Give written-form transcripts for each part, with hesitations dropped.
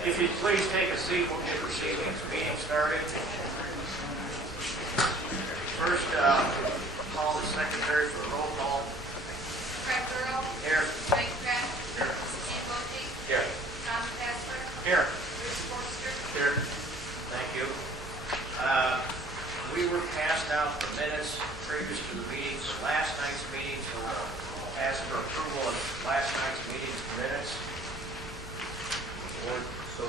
If you'd please take a seat, we'll get proceedings meeting started. First, call the secretary for a roll call. Fred Burrow. Here. Mike Pratt. Here. Steve Wilkie. Here. Tom Casper. Here. Bruce Forster. Here. Thank you. We were passed out the minutes previous to the meeting for last night's meeting, so we'll ask for approval of last night's meeting's minutes. So,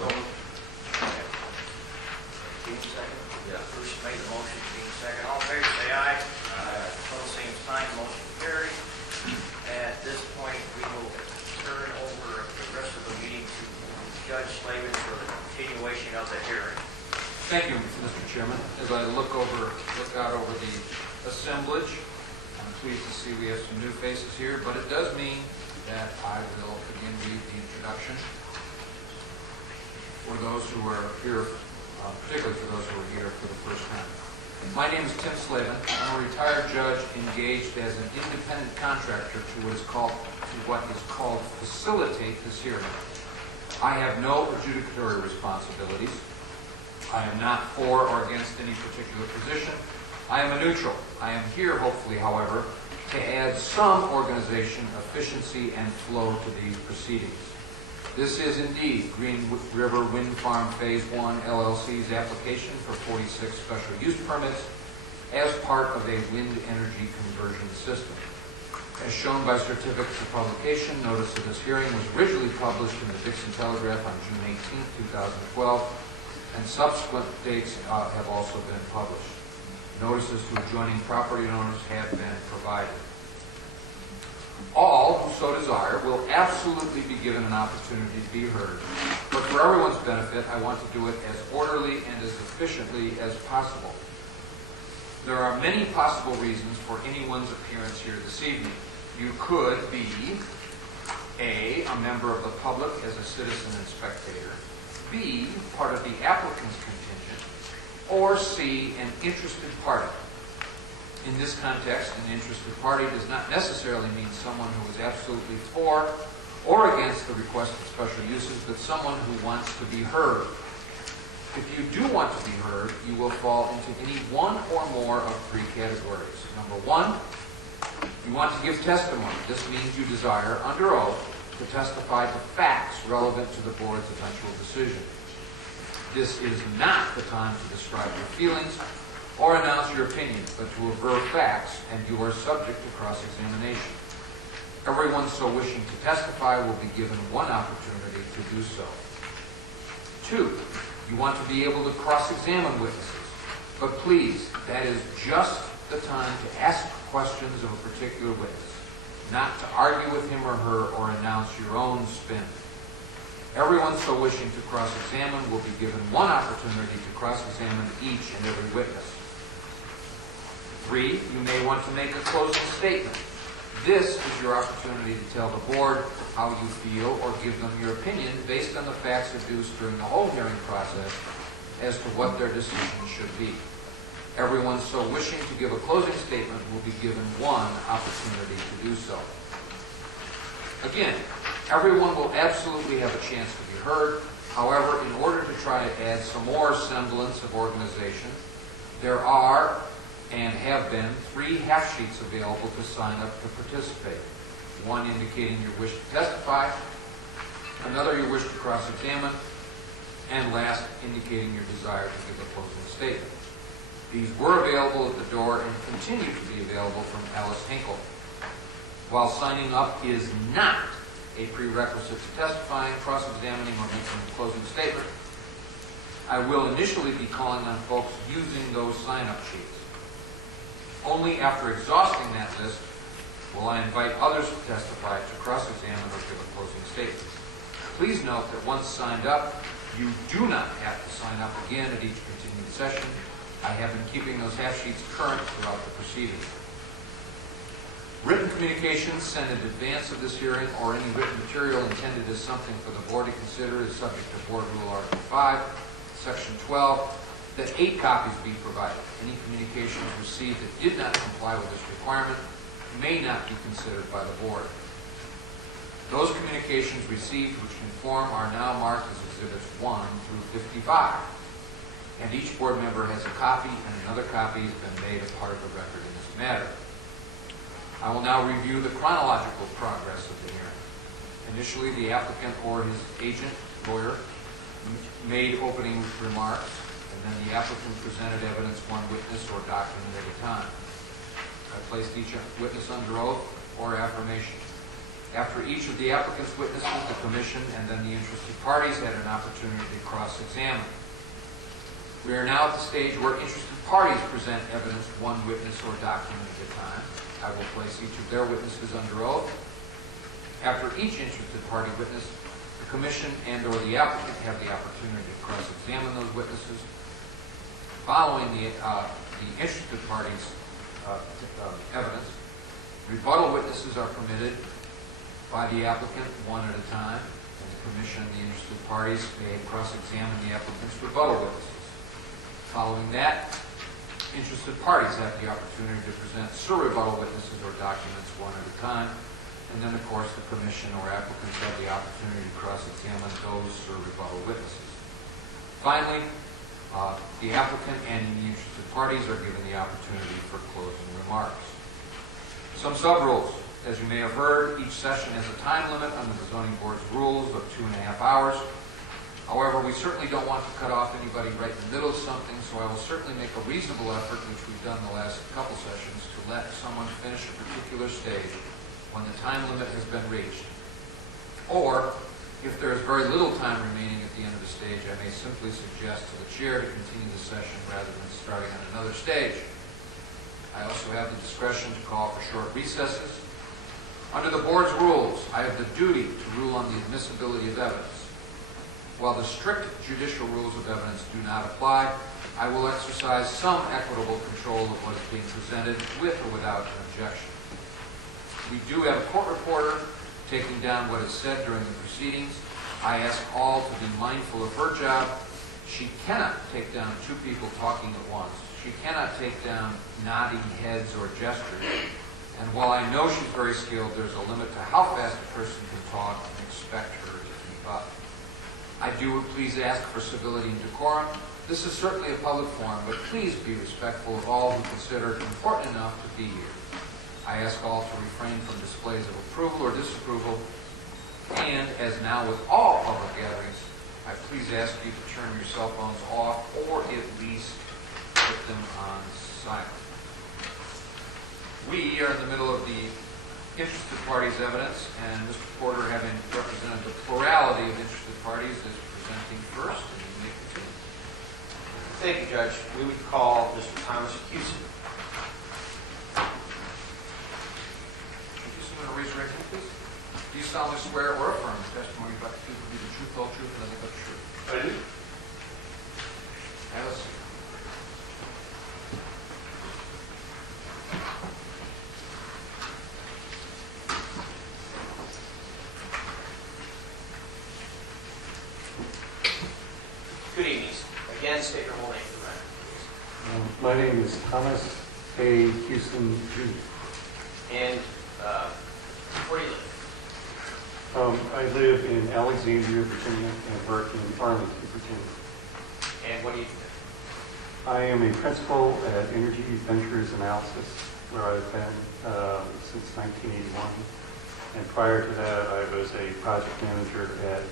Dean second? Yeah. Bruce made the motion, Dean second. All in favor, say aye. Aye. Opposed, same sign, motion carried. At this point, we will turn over the rest of the meeting to Judge Slavin for the continuation of the hearing. Thank you, Mr. Chairman. As I look out over the assemblage, I'm pleased to see we have some new faces here, but it does mean that I will again read the introduction for those who are here, particularly for those who are here for the first time. My name is Tim Slavin. I'm a retired judge engaged as an independent contractor to what is called facilitate this hearing. I have no adjudicatory responsibilities. I am not for or against any particular position. I am a neutral. I am here, hopefully, however, to add some organization, efficiency, and flow to these proceedings. This is indeed Green River Wind Farm Phase 1 LLC's application for 46 special use permits as part of a wind energy conversion system. As shown by certificates of publication, notice of this hearing was originally published in the Dixon Telegraph on June 18, 2012, and subsequent dates have also been published. Notices to adjoining property owners have been provided. All who so desire will absolutely be given an opportunity to be heard, but for everyone's benefit, I want to do it as orderly and as efficiently as possible. There are many possible reasons for anyone's appearance here this evening. You could be A, a member of the public as a citizen and spectator, B, part of the applicant's contingent, or C, an interested party. In this context, an interested party does not necessarily mean someone who is absolutely for or against the requested special uses, but someone who wants to be heard. If you do want to be heard, you will fall into any one or more of three categories. Number one, you want to give testimony. This means you desire, under oath, to testify to facts relevant to the board's eventual decision. This is not the time to describe your feelings or announce your opinions, but to aver facts, and you are subject to cross-examination. Everyone so wishing to testify will be given one opportunity to do so. Two, you want to be able to cross-examine witnesses, but please, that is just the time to ask questions of a particular witness, not to argue with him or her or announce your own spin. Everyone so wishing to cross-examine will be given one opportunity to cross-examine each and every witness. Three, you may want to make a closing statement. This is your opportunity to tell the board how you feel or give them your opinion based on the facts adduced during the whole hearing process as to what their decision should be. Everyone so wishing to give a closing statement will be given one opportunity to do so. Again, everyone will absolutely have a chance to be heard. However, in order to try to add some more semblance of organization, there are and have been 3 half sheets available to sign up to participate. One indicating your wish to testify, another your wish to cross-examine, and last indicating your desire to give a closing statement. These were available at the door and continue to be available from Alice Hinkle. While signing up is not a prerequisite to testifying, cross-examining, or making a closing statement, I will initially be calling on folks using those sign-up sheets. Only after exhausting that list will I invite others to testify, to cross-examine, or give a closing statement. Please note that once signed up, you do not have to sign up again at each continued session. I have been keeping those half sheets current throughout the proceedings. Written communications sent in advance of this hearing or any written material intended as something for the board to consider is subject to Board Rule Article 5, Section 12, that 8 copies be provided. Any communications received that did not comply with this requirement may not be considered by the board. Those communications received which conform are now marked as Exhibits 1 through 55, and each board member has a copy, and another copy has been made a part of the record in this matter. I will now review the chronological progress of the hearing. Initially, the applicant or his agent, lawyer, made opening remarks, and then the applicant presented evidence, one witness or document at a time. I placed each witness under oath or affirmation. After each of the applicant's witnesses, the commission and then the interested parties had an opportunity to cross-examine. We are now at the stage where interested parties present evidence, one witness or document at a time. I will place each of their witnesses under oath. After each interested party witness, the commission and or the applicant have the opportunity to cross-examine those witnesses. Following the interested parties' evidence, rebuttal witnesses are permitted by the applicant one at a time, and the commission and the interested parties may cross-examine the applicant's rebuttal witnesses. Following that, interested parties have the opportunity to present sur-rebuttal witnesses or documents one at a time, and then, of course, the commission or applicants have the opportunity to cross-examine those sur-rebuttal witnesses. Finally, the applicant and the interested parties are given the opportunity for closing remarks. Some sub-rules. As you may have heard, each session has a time limit under the zoning board's rules of 2.5 hours. However, we certainly don't want to cut off anybody right in the middle of something, so I will certainly make a reasonable effort, which we've done the last couple sessions, to let someone finish a particular stage when the time limit has been reached. Or, if there is very little time remaining at the end of the stage, I may simply suggest to the chair to continue the session rather than starting on another stage. I also have the discretion to call for short recesses. Under the board's rules, I have the duty to rule on the admissibility of evidence. While the strict judicial rules of evidence do not apply, I will exercise some equitable control of what is being presented with or without an objection. We do have a court reporter taking down what is said during the proceedings. I ask all to be mindful of her job. She cannot take down two people talking at once. She cannot take down nodding heads or gestures. And while I know she's very skilled, there's a limit to how fast a person can talk and expect her to keep up. I do please ask for civility and decorum. This is certainly a public forum, but please be respectful of all who consider it important enough to be here. I ask all to refrain from displays of approval or disapproval, and as now with all public gatherings, I please ask you to turn your cell phones off or at least put them on silent. We are in the middle of the interested parties' evidence, and Mr. Porter, having represented the plurality of interested parties, is presenting first, and you may continue. Thank you, Judge. We would call Mr. Thomas Hewson. Would you someone raise your hand, please? Do you solemnly swear or affirm the testimony you're about to give will be the truth, whole truth, and nothing but the truth? I do. Have a seat. Good evening. Again, state your whole name for the record, please. My name is Thomas A. Hewson, Jr. And where do you live? I live in Alexandria, Virginia, and work in Arlington, Virginia. And what do you do? I am a principal at Energy Ventures Analysis, where I've been since 1981. And prior to that, I was a project manager at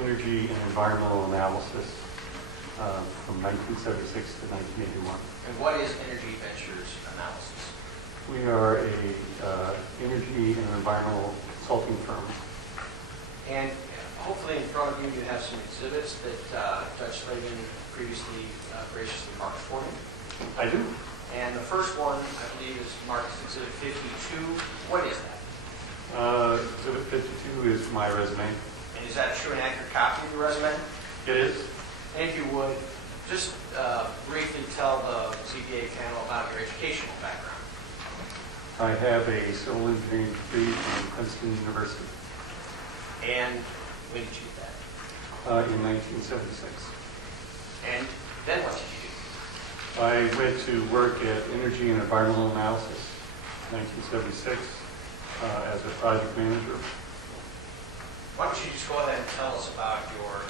Energy and Environmental Analysis from 1976 to 1981. And what is Energy Ventures Analysis? We are a energy and environmental consulting firm. And hopefully in front of you, you have some exhibits that Judge Slavin previously graciously marked for me. I do. And the first one, I believe, is marked as Exhibit 52. What is that? Exhibit 52 is my resume. And is that a true and accurate copy of your resume? It is. And if you would, just briefly tell the ZBA panel about your educational background. I have a civil engineering degree from Princeton University And when did you get that? in 1976. And then what did you do? I went to work at Energy and Environmental Analysis in 1976 as a project manager. Why don't you just go ahead and tell us about your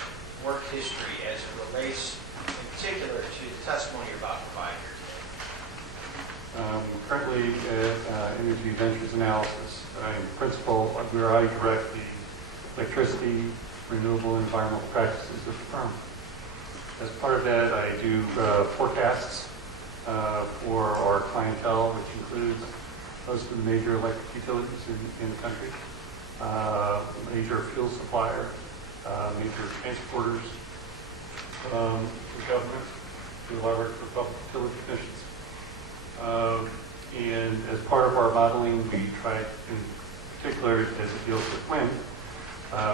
work history as it relates in particular to the testimony you're about to provide here today. Currently at Energy Ventures Analysis, I'm principal where I direct the electricity, renewable, and environmental practices of the firm. As part of that, I do forecasts for our clientele, which includes most of the major electric utilities in the country, major fuel supplier, major transporters, the government, do a lot of work for public utility commissions. And as part of our modeling, we try, in particular as it deals with wind,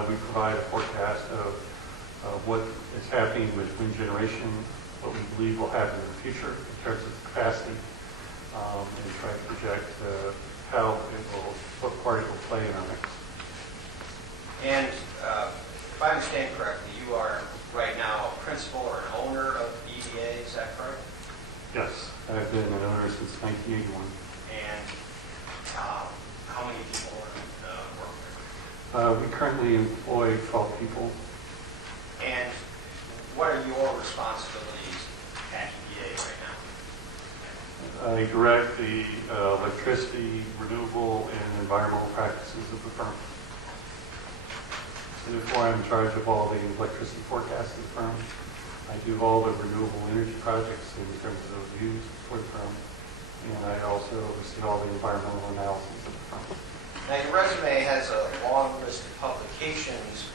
we provide a forecast of what is happening with wind generation, what we believe will happen in the future in terms of capacity, and try to project how it will, what part it will play in our mix. And if I understand correctly, you are right now a principal or an owner of EVA, is that correct? Yes, I've been an owner since 1981. And how many people work there? We currently employ 12 people. And what are your responsibilities at EVA right now? I direct the electricity, renewable, and environmental practices of the firm. And therefore, I'm in charge of all the electricity forecasts of the firm. I do all the renewable energy projects in terms of those used for the firm. And I also oversee all the environmental analysis of the firm. Now, your resume has a long list of publications.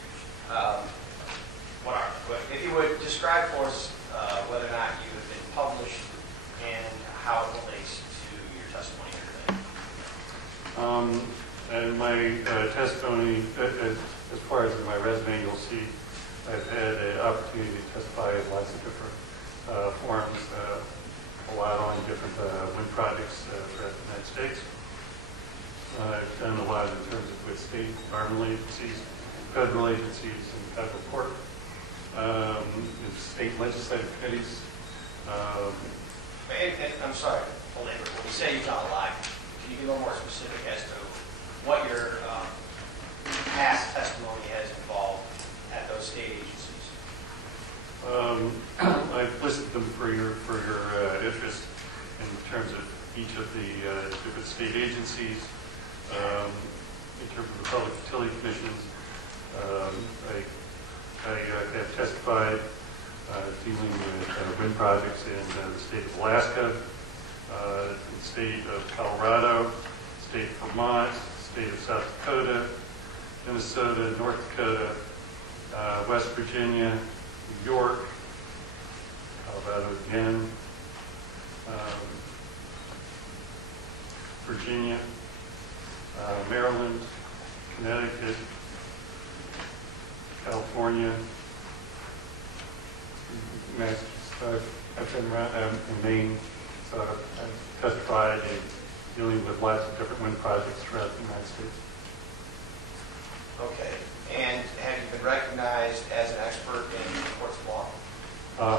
If you would describe for us whether or not you have been published and how it relates to your testimony here today. And my testimony, as far as in my resume, you'll see I've had an opportunity to testify in lots of different forums, a lot on different wind projects throughout the United States. I've done a lot in terms of with state environmental agencies, federal agencies, and federal court, state legislative committees. I'm sorry, hold on. When you say you've done a lot, can you be a little more specific as to what your past testimony has involved at those state agencies? I've listed them for your interest in terms of each of the different state agencies. In terms of the public utility commissions, I have testified dealing with wind projects in the state of Alaska, the state of Colorado, state of Vermont, state of South Dakota, Minnesota, North Dakota, West Virginia, New York, Colorado again, Virginia, Maryland, Connecticut, California, Massachusetts. I've been around in Maine, so I've testified in dealing with lots of different wind projects throughout the United States. Okay. And have you been recognized as an expert in courts of law?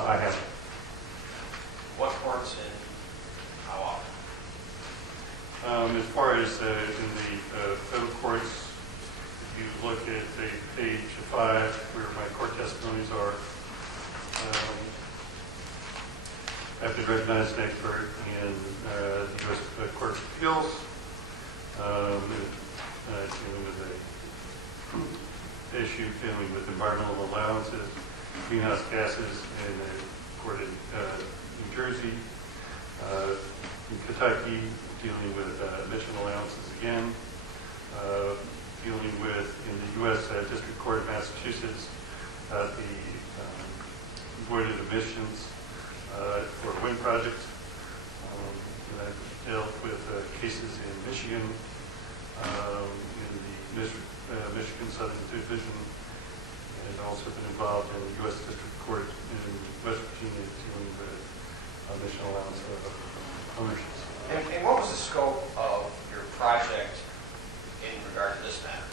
I have. What courts and how often? As far as in the federal courts, if you look at page 5 where my court testimonies are, I've been recognized as an expert in the U.S. Court of Appeals, dealing with an issue dealing with environmental allowances, greenhouse gases in the court in New Jersey, in Kentucky, dealing with emission allowances again, dealing with in the U.S. District Court of Massachusetts, the avoided emissions for wind projects. And I've dealt with cases in Michigan, in the Michigan Southern Division, and also been involved in the U.S. District Court in West Virginia dealing with emission allowance ownership. And what was the scope of your project in regard to this matter?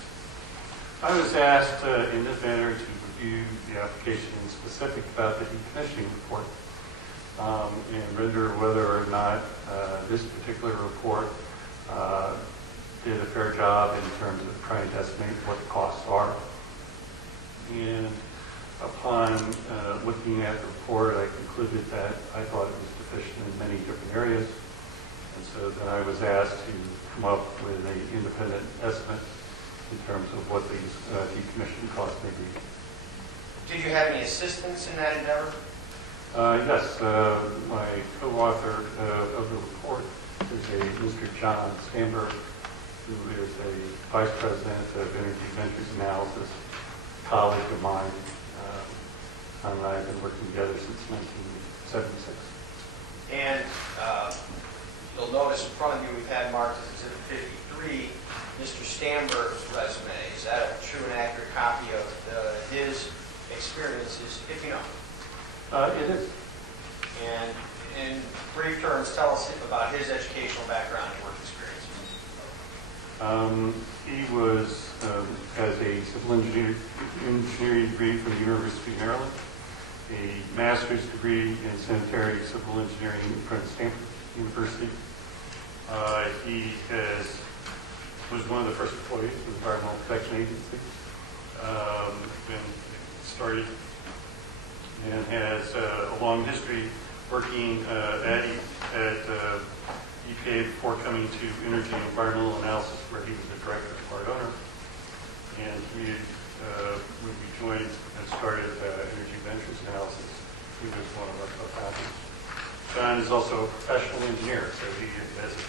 I was asked in this manner to review the application in specific about the decommissioning report and render whether or not this particular report did a fair job in terms of trying to estimate what the costs are And upon looking at the report, I concluded that I thought it was deficient in many different areas. And so then I was asked to come up with an independent estimate in terms of what these decommissioning costs may be. Did you have any assistance in that endeavor? Yes, my co-author of the report is a Mr. John Stamberg, who is a vice president of Energy Ventures Analysis, colleague of mine. Tom and I have been working together since 1976. And you'll notice in front of you we've had marked as Exhibit 53, Mr. Stamberg's resume. Is that a true and accurate copy of his experiences, if you know? It is. And in brief terms, tell us about his educational background and work experience. He was has a civil engineering degree from the University of Maryland, a master's degree in sanitary civil engineering from Stanford University. He was one of the first employees of the Environmental Protection Agency when it started, and has a long history working at EPA before coming to Energy and Environmental Analysis, where he was the director of part owner. And he when we joined and started Energy Ventures Analysis, he was one of our co-founders. John is also a professional engineer, so he has a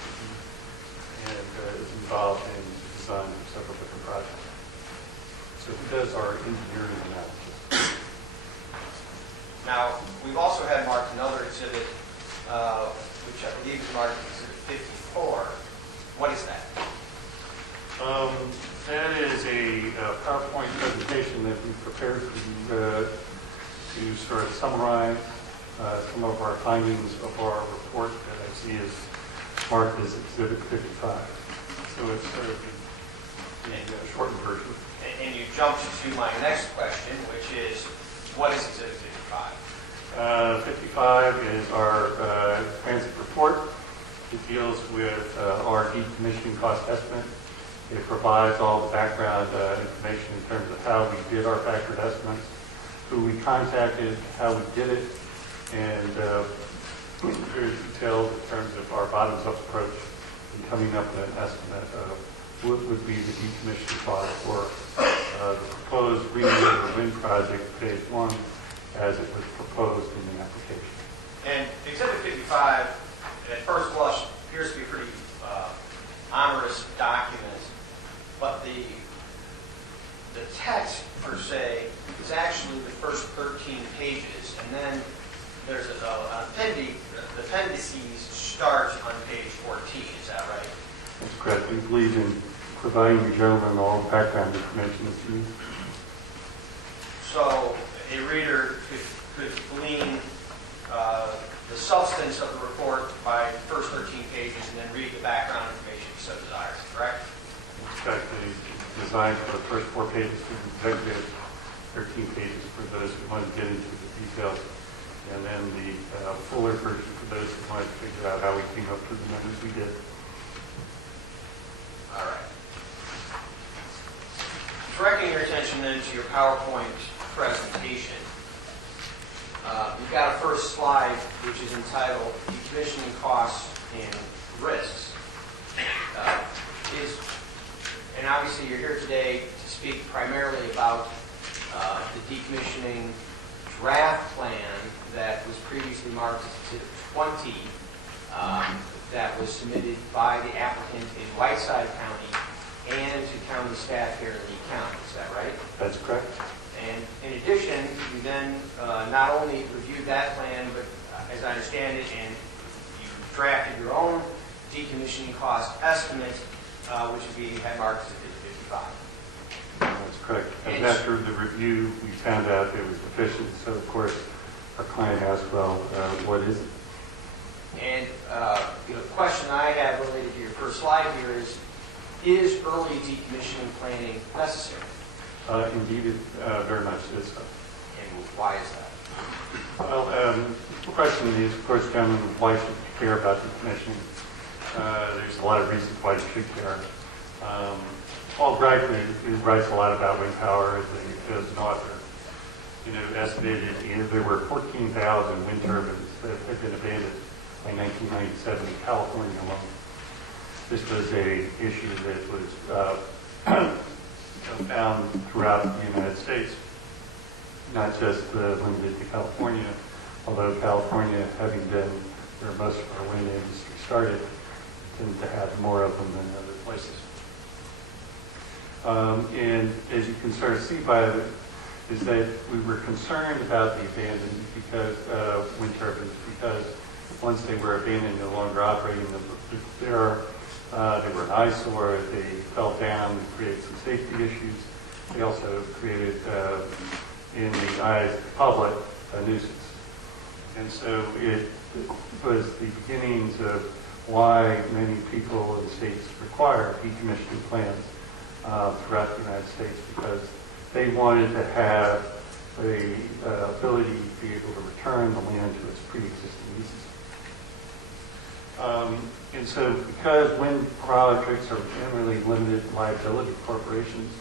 and is involved in the design of several different projects. So he does our engineering analysis. Now, we've also had marked another exhibit, which I believe is marked Exhibit 54. What is that? That is a PowerPoint presentation that we prepared to sort of summarize some of our findings of our report that I see is marked as Exhibit 55. So it's sort of a shortened version. And you jumped to my next question, which is, what is Exhibit 55? 55 is our transit report. It deals with our decommissioning cost estimate. It provides all the background information in terms of how we did our factored estimates, who we contacted, how we did it, and very detailed in terms of our bottoms-up approach in coming up with an estimate of what would be the decommissioning cost for the proposed renewable wind project, Phase 1, as it was proposed in the application. And Exhibit 55, at first blush, appears to be a pretty onerous document, but the text, per se, is actually the first 13 pages, and then there's an appendices start on page 14. Is that right? That's correct. We believe in providing you gentlemen all the background information that's needed. So a reader could glean the substance of the report by the first 13 pages and then read the background information if so desires, correct? That's correct. The design for the first 4 pages to the executive, 13 pages for those who want to get into the details, and then the fuller version for those who want to figure out how we came up with the numbers we did. All right. Directing your attention then to your PowerPoint presentation, you've got a first slide which is entitled Decommissioning Costs and Risks. And obviously you're here today to speak primarily about the decommissioning draft plan that was previously marked as Exhibit 20 that was submitted by the applicant in Whiteside County and to county staff here in Lee County. Is that right? That's correct. And in addition, you then not only reviewed that plan, but as I understand it, and you drafted your own decommissioning cost estimate, which would be marked as Exhibit 55. That's correct. And after the review, we found out it was deficient, so of course our client asked, well, what is it? And the question I have related to your first slide here is early decommissioning planning necessary? Indeed, it very much is so. And why is that? Well, the question is, of course, gentlemen, why should you care about decommissioning? There's a lot of reasons why you should care. Paul Greifman, who writes a lot about wind power as an author, estimated there were 14,000 wind turbines that had been abandoned by 1997 in California alone. This was a issue that was found throughout the United States, not just limited to California, although California, having been where most of our wind industry started, tended to have more of them than other places. And as you can sort of see by it, is that we were concerned about the abandoned wind turbines because once they were abandoned, no longer operating, they were an eyesore, they fell down, and created some safety issues. They also created, in the eyes of the public, a nuisance. And so it was the beginnings of why many people in the states require decommissioning plans throughout the United States, because they wanted to have the ability to be able to return the land to its pre-existing uses. And so because wind projects are generally limited liability corporations,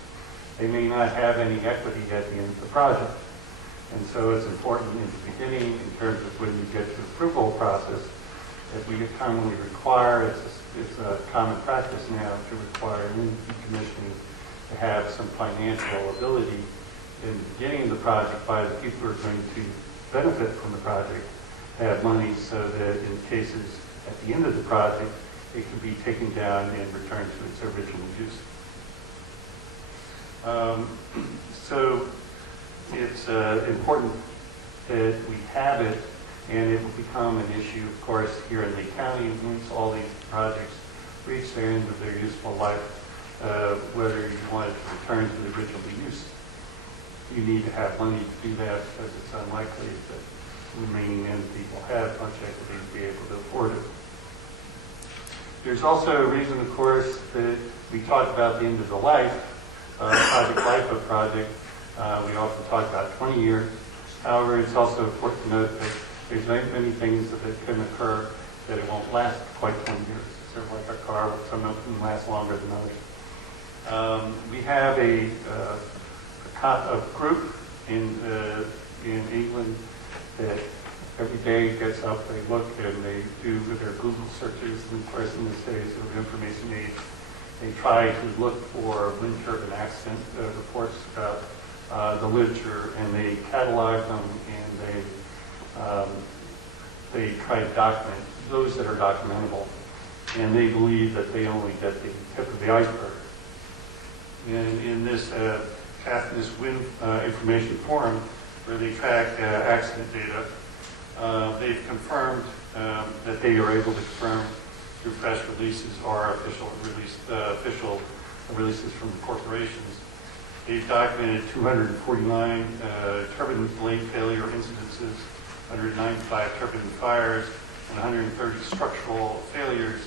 they may not have any equity at the end of the project. And so it's important in the beginning, in terms of when you get to the approval process, that we commonly require, it's a common practice now to require wind decommissioning to have some financial ability in the beginning of the project by the people who are going to benefit from the project, have money so that in cases at the end of the project, it can be taken down and returned to its original use. So it's important that we have it, and it will become an issue, of course, here in Lake County once all these projects reach their end of their useful life, whether you want it to return to the original use. You need to have money to do that because it's unlikely that the remaining entity will have much equity to be able to afford it. There's also a reason, of course, that we talk about the end of the life, project life of project. We often talk about 20 years. However, it's also important to note that there's many things that can occur that it won't last quite 20 years. It's sort of like a car, some of them last longer than others. We have a group in England that every day gets up, they look, and they do their Google searches, and of course in this days of information age, they try to look for wind turbine accident reports about the literature, and they catalog them, and they try to document those that are documentable, and they believe that they only get the tip of the iceberg. And in this wind information forum, where they track accident data, they've confirmed that they are able to confirm through press releases or official releases from the corporations. They've documented 249 turbine blade failure incidences, 195 turbine fires, and 130 structural failures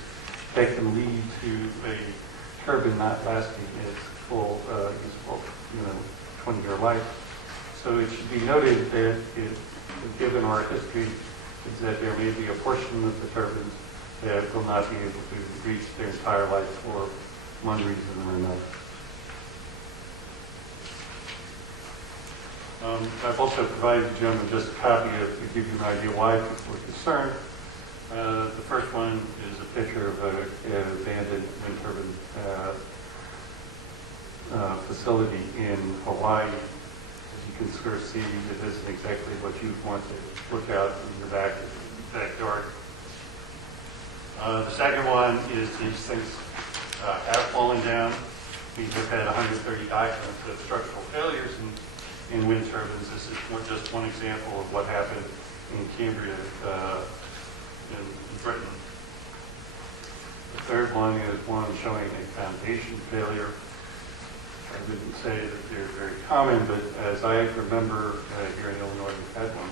that can lead to a turbine not lasting its full useful 20-year life. So it should be noted that given our history, is that there may be a portion of the turbines that will not be able to reach their entire life for one reason or another. I've also provided the gentleman just a copy to give you an idea why people are concerned. The first one is a picture of an abandoned wind turbine facility in Hawaii. As you can sort of see, it isn't exactly what you want to look out in your backyard. The second one is these things have fallen down. We have had 130 documents of structural failures in wind turbines. This is just one example of what happened in Cambria in Britain. The third one is one showing a foundation failure. I wouldn't say that they're very common, but as I remember here in Illinois, we've had one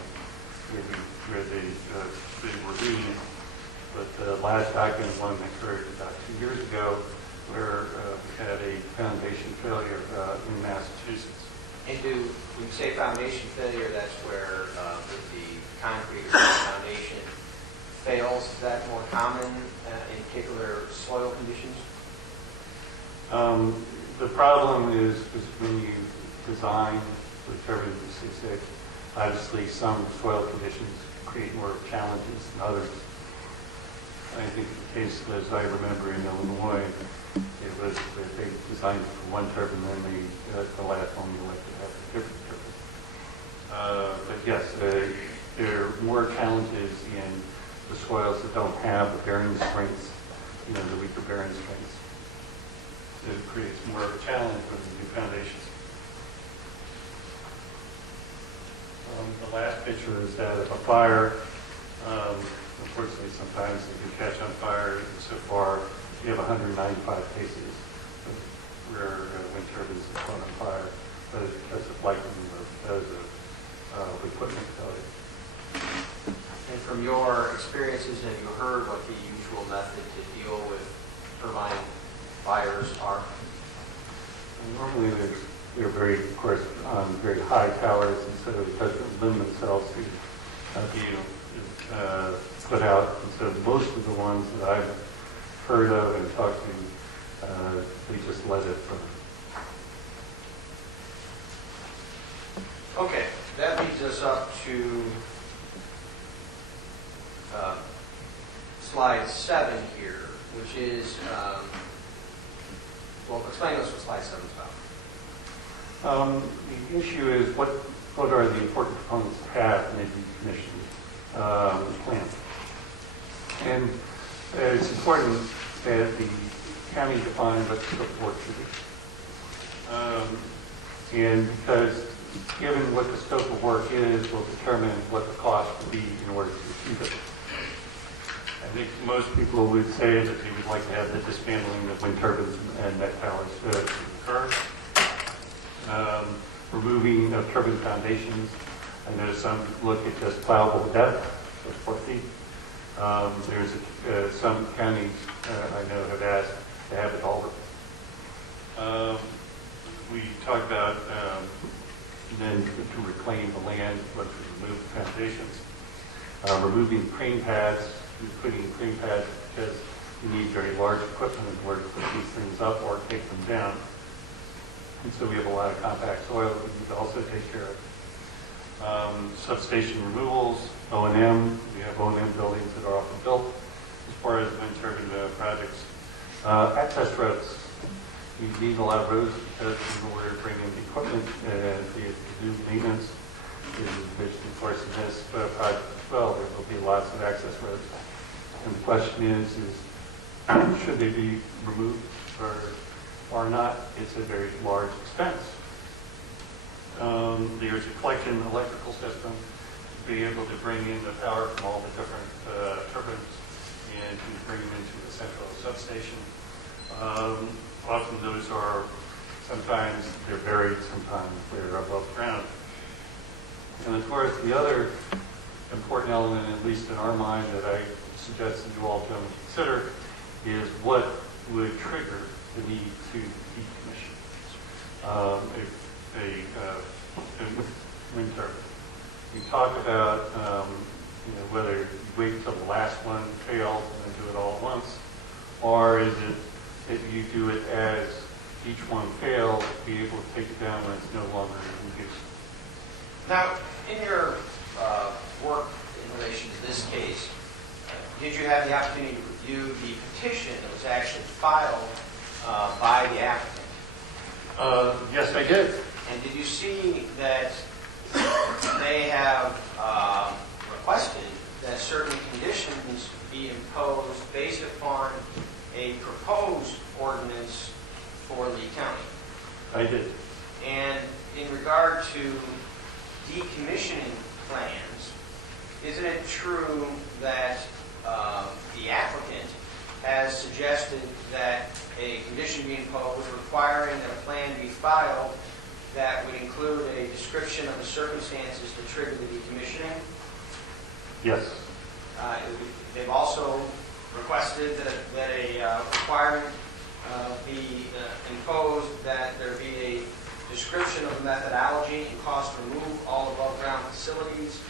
where they were doing it. But the last document one occurred about 2 years ago where we had a foundation failure in Massachusetts. And when you say foundation failure, that's where the concrete or the foundation fails. Is that more common in particular soil conditions? The problem is when you design the turbines, obviously some soil conditions create more challenges than others. I think the case, as I remember in Illinois, it was that they designed it for one turbine, and then the last one they elected to have a different turbine. But yes, there are more challenges in the soils that don't have the bearing strengths, the weaker bearing strengths. It creates more of a challenge with the new foundations. The last picture is that of a fire. Unfortunately, sometimes they can catch on fire. So far, we have 195 cases where wind turbines have caught on fire, but because of lightning or because of equipment failure. And from your experiences, have you heard what the usual method to deal with turbine fires are? Normally, they're very, of course, on very high towers, and so it doesn't lend themselves to being put out. And so most of the ones that I've heard of and talked to, they just let it burn. Okay, that leads us up to slide 7 here, which is, well, explain to us what slide 7 is about. The issue is what are the important components to have in a decommissioned plant. And it's important that the county define what the scope of work should be. And because given what the scope of work is, will determine what the cost will be in order to achieve it. I think most people would say that they would like to have the dismantling of wind turbines and net towers to occur. Removing of turbine foundations. I know some look at just plowable depth of 4 feet. There's some counties I know have asked to have it all. We talked about then to reclaim the land once we remove the foundations. Removing crane pads, putting crane pads because you need very large equipment in order to put these things up or take them down. And so we have a lot of compact soil that we need to also take care of. Substation removals, O&M. We have O&M buildings that are often built as far as wind turbine projects. Access roads. You need a lot of roads because in order to bring in the equipment and to do maintenance, of course, in this project as well, there will be lots of access roads. And the question is should they be removed or not? It's a very large expense. There's a collection electrical system to be able to bring in the power from all the different turbines and to bring them into the central substation. Often those are, sometimes they're buried, sometimes they're above ground. And of course, the other important element, at least in our mind, that I suggest that you all can consider is what would trigger the need to decommission a wind turbine. We talk about whether you wait until the last one fails and then do it all at once, or is it that you do it as each one fails, be able to take it down when it's no longer in use. Now, in your work in relation to this case, did you have the opportunity to review the petition that was actually filed by the applicant? Yes, I did. And did you see that they have requested that certain conditions be imposed based upon a proposed ordinance for the county? I did. And in regard to decommissioning plans, isn't it true that the applicant has suggested that a condition be imposed requiring that a plan be filed that would include a description of the circumstances that trigger the decommissioning? Yes. They've also requested that a requirement be imposed that there be a description of the methodology and cost to remove all above ground facilities,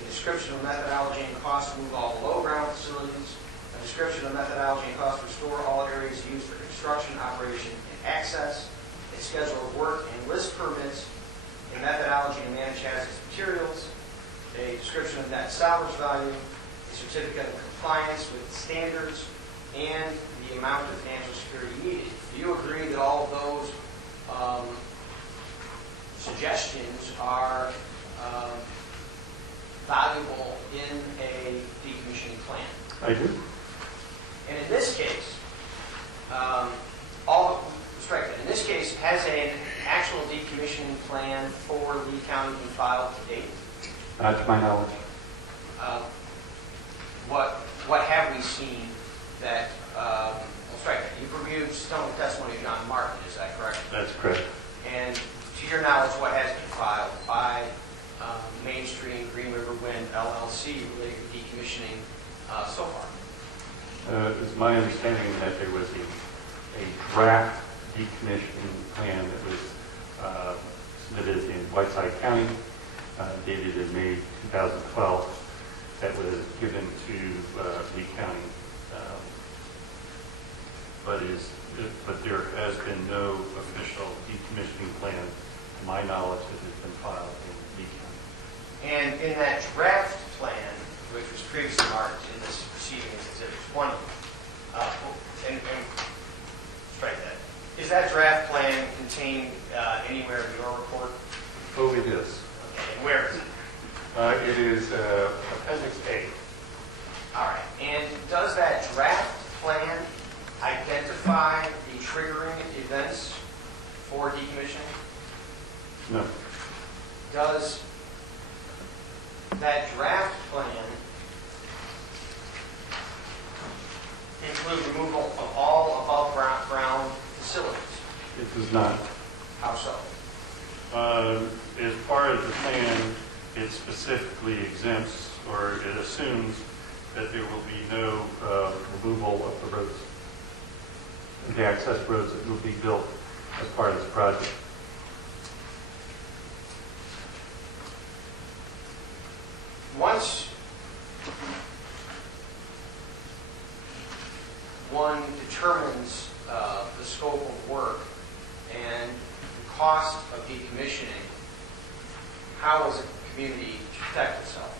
a description of methodology and cost to move all below ground facilities, a description of methodology and cost to restore all areas used for construction, operation, and access, a schedule of work and list permits, a methodology to manage hazardous materials, a description of net salvage value, a certificate of compliance with standards, and the amount of financial security needed. Do you agree that all of those suggestions are valuable in a decommissioning plan? I do. And in this case, in this case, has an actual decommissioning plan for Lee County been filed to date? Not to my knowledge. What have we seen that, you've reviewed some of the testimony of John Martin, is that correct? That's correct. And to your knowledge, what has been filed by Mainstream Green River Wind LLC related to decommissioning so far? It's my understanding that there was a draft decommissioning plan that was submitted in Whiteside County, dated in May 2012, that was given to Lee County. But there has been no official decommissioning plan, to my knowledge, that has been filed in Lee County. And in that draft plan, which was previously marked in this proceeding as Exhibit 20, and strike that. Is that draft plan contained anywhere in your report? Oh, it is. Okay, and where is it? It is Appendix A. All right. And does that draft plan identify the triggering events for decommissioning? No. Does that draft plan include removal of all above ground facilities? It does not. How so? As part of the plan, it specifically exempts, or it assumes, that there will be no removal of the roads, the access roads that will be built as part of this project. Once one determines the scope of work and the cost of decommissioning, how does a community protect itself?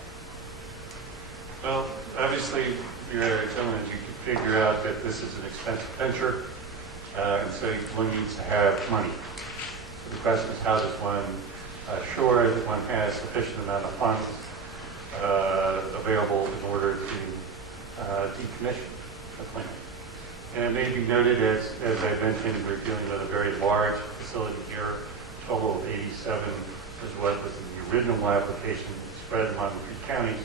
Well, obviously, gentlemen, you can figure out that this is an expensive venture, and so one needs to have money. So the question is, how does one assure that one has sufficient amount of funds available in order to decommission the plant? And it may be noted, as I mentioned, we're dealing with a very large facility here. Total of 87 is what was in the original application, spread among 3 counties.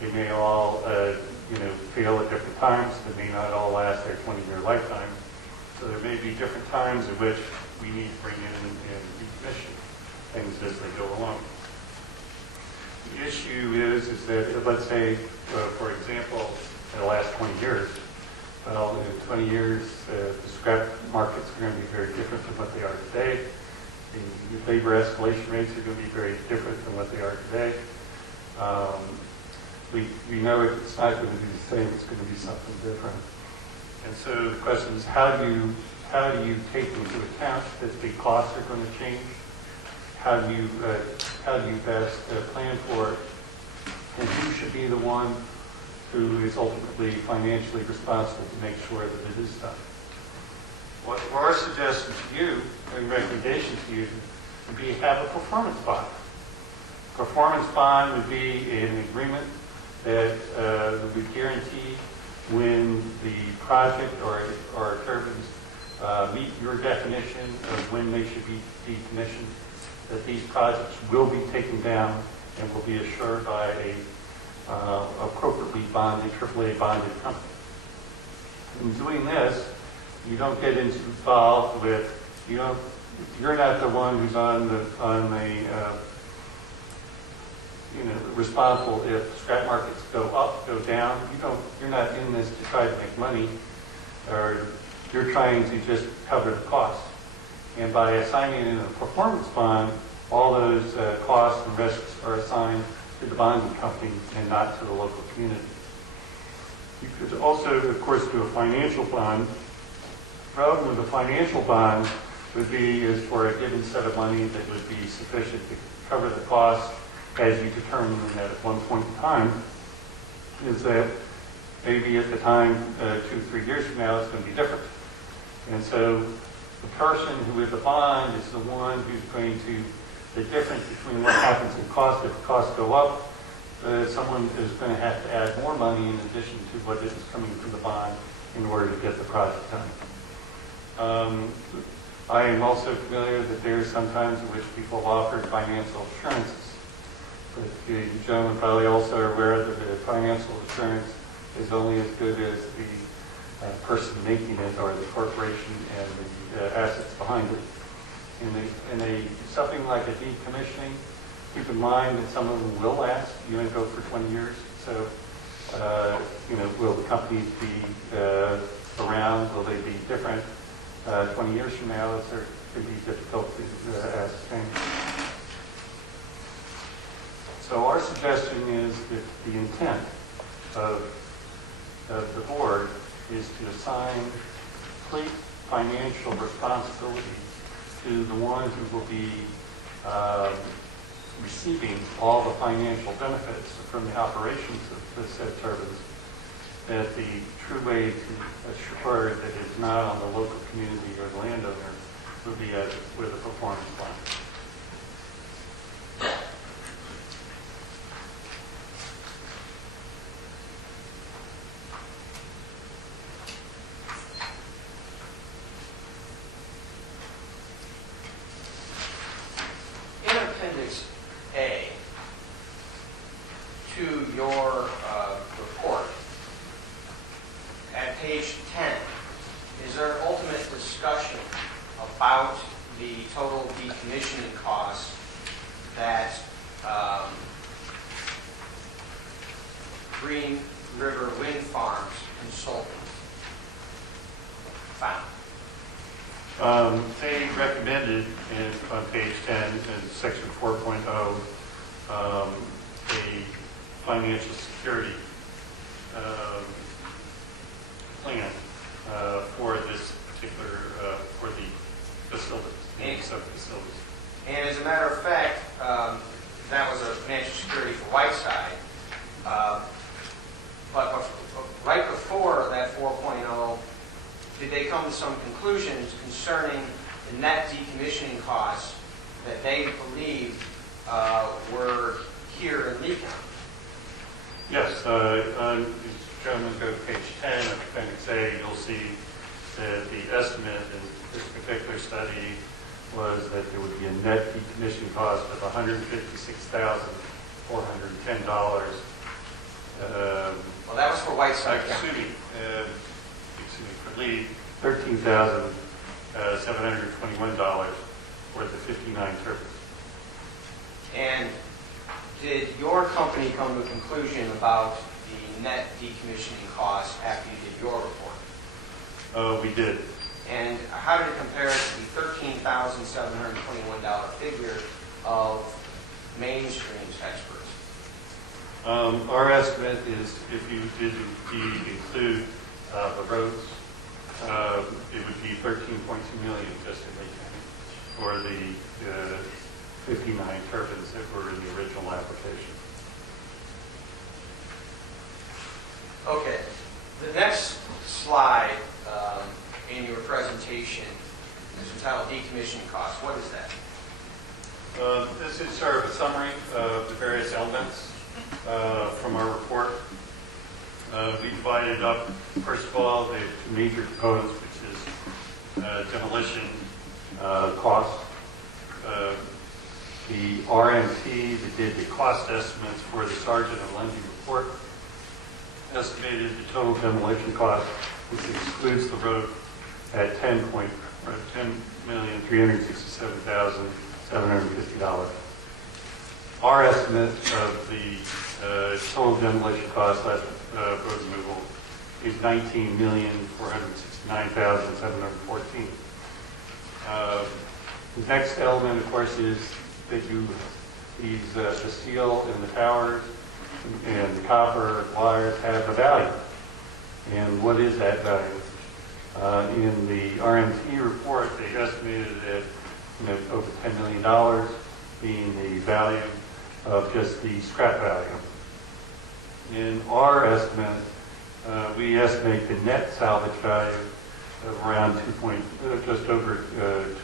They may all, fail at different times. They may not all last their 20-year lifetime. So there may be different times in which we need to bring in and decommission things as they go along. The issue is that, let's say, for example, in the last 20 years, well, in 20 years, the scrap markets are going to be very different than what they are today. The labor escalation rates are going to be very different than what they are today. We know it's not going to be the same. It's going to be something different. And so the question is, how do you take into account that the costs are going to change? How do you best plan for it? And who should be the one who is ultimately financially responsible to make sure that it is done? What our suggestion to you and recommendation to you would be have a performance bond. Performance bond would be an agreement that would guarantee when the project or turbines meet your definition of when they should be decommissioned, that these projects will be taken down and will be assured by a appropriately bonded, AAA bonded company. In doing this, you don't get involved with, you're not the one who's on the responsible if scrap markets go up, go down. You're not in this to try to make money, or you're trying to just cover the costs. And by assigning in a performance bond, all those costs and risks are assigned to the bonding company and not to the local community. You could also, of course, do a financial bond. The problem with a financial bond would be is for a given set of money that would be sufficient to cover the cost as you determine that at one point in time, is that maybe at the time, 2-3 years from now, it's going to be different. And so the person who is the bond is the one who's going to, the difference between what happens in cost, if the costs go up, someone is going to have to add more money in addition to what is coming from the bond in order to get the project done. I am also familiar that there are some times in which people offer financial assurances. But you gentlemen probably also are aware that the financial assurance is only as good as the person making it or the corporation and the assets behind it. In something like a decommissioning, keep in mind that some of them will last. You may go for 20 years. So, will the companies be around? Will they be different 20 years from now? It's going to be difficult to ascertain. So our suggestion is that the intent of the board is to assign complete financial responsibility to the ones who will be receiving all the financial benefits from the operations of the said turbines, that the true way to assure that it's not on the local community or the landowner would be with a performance plan. In Appendix A to your report, at page 10, is there an ultimate discussion about the total decommissioning cost that Green River Wind Farms consultant found? They recommended on page 10 in section 4.0 a financial security plan for this particular, for the facilities, sub-facilities. And as a matter of fact, that was a financial security for Whiteside. But right before that 4.0, did they come to some conclusions concerning the net decommissioning costs that they believed were here in Lee County? Yes, these gentlemen go to page 10 of Appendix A, you'll see that the estimate in this particular study was that there would be a net decommissioning cost of $156,410. Well, that was for Whiteside Excuse County. me, for Lee, $13,721 for the 59 turbines. And did your company come to a conclusion about the net decommissioning costs after you did your report? We did. And how did it compare to the $13,721 figure of Mainstream's experts? Our estimate is if you did indeed include the roads, it would be $13.2 million just in Lake County for the 59 turbines that were in the original application. Okay. The next slide in your presentation is entitled Decommissioning Costs. What is that? This is sort of a summary of the various elements from our report. We divided up, first of all, the two major components, which is demolition cost. The RMT that did the cost estimates for the Sergeant and Lundy report estimated the total demolition cost, which excludes the road, at $10,367,750. Our estimate of the total demolition cost less road removal is $19,469,714. The next element, of course, is that the steel and the towers and the copper wires have a value. And what is that value? In the RMT report, they estimated it over $10 million being the value of just the scrap value. In our estimate, we estimate the net salvage value of around just over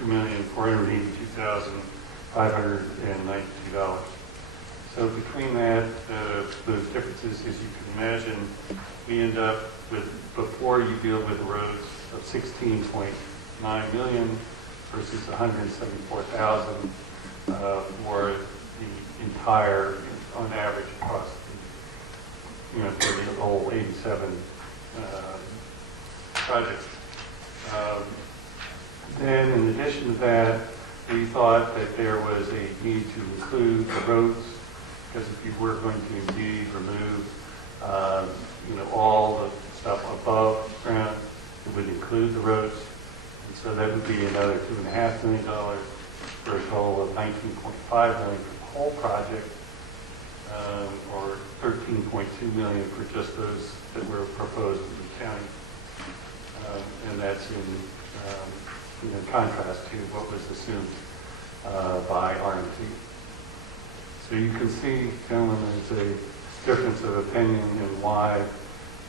$2,482,592. So between that, those differences, as you can imagine, we end up with, before you deal with the roads, of $16.9 million versus $174,000 for the entire, on average, across for the whole 87 projects. Then, in addition to that, we thought that there was a need to include the roads, because if you were going to indeed remove, all the stuff above ground, it would include the roads, and so that would be another $2.5 million for a total of $19.5 million for the whole project, or $13.2 million for just those that were proposed in the county, and that's in contrast to what was assumed by RMT. So you can see, gentlemen, there's a difference of opinion in why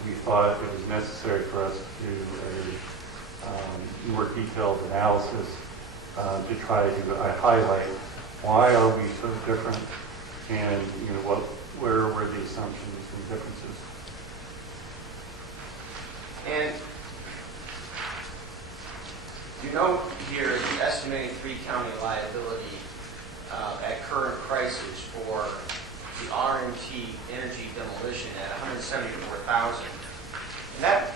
we thought it was necessary for us to do a more detailed analysis to try to highlight why are we so different, and where were the assumptions and differences. And you note here, you estimated 3-county liability at current prices for the RMT energy demolition at $174,000. And that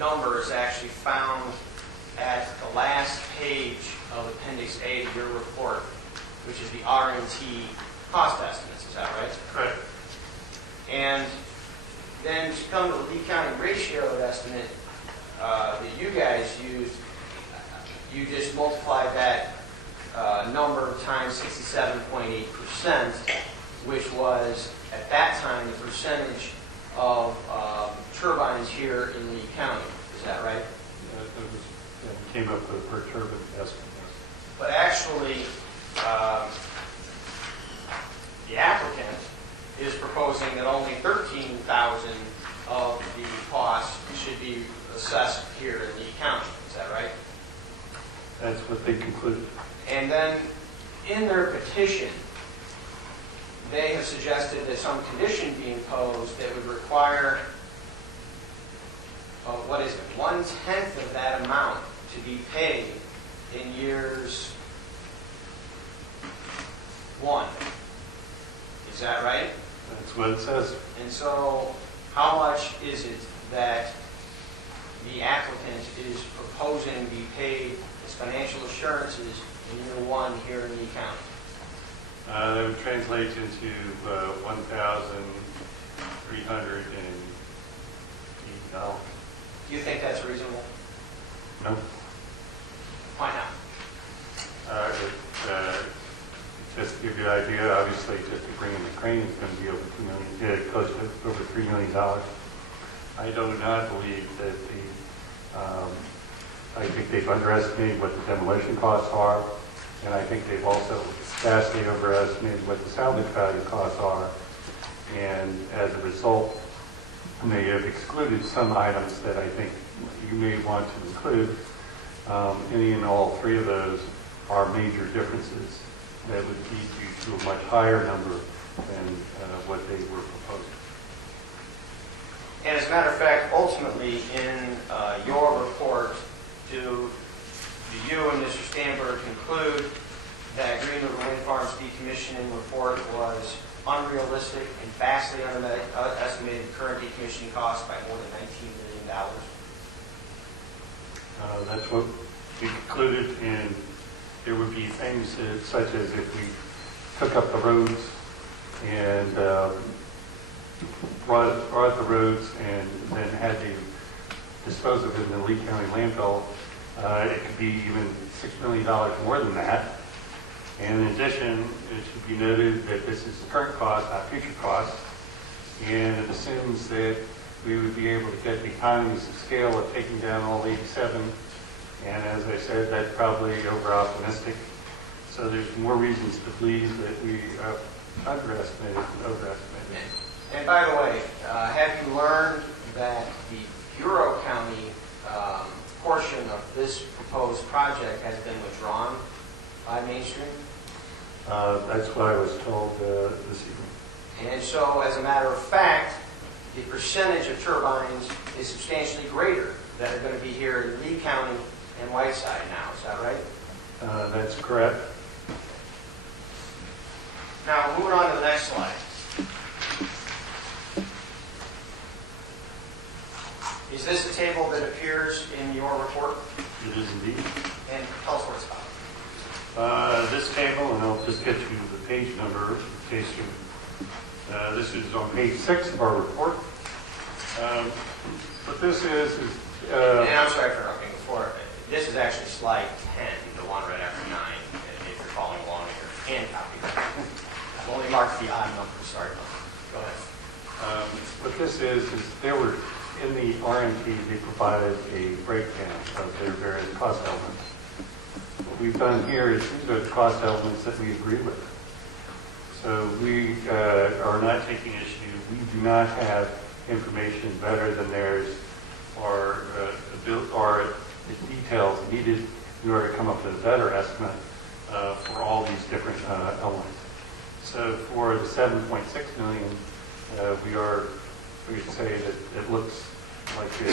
number is actually found at the last page of Appendix A to your report, which is the RMT cost estimates. Is that right? Correct. And then to come to the Lee County ratio estimate that you guys used, you just multiplied that number times 67.8%, which was, at that time, the percentage of turbines here in Lee County. Is that right? We came up with a per turbine estimate. But actually, the applicant is proposing that only $13,000 of the cost should be assessed here in Lee County. Is that right? That's what they concluded. And then in their petition, they have suggested that some condition be imposed that would require, 1/10 of that amount to be paid in years 1. Is that right? That's what it says. And so how much is it that the applicant is proposing be paid as financial assurances in year 1 here in Lee County? That would translate into $1,380. Do you think that's reasonable? No. Why not? Just to give you an idea, obviously, just to bring in the crane is going to be over close to over $3 million. I do not believe that I think they've underestimated what the demolition costs are, and I think they've also vastly overestimated what the salvage value costs are, and as a result, they have excluded some items that I think you may want to include. Any and all three of those are major differences that would lead you to a much higher number than what they were proposing. And as a matter of fact, ultimately, in your report, do you and Mr. Stanberg conclude that Green River Wind Farms decommissioning report was unrealistic and vastly underestimated current decommissioning costs by more than $19 million? That's what we concluded, and there would be things such as if we took up the roads and brought the roads and then had to dispose of it in the Lee County landfill, it could be even $6 million more than that. And in addition, it should be noted that this is current cost, not future cost, and it assumes that we would be able to get the economies of scale of taking down all 87. And as I said, that's probably over-optimistic. So there's more reasons to believe that we underestimated and overestimated. And by the way, have you learned that the Bureau County portion of this proposed project has been withdrawn by Mainstream? That's what I was told this evening. And so, as a matter of fact, the percentage of turbines is substantially greater that are going to be here in Lee County and Whiteside now. Is that right? That's correct. Now, moving on to the next slide. Is this a table that appears in your report? It is indeed. And tell us what it's about. This table, and I'll just get you the page number in case you. This is on page 6 of our report. What this is. And I'm sorry for interrupting before. This is actually slide 10, the one right after 9, if you're following along in your hand copy. I've only marked the odd numbers. Sorry. Go ahead. What this is there were, in the RMP, they provided a breakdown of their various cost elements. What we've done here is these are the cost elements that we agree with. So we are not taking issue. We do not have information better than theirs or the details needed in order to come up with a better estimate for all these different elements. So for the 7.6 million, we would say that it looks like we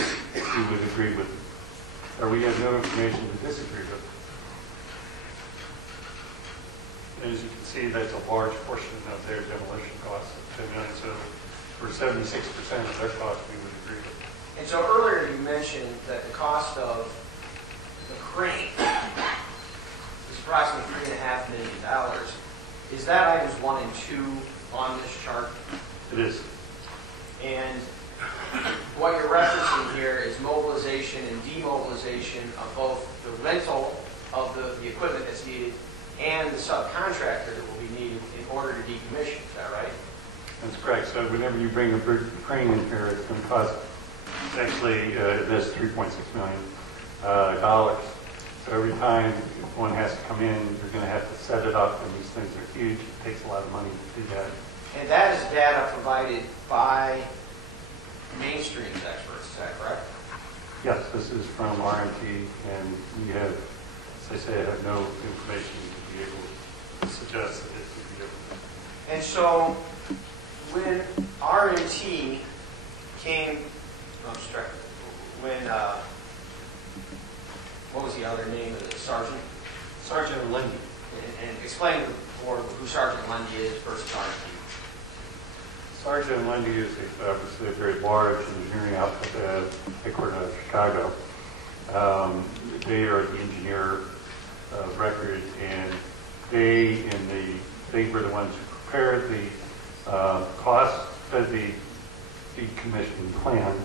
would agree with, or we have no information to disagree with. As you can see, that's a large portion of their demolition costs, 10 million. So for 76% of their cost, we would agree with. And so earlier you mentioned that the cost of the crane is approximately $3.5 million. Is that items 1 and 2 on this chart? It is. And what you're referencing here is mobilization and demobilization of both the rental of the equipment that's needed and the subcontractor that will be needed in order to decommission. Is that right? That's correct. So whenever you bring a crane in here, it's going to cost, actually, this $3.6 million. So every time one has to come in, you're going to have to set it up, and these things are huge. It takes a lot of money to do that. And that is data provided by Mainstream's experts. Is that correct? Yes, this is from RMT, and we have, as I say, I have no information to be able to suggest that it would be different. And so when RMT came, what was the other name of the sergeant? Sergeant Lindy. And explain to the board who Sergeant Lundy is versus RMT. Sergeant Lindy is obviously a very large engineering outfit headquartered out of Chicago. They are the engineer of record, and they were the ones who prepared the cost of the decommissioning plan.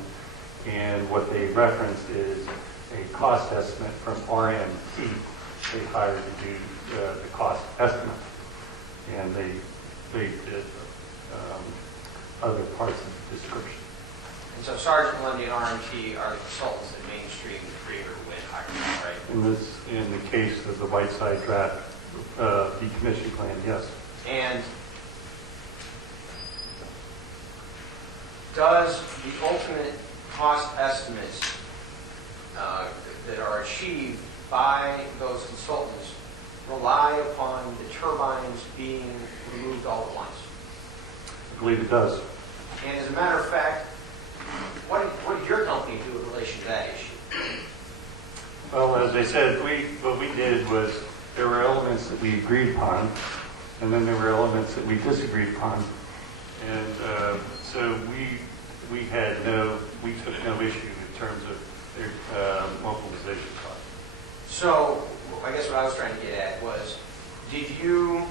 And what they referenced is a cost estimate from RMT. They hired to do the cost estimate, and they did other parts of the description. And so Sergeant Lundy and RMT are the consultants that Mainstream, the creator, who went hired, right? In the case of the Whiteside draft decommissioning plan, yes. And does the ultimate cost estimates that are achieved by those consultants rely upon the turbines being removed all at once? I believe it does. And as a matter of fact, what did your company do in relation to that issue? Well, as I said, what we did was there were elements that we agreed upon, and then there were elements that we disagreed upon. And so we took no issue in terms of their mobilization costs. So I guess what I was trying to get at was, did you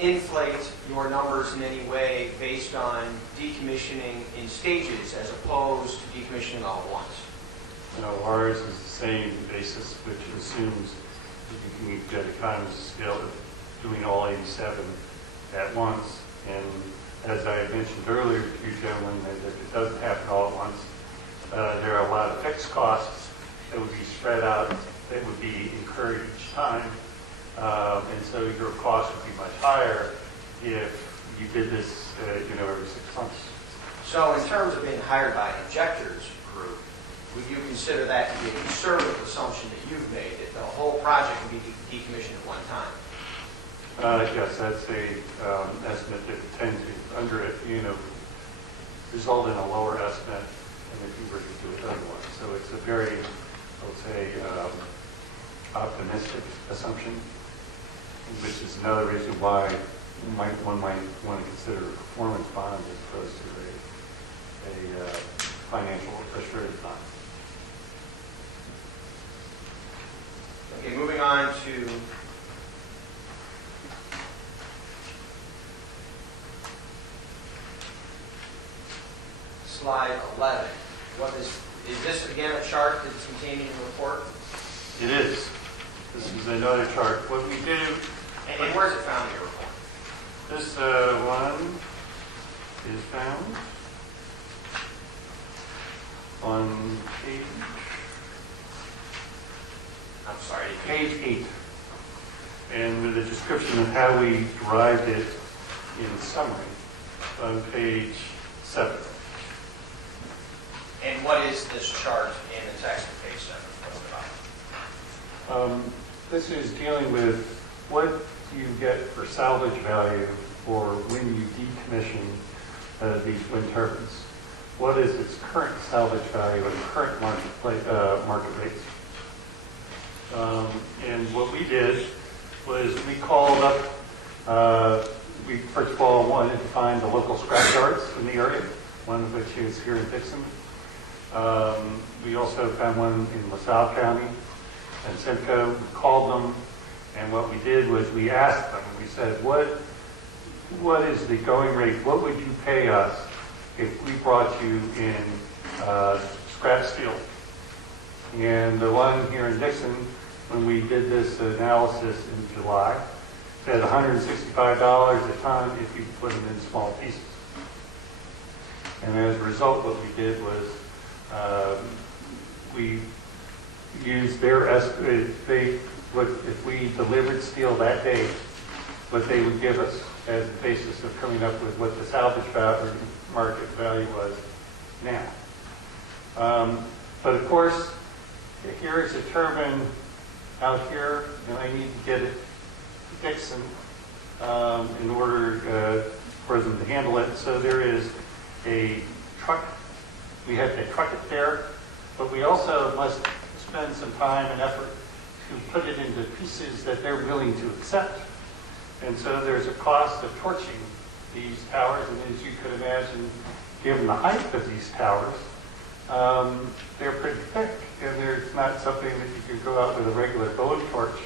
inflate your numbers in any way based on decommissioning in stages as opposed to decommissioning all at once? No, ours is the same basis, which assumes that you can get economies of scale of doing all 87 at once, and as I mentioned earlier to you gentlemen, that it doesn't happen all at once. There are a lot of fixed costs that would be spread out, that would be incurred each time. And so your cost would be much higher if you did this, every 6 months. So in terms of being hired by Injectors Group, would you consider that to be a conservative assumption that you've made, that the whole project would be decommissioned at one time? Yes, that's a estimate that would tend to, result in a lower estimate than if you were to do it otherwise. So it's a very, I would say, optimistic assumption, which is another reason why one might want to consider a performance bond as opposed to a financial assurance bond. Okay, moving on to slide 11. What is this again a chart that's contained in the report? It is. This is another chart. What we do, And where is it found in your report? this one is found on I'm sorry. page 8, and with a description of how we derived it in summary on page 7. And what is this chart in the text of page 7? What's it about? This is dealing with what you get for salvage value for when you decommission these wind turbines. What is its current salvage value at current market rates? And what we did was we called up, we first of all wanted to find the local scrap yards in the area, one of which is here in Hewson. We also found one in LaSalle County and Simcoe. We called them, and what we did was we asked them, we said, what is the going rate? What would you pay us if we brought you in scrap steel? And the one here in Dixon, when we did this analysis in July, said $165 a ton if you put them in small pieces. And as a result, what we did was we used their estimate. If we delivered steel that day, what they would give us as the basis of coming up with what the salvage value, market value was now. But of course, here is a turbine out here, and I need to get it to Dixon in order for them to handle it. So there is a truck. We have to truck it there, but we also must spend some time and effort to put it into pieces that they're willing to accept. And so there's a cost of torching these towers, and as you could imagine, given the height of these towers, they're pretty thick, and there's not something that you could go out with a regular bow torch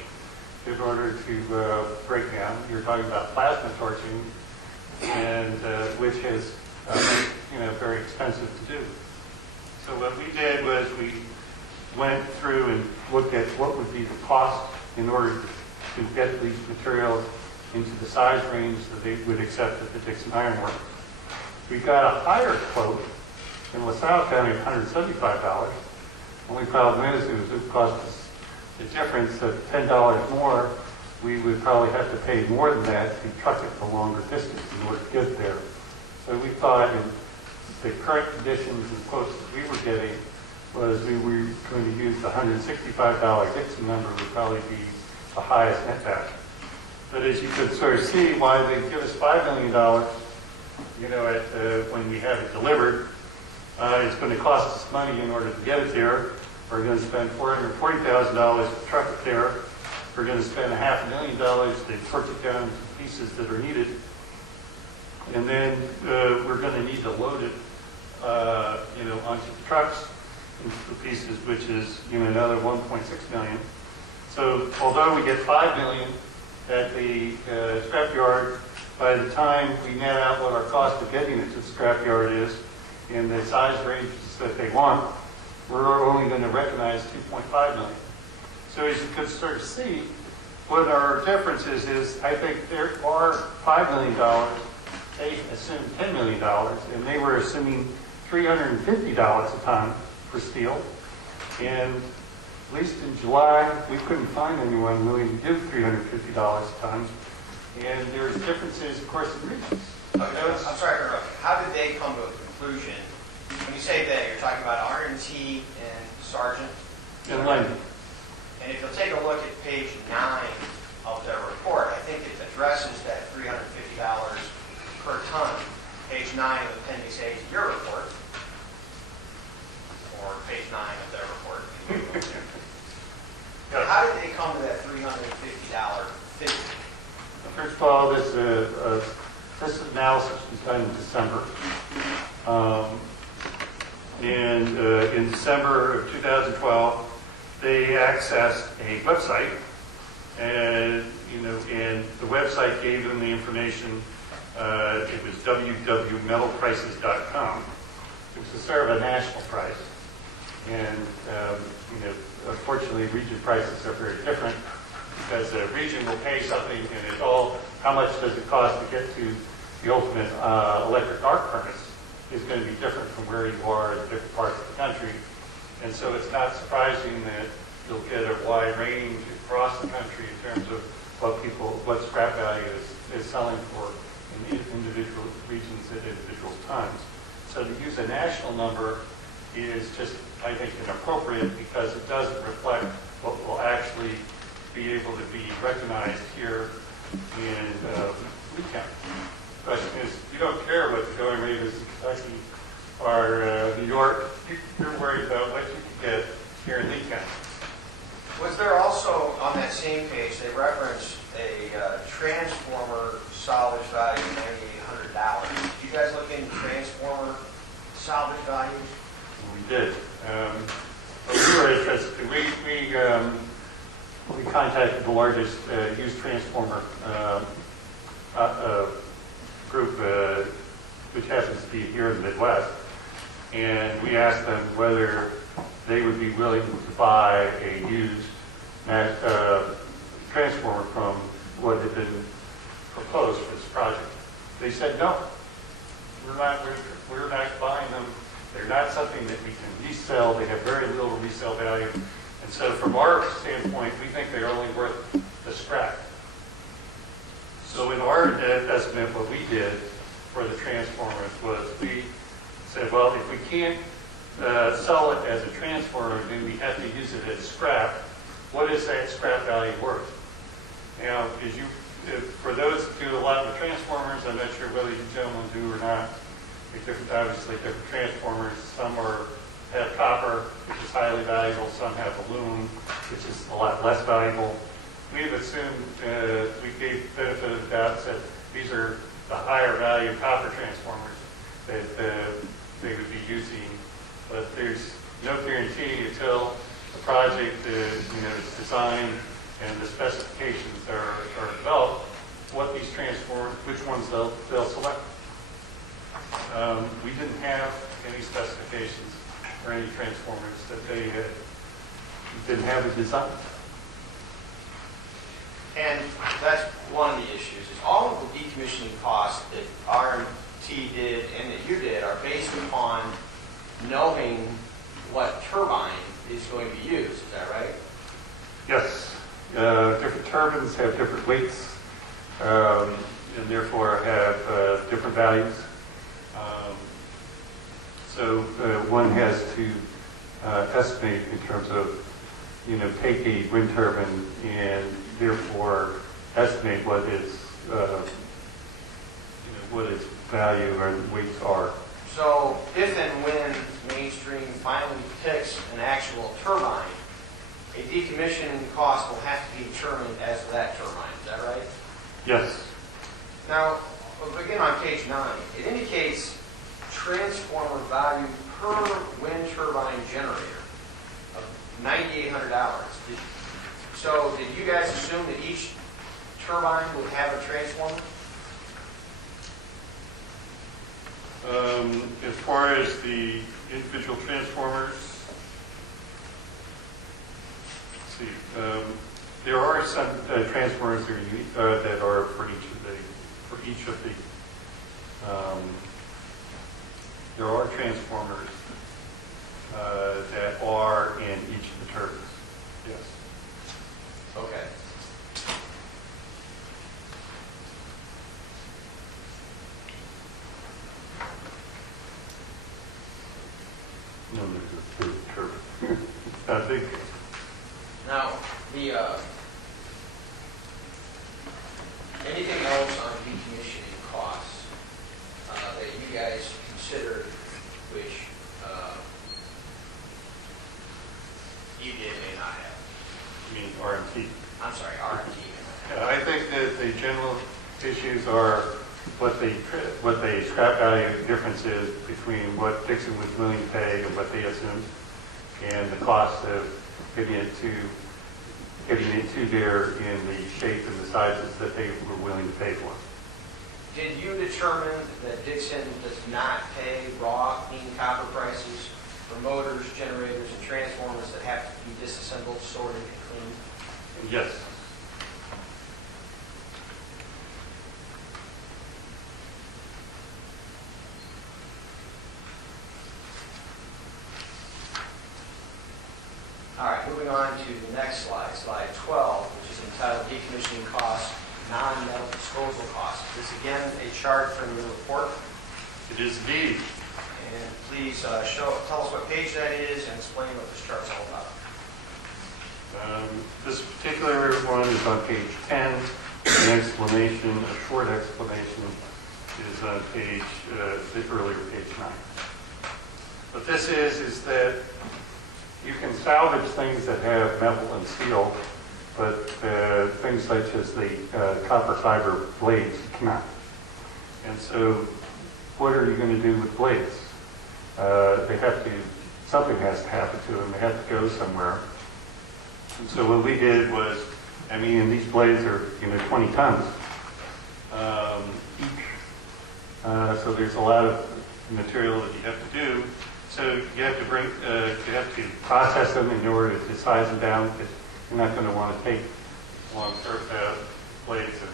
in order to break down. You're talking about plasma torching, and which is very expensive to do. So what we did was we went through and looked at what would be the cost in order to get these materials into the size range that they would accept at the Dixon Iron Works. We got a higher quote in LaSalle County of $175. Only problem is it would cost us the difference of $10 more. We would probably have to pay more than that to truck it the longer distance in order to get there. So we thought in the current conditions and quotes that we were getting was we were going to use the $165 Dixon number would probably be the highest net value. But as you could sort of see why they give us $5 million, when we have it delivered, it's going to cost us money in order to get it there. We're going to spend $440,000 to truck it there. We're going to spend $500,000 to torch it down into pieces that are needed. And then we're going to need to load it, onto the trucks into the pieces, which is another $1.6 million. So although we get $5 million at the scrapyard, by the time we net out what our cost of getting it to the scrapyard is in the size ranges that they want, we're only going to recognize $2.5 million. So as you can sort of see, what our difference is I think there are $5 million they assumed $10 million, and they were assuming $350 a ton for steel. And at least in July, we couldn't find anyone willing to give $350 a ton. And there's differences, of course, in regions. I'm sorry to interrupt you. How did they come to a conclusion? When you say they, you're talking about R&T and Sargent? In London. And if you'll take a look at page 9 of their report, I think it addresses that $350 per ton. Page 9 of Appendix A to your report, or page 9 of their report. How did they come to that $350 figure? First of all, this analysis was done in December. In December of 2012, they accessed a website, and and the website gave them the information. It was www.metalprices.com. It was sort of a national price, and unfortunately, region prices are very different because a region will pay something, and it's all how much does it cost to get to the ultimate electric arc furnace is going to be different from where you are in different parts of the country. And so it's not surprising that you'll get a wide range across the country in terms of what scrap value is selling for in individual regions at individual times. So to use a national number is just, I think, inappropriate because it doesn't reflect what will actually be able to be recognized here in Lee County. The question is, you don't care what the going rate is in Kentucky or New York. You're worried about what you can get here in Lee County. Was there also, on that same page, they referenced a transformer salvage value of $9,800. Did you guys look into transformer salvage values? We did. We were interested. We contacted the largest used transformer group, which happens to be here in the Midwest, and we asked them whether they would be willing to buy a used transformer from what had been proposed for this project. They said no. We're not buying them. They're not something that we can resell. They have very little resale value. And so from our standpoint, we think they're only worth the scrap. So in our estimate, what we did for the transformers was we said, well, if we can't sell it as a transformer, then we have to use it as scrap. What is that scrap value worth? Now, for those that do a lot of the transformers, I'm not sure whether you gentlemen do or not. Obviously, different transformers. Some have copper, which is highly valuable. Some have aluminum, which is a lot less valuable. We've assumed, we gave benefit of the doubt, said these are the higher value copper transformers that they would be using. But there's no guarantee until the project is designed and the specifications are developed, what these transformers, which ones they'll select. We didn't have any specifications or any transformers that they didn't have a design. And that's one of the issues, is all of the decommissioning costs that R&T did and that you did are based upon knowing what turbine is going to be used. Is that right? Yes. Different turbines have different weights and therefore have different values. So one has to estimate in terms of, take a wind turbine and therefore estimate what its value or weights are. So if and when Mainstream finally picks an actual turbine, a decommissioning cost will have to be determined as to that turbine. Is that right? Yes. Now, again on page 9, it indicates transformer value per wind turbine generator of $9,800. So did you guys assume that each turbine would have a transformer? As far as the individual transformers, let's see, there are some transformers that are unique, that are for each of the transformers that are in each of the turbines. Yes. Okay. No, there's a big turbine. I think Now, the, anything else on decommissioning costs that you guys considered, which EPA may not have? I mean RMT. I'm sorry, R&D may not have. I think that the general issues are what the scrap value difference is between what Dixon was willing to pay and what they assumed, and the cost of getting it to there in the shape and the sizes that they were willing to pay for. Did you determine that Dixon does not pay raw clean copper prices for motors, generators, and transformers that have to be disassembled, sorted, and cleaned? Yes. All right, moving on to the next slide, slide 12, which is entitled Decommissioning Costs, Non-Metal Disposal Costs. This again a chart from your report. It is indeed. And please tell us what page that is and explain what this chart's all about. This particular one is on page 10. An explanation, a short explanation, is on page, the earlier page 9. What this is that you can salvage things that have metal and steel, but things such as the copper fiber blades, you cannot. And so what are you going to do with blades? Something has to happen to them. They have to go somewhere. And so what we did was, and these blades are, 20 tons each. So there's a lot of material that you have to do. So you have to process them in order to size them down, because you're not going to want to take long blades and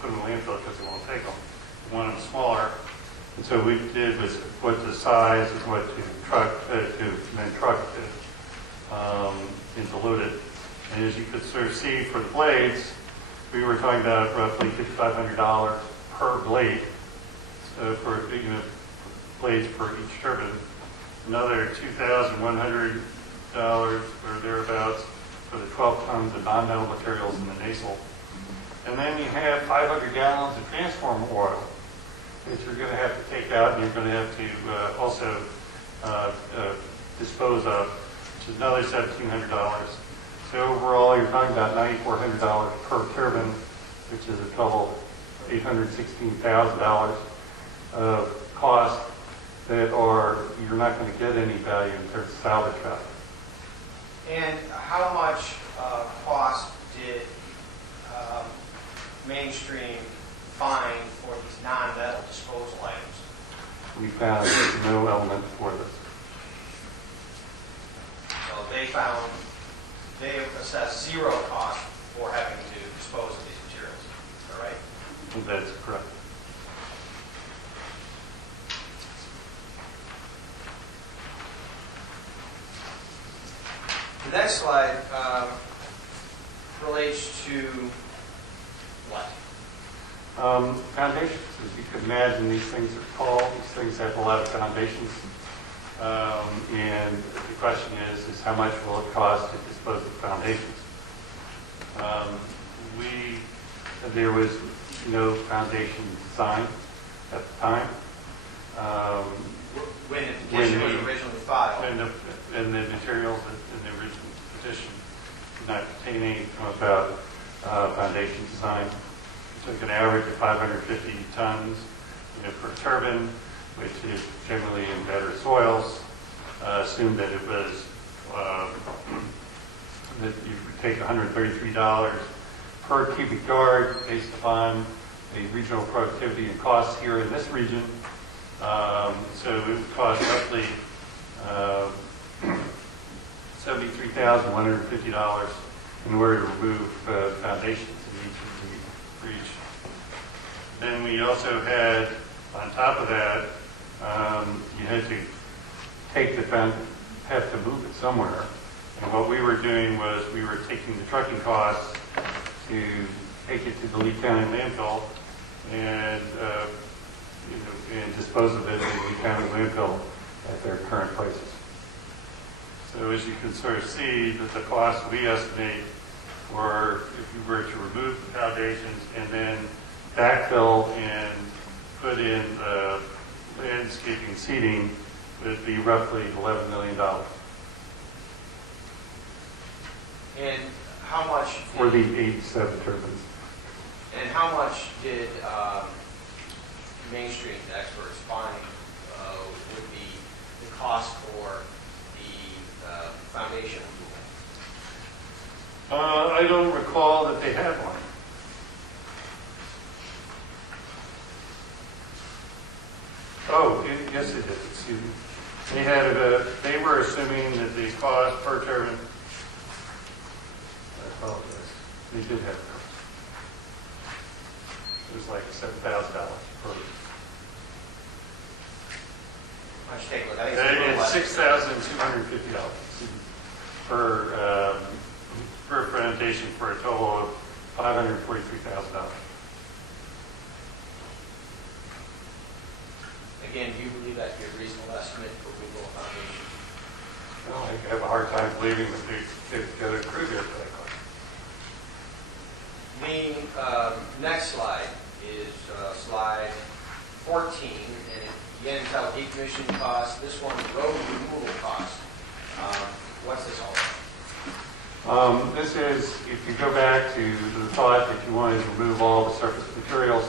put them in the landfill because it won't take them. You want them smaller. And so what we did was what the size is, what to truck into load it. And as you could sort of see for the blades, we were talking about roughly $5,500 per blade. So for blades for each turbine, another $2,100 or thereabouts for the 12 tons of non-metal materials in the nacelle. And then you have 500 gallons of transformer oil that you're going to have to take out, and you're going to have to also dispose of, which is another $1,700. So overall, you're talking about $9,400 per turbine, which is a total $816,000 of cost that you're not going to get any value in terms of salvage value. And how much cost did Mainstream find for these non-metal disposal items? We found there's no element for this. So they assessed zero cost for having to dispose of these materials. Is that right? That's correct. The next slide relates to what? Foundations. As you can imagine, these things are tall. These things have a lot of foundations. And the question is how much will it cost to dispose of foundations? There was no foundation design at the time. When the petition was originally filed. And the materials in the original petition did not contain anything about foundation design. It took an average of 550 tons per turbine, which is generally in better soils. Assumed that it was that you would take $133 per cubic yard based upon the regional productivity and costs here in this region. So it would cost roughly $73,150 in order to remove foundations for each. Then we also had, on top of that, you had to have to move it somewhere. And what we were doing was we were taking the trucking costs to take it to the Lee County landfill and and dispose of it in the Lee County landfill at their current places. So as you can sort of see that the cost we estimate for if you were to remove the foundations and then backfill and put in landscaping seating would be roughly $11 million. And how much For the 87 turbines. And how much did Main Street experts find would be the cost for the foundation removal? I don't recall that they had one. Oh, yes, they did. Excuse me. They were assuming that the cost per turbine. I apologize. They did have a cost. It was like $7,000 per. Why don't you take a look? I think It's $6,250 per foundation for a total of $543,000. Again, do you believe that to be a reasonable estimate for removal of foundation? Well, I have a hard time believing that they got a crew there for that cost. The next slide is slide 14, and it again entitled decommissioning costs. This one, road removal costs. What's this all about? This is, if you go back to the thought that you wanted to remove all the surface materials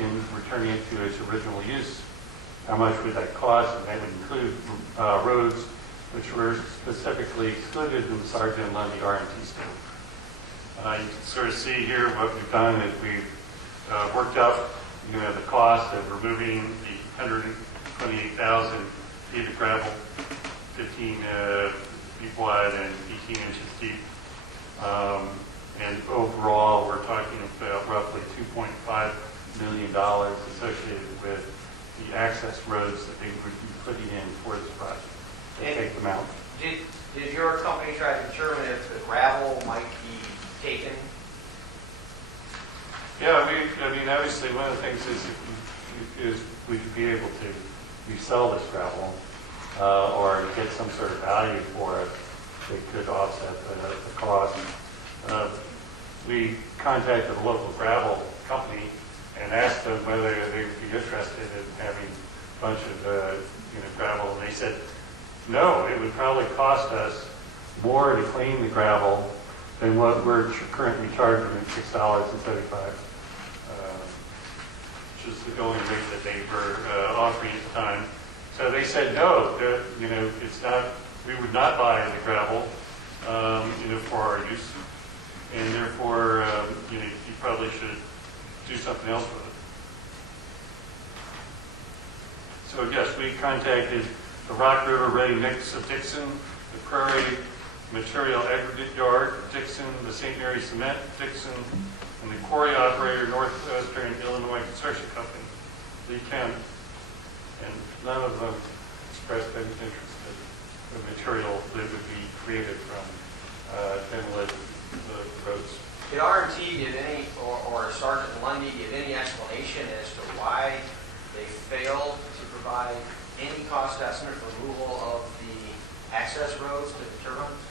in returning it to its original use, how much would that cost? And that would include roads, which were specifically excluded in the Sargent and Lundy R&T scope. You can sort of see here what we've done is we've worked out the cost of removing the 128,000 feet of gravel, 15 feet wide and 18 inches deep. And overall, we're talking about roughly $2.5 million associated with the access roads that they would be putting in for this project to take them out. Did your company try to determine if the gravel might be taken? Yeah, I mean, obviously, one of the things is we could be able to resell this gravel or get some sort of value for it that could offset the cost. We contacted a local gravel company and asked them whether they would be interested in having a bunch of gravel, and they said no. It would probably cost us more to clean the gravel than what we're currently charging at $6.35, which is the going rate that they were offering at the time. So they said no. It's not. We would not buy the gravel, for our use, and therefore, you probably should do something else with it. So yes, we contacted the Rock River Ready Mix of Dixon, the Prairie Material Aggregate Yard of Dixon, the St. Mary Cement Dixon, and the quarry operator Northwestern Illinois Construction Company, Lee County. And none of them expressed any interest in the material that would be created from demolition the roads. Did R&T give any, or Sergeant Lundy give any explanation as to why they failed to provide any cost estimate for removal of the access roads to the turbines?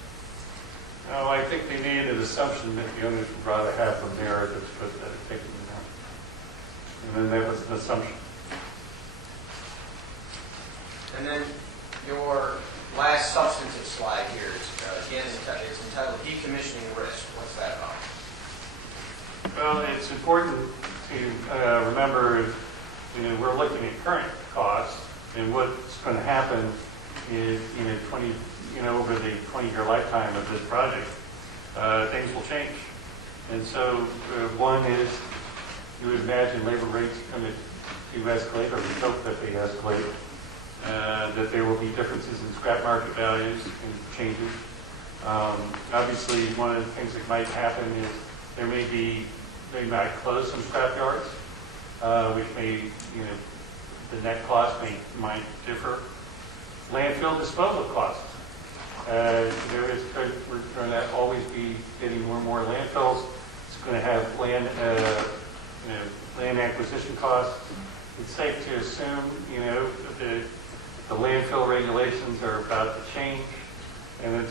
No, I think they made an assumption that the owners would rather have them there as opposed to taking them out. And then that was an assumption. And then your last substantive slide here is, again, it's entitled Decommissioning Risk. What's that about? Well, it's important to remember, we're looking at current costs, and what's going to happen is, over the 20-year lifetime of this project, things will change. And so, one is, you would imagine labor rates are going to escalate, or we hope that they escalate, that there will be differences in scrap market values and changes. Obviously, one of the things that might happen is they might close some scrap yards, which may, the net cost might differ. Landfill disposal costs. We're going to always be getting more and more landfills. It's going to have land acquisition costs. It's safe to assume, the landfill regulations are about to change, and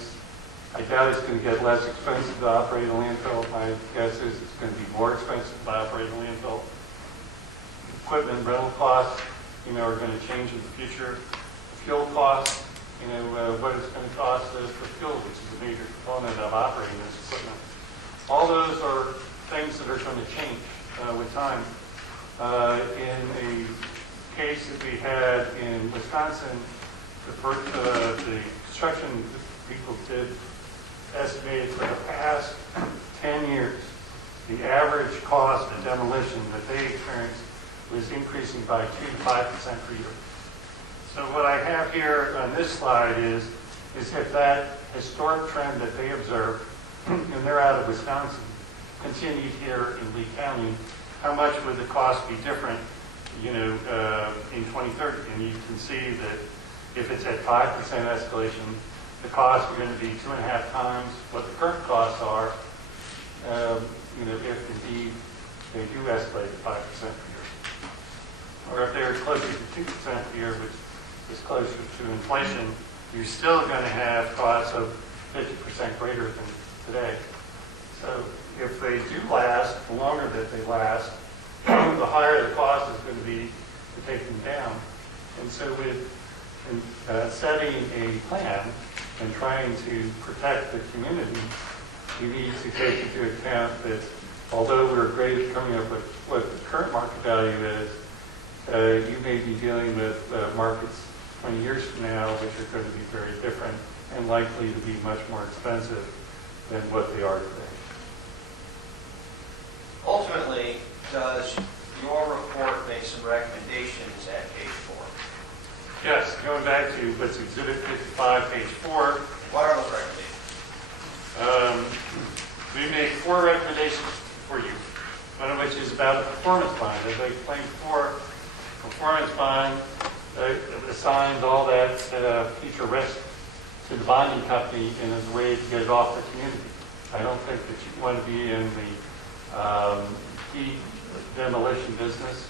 I doubt it's going to get less expensive to operate a landfill. My guess is it's going to be more expensive to operate a landfill. Equipment rental costs, are going to change in the future. Fuel costs, what it's going to cost us for fuel, which is a major component of operating this equipment. All those are things that are going to change with time. In a case that we had in Wisconsin, the construction people did estimate for the past 10 years, the average cost of demolition that they experienced was increasing by 2 to 5% per year. So what I have here on this slide is if that historic trend that they observed, and they're out of Wisconsin, continued here in Lee County, how much would the cost be different, in 2030? And you can see that if it's at 5% escalation, the costs are going to be 2.5 times what the current costs are, if indeed they do escalate at 5% per year. Or if they're closer to 2% per year, which is closer to inflation, you're still going to have costs of 50% greater than today. So if they do last, the longer that they last, the higher the cost is going to be to take them down. And so with setting a plan and trying to protect the community, you need to take into account that although we're great at coming up with what the current market value is, you may be dealing with markets 20 years from now which are going to be very different and likely to be much more expensive than what they are today. Ultimately, does your report make some recommendations at page 4? Yes, going back to what's Exhibit 55, page 4. What are those recommendations? We make 4 recommendations for you, one of which is about a performance bond. As I explained before, performance bond assigns all that future risk to the bonding company and is a way to get it off the community. I don't think that you want to be in the demolition business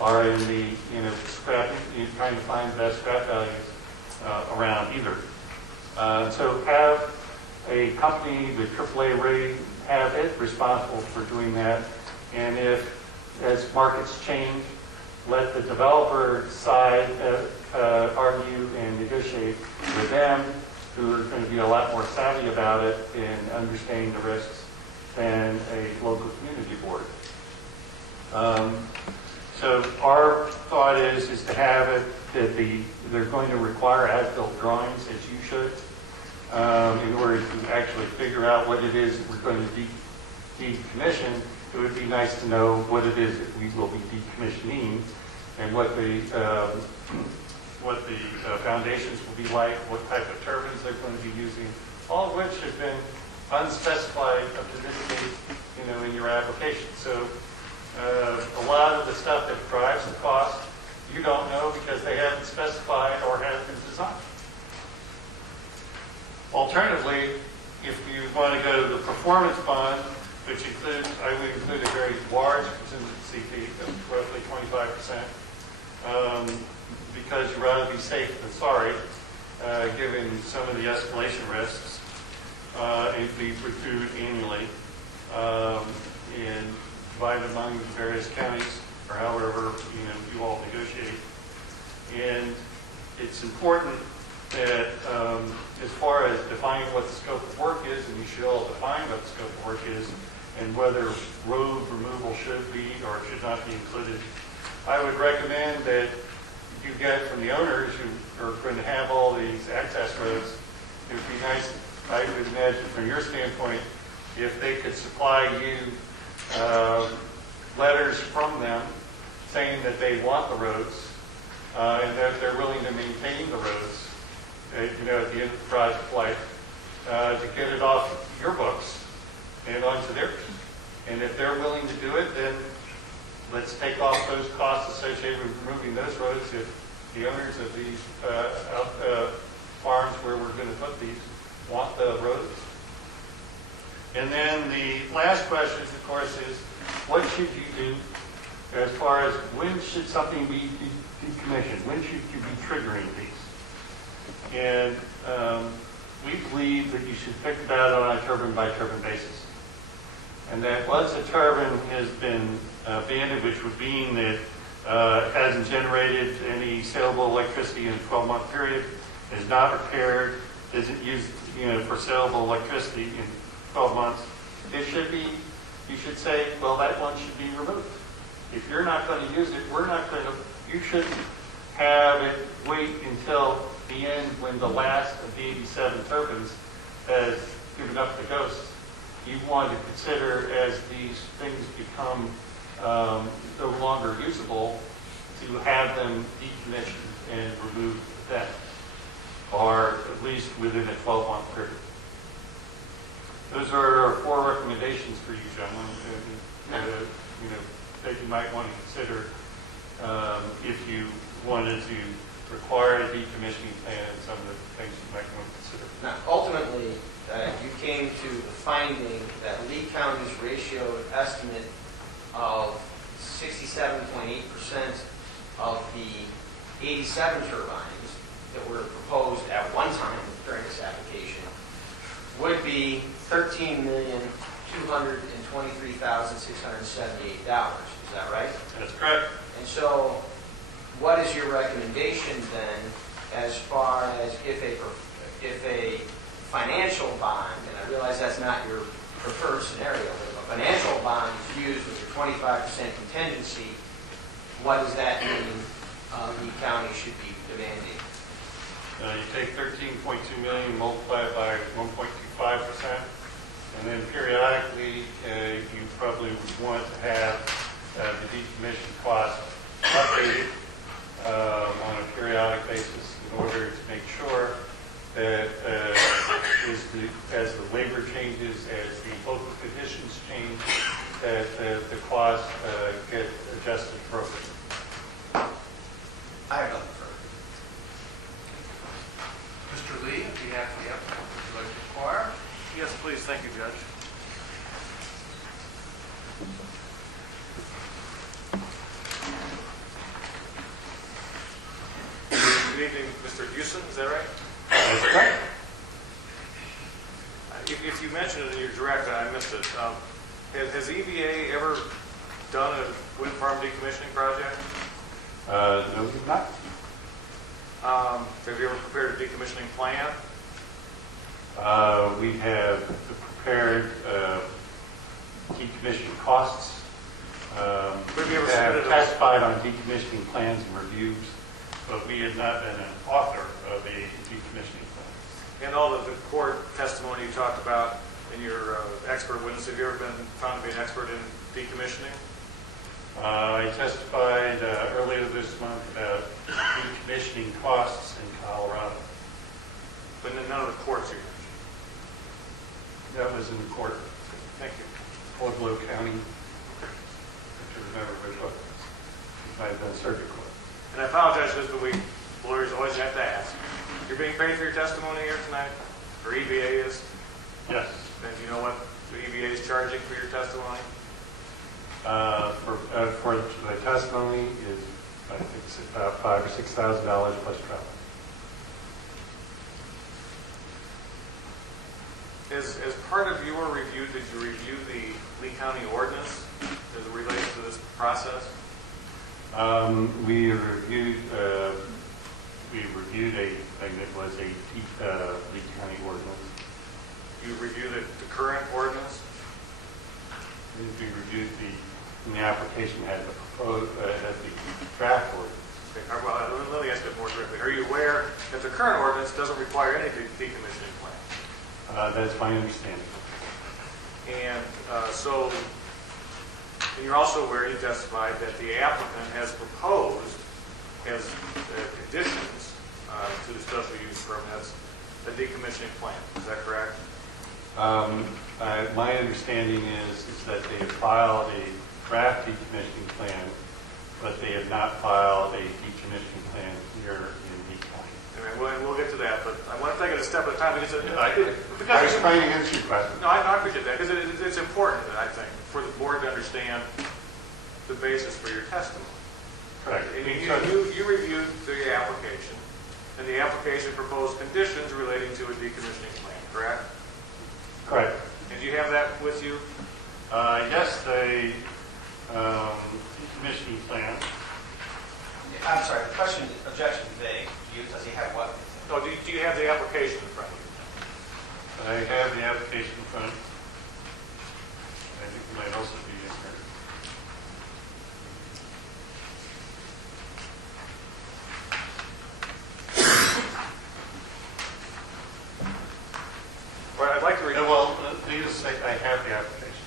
or in the scrapping, trying to find the best scrap values around either. So have a company with AAA rating, have it responsible for doing that, and if as markets change, let the developer side argue and negotiate with them, who are going to be a lot more savvy about it and understanding the risks than a local community board. So our thought is to have it that they're going to require as-built drawings, as you should, in order to actually figure out what it is that we're going to decommission. It would be nice to know what it is that we will be decommissioning and what the foundations will be like, what type of turbines they're going to be using, all of which have been unspecified up to this date, in your application. So a lot of the stuff that drives the cost, you don't know because they haven't specified or haven't been designed. Alternatively, if you want to go to the performance bond, which includes, I would include a very large contingency fee, roughly 25%, because you'd rather be safe than sorry, given some of the escalation risks, and be reviewed annually, and divided among the various counties, or however you all negotiate. And it's important that as far as defining what the scope of work is, and you should all define what the scope of work is, and whether road removal should be or should not be included, I would recommend that you get from the owners who are going to have all these access roads, it would be nice, I would imagine from your standpoint, if they could supply you letters from them saying that they want the roads and that they're willing to maintain the roads, at the end of the project life, to get it off your books and onto theirs. And if they're willing to do it, then let's take off those costs associated with removing those roads if the owners of these farms where we're going to put these want the roads. And then the last question, of course, is what should you do as far as when should something be decommissioned? When should you be triggering these? And we believe that you should think about it on a turbine-by-turbine basis. And that once a turbine has been abandoned, which would mean that it hasn't generated any saleable electricity in a 12-month period, is not repaired, isn't used for saleable electricity in 12 months, it should be, you should say, well, that one should be removed. If you're not going to use it, we're not going to, you shouldn't have it wait until the end when the last of the 87 turbines has given up the ghost. You want to consider, as these things become no longer usable, to have them decommissioned and removed then, or at least within a 12-month period. Those are our 4 recommendations for you, gentlemen, that you might want to consider if you wanted to require a decommissioning plan and some of the things you might want to consider. Now, ultimately, you came to the finding that Lee County's ratio estimate of 67.8% of the 87 turbines that were proposed at one time during this application would be $13,223,678. Is that right? That's correct. And so, what is your recommendation then, as far as if a financial bond, and I realize that's not your preferred scenario, but if a financial bond is used with your 25% contingency, what does that mean the county should be demanding? You take 13.2 million, multiply it by 1.25%, and then periodically you probably would want to have the decommission cost updated on a periodic basis in order to make sure that as the labor changes, as the local conditions change, that the costs get adjusted appropriately. I have nothing further. Mr. Lee, on behalf of the applicant, would you like to inquire? Yes, please. Thank you, Judge. Good evening, Mr. Hewson. Is that right? That's correct. If you mentioned it in your direct, I missed it. Has EVA ever done a wind farm decommissioning project? No, we've not. Have you ever prepared a decommissioning plan? We have prepared decommissioning costs. Have you ever We have submitted testified on decommissioning plans and reviews, but we have not been an author of a decommissioning plan. And all of the court testimony you talked about in your expert witness, have you ever been found to be an expert in decommissioning? I testified earlier this month about decommissioning costs in Colorado. But in none of the courts you mentioned. That was in court, Thank you. Pueblo County. If you remember which one. It might have been circuit court. And I apologize for this, but we lawyers always have to ask. You're being paid for your testimony here tonight? Or EVA is? Yes. Then do you know what the EVA is charging for your testimony? For the testimony is, I think it's about $5,000 or $6,000 plus travel. As part of your review, did you review the Lee County ordinance as it relates to this process? We reviewed I think it was a Lee County ordinance. You reviewed the current ordinance? We reviewed the application had the proposed, had the draft ordinance. Okay, well, let me ask it more directly. Are you aware that the current ordinance doesn't require any decommissioning plan? That's my understanding. And and you're also aware, you testified, that the applicant has proposed as conditions to the special use permits a decommissioning plan. Is that correct? My understanding is that they have filed a draft decommissioning plan, but they have not filed a decommissioning plan here in the county. Anyway, we'll get to that, but I want to take it a step at a time because I was trying to answer your question. No, I appreciate that because it's important, I think, for the board to understand the basis for your testimony. Correct. I mean, you reviewed the application, and the application proposed conditions relating to a decommissioning plan, correct? Correct. And do you have that with you? Yes, the decommissioning plan. I'm sorry, the question, objection vague. Does he have what? No, do you have the application in front of you? I have the application in front. I think it might also be in here. Well, I'd like to I have the application.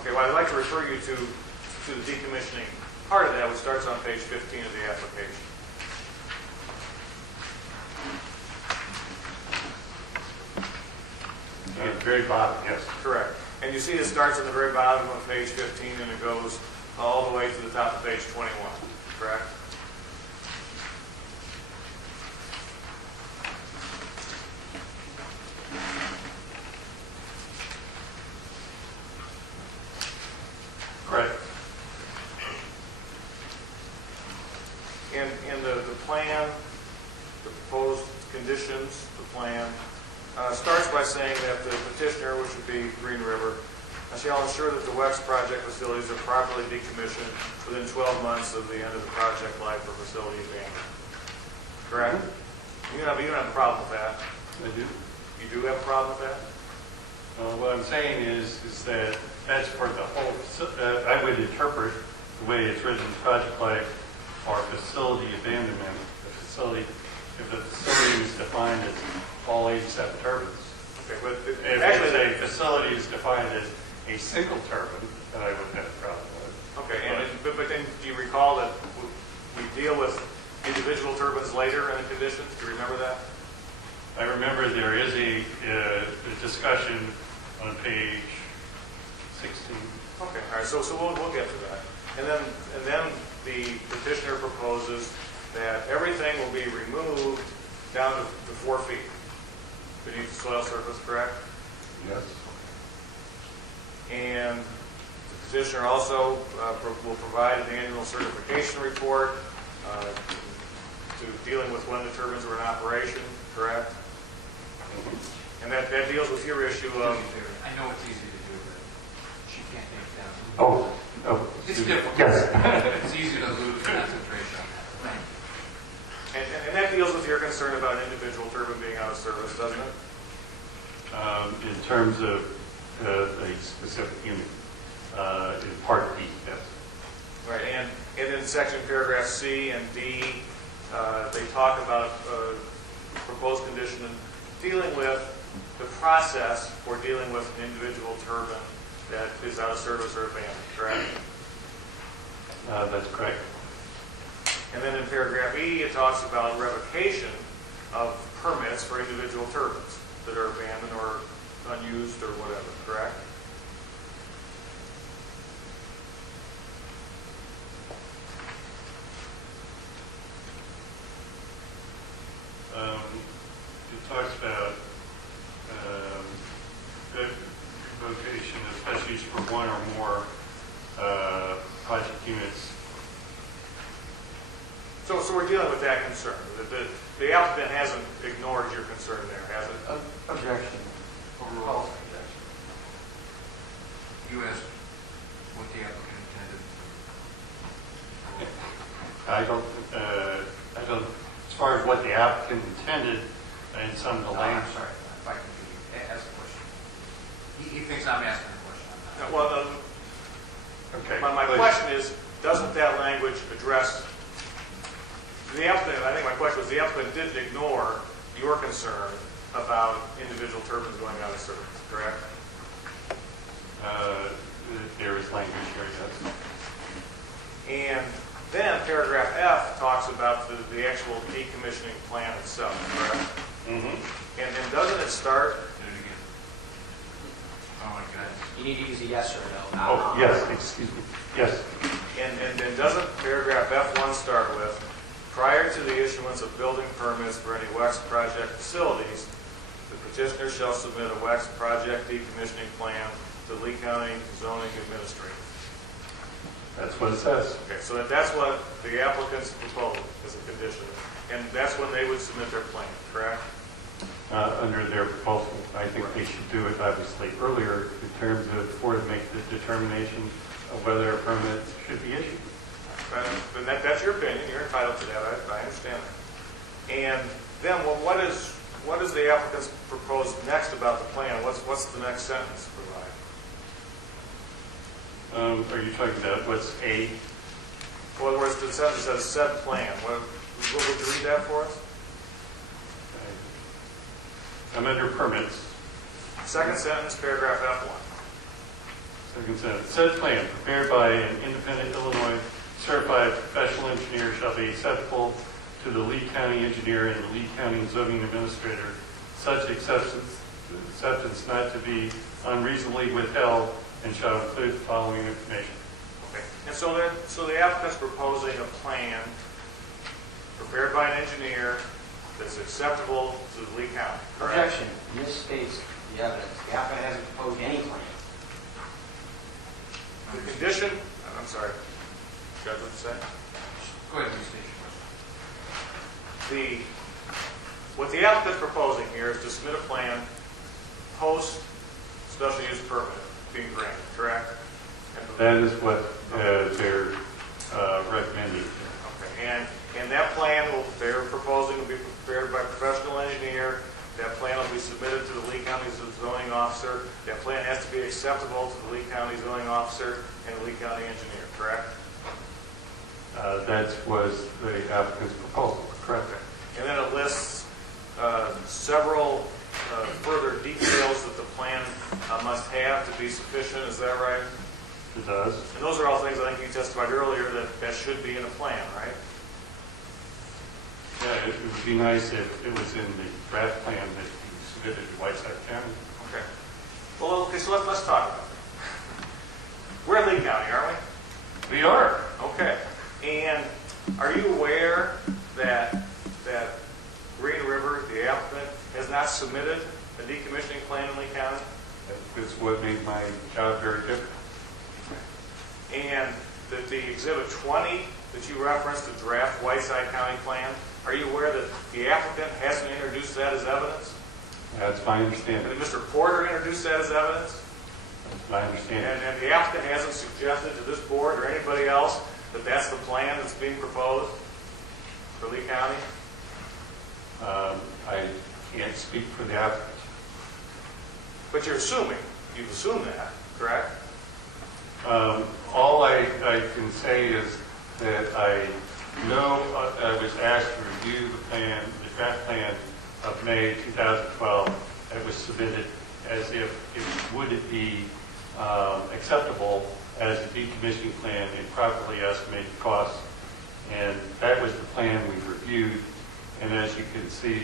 Okay, well, I'd like to refer you to the decommissioning part of that, which starts on page 15 of the application. At the very bottom, yes. Correct. And you see it starts at the very bottom of page 15 and it goes all the way to the top of page 21, correct? Correct. And the plan, the proposed conditions, the plan, starts by saying that the petitioner, which would be Green River, shall ensure that the WEX project facilities are properly decommissioned within 12 months of the end of the project life for facility abandonment. Correct? You don't have a problem with that? I do. You do have a problem with that? What I'm saying is that that's for the whole, I would interpret the way it's written in project life for facility abandonment. If the facility is defined as all 87 turbines. Okay, but If actually, a facility is defined as a single turbine, then I wouldn't have a problem with it. okay, but then do you recall that we deal with individual turbines later in the conditions? Do you remember that? I remember there is a discussion on page 16. Okay, all right, so we'll get to that. And then the petitioner proposes that everything will be removed down to 4 feet beneath the soil surface, correct? Yes. And the petitioner also will provide an annual certification report to dealing with when the turbines were in operation, correct? And that deals with your issue of... I know it's easy to do, but she can't take it down. Oh. It's difficult. Yes. It's easy to lose concentration on that. And that deals with your concern about an individual turbine being out of service, doesn't it? In terms of a specific unit, in part B, yes. Right, and in section paragraph C and D, they talk about proposed condition and dealing with the process for dealing with an individual turbine that is out of service or abandoned, correct? That's correct. And then in paragraph E, it talks about revocation of permits for individual turbines that are abandoned or unused or whatever, correct? It talks about revocation of special use for one or more project units. So we're dealing with that concern. The applicant hasn't ignored your concern there, has it? Objection. Overall objection. You asked what the applicant intended. I don't, as far as what the applicant intended in some of the language. I'm sorry, if I can ask a question. He thinks I'm asking a question. No, well, Okay. my question is, doesn't that language address the applicant? I think my question was, the applicant didn't ignore your concern about individual turbines going out of service, correct? There is language here, yes. And then paragraph F talks about the actual decommissioning plan itself, correct? Mm-hmm. And doesn't it start, Oh, my God. You need to use a yes or a no. Oh, yes, excuse me. Yes. And doesn't paragraph F1 start with, prior to the issuance of building permits for any WEX project facilities, the petitioner shall submit a WEX project decommissioning plan to the Lee County zoning administrator. That's what it says. Okay, so that's what the applicants propose as a condition, and that's when they would submit their plan, correct? Under their proposal. I think they should do it obviously earlier in terms of, for to make the determination of whether a permit should be issued. And that's your opinion, you're entitled to that, I understand that. And then what is the applicants propose next about the plan? What's the next sentence provide? Are you talking about what's A? Well, whereas the sentence says said plan, what would you read that for us? I'm under permits. Second sentence, paragraph F1. Second sentence. Said plan prepared by an independent Illinois certified professional engineer shall be acceptable to the Lee County engineer and the Lee County zoning administrator. Such acceptance not to be unreasonably withheld and shall include the following information. Okay. And so the applicant's proposing a plan prepared by an engineer that's acceptable to the Lee County, correct? Objection. Misstates the evidence. The applicant hasn't proposed any plan. The condition, I'm sorry, Judge, what you say? Go ahead, Mr. Station. What the applicant's proposing here is to submit a plan post special use permit being granted, correct? That is what they're recommending. Okay, and that plan they're proposing will be prepared by a professional engineer. That plan will be submitted to the Lee County zoning officer. That plan has to be acceptable to the Lee County zoning officer and the Lee County engineer, correct? That was the applicant's proposal, correct? Okay. And then it lists several further details that the plan must have to be sufficient. Is that right? It does. And those are all things I think you testified earlier that should be in a plan, right? Yeah, it would be nice if it was in the draft plan that you submitted to Whiteside County. Okay. Well, okay, so let's talk about it. We're in Lee County, aren't we? We are. Okay. And are you aware that Green River, the applicant, has not submitted a decommissioning plan in Lee County? That's what made my job very difficult. And that the Exhibit 20 that you referenced, the draft Whiteside County plan, are you aware that the applicant hasn't introduced that as evidence? That's my understanding. And Mr. Porter introduced that as evidence? That's my understanding. And the applicant hasn't suggested to this board or anybody else that that's the plan that's being proposed for Lee County? I can't speak for the applicant. But you're assuming. You've assumed that, correct? All I can say is that I know I was asked to review the plan, the draft plan of May 2012 that was submitted as if would it be acceptable as a decommissioning plan and properly estimated costs. And that was the plan we reviewed. And as you can see,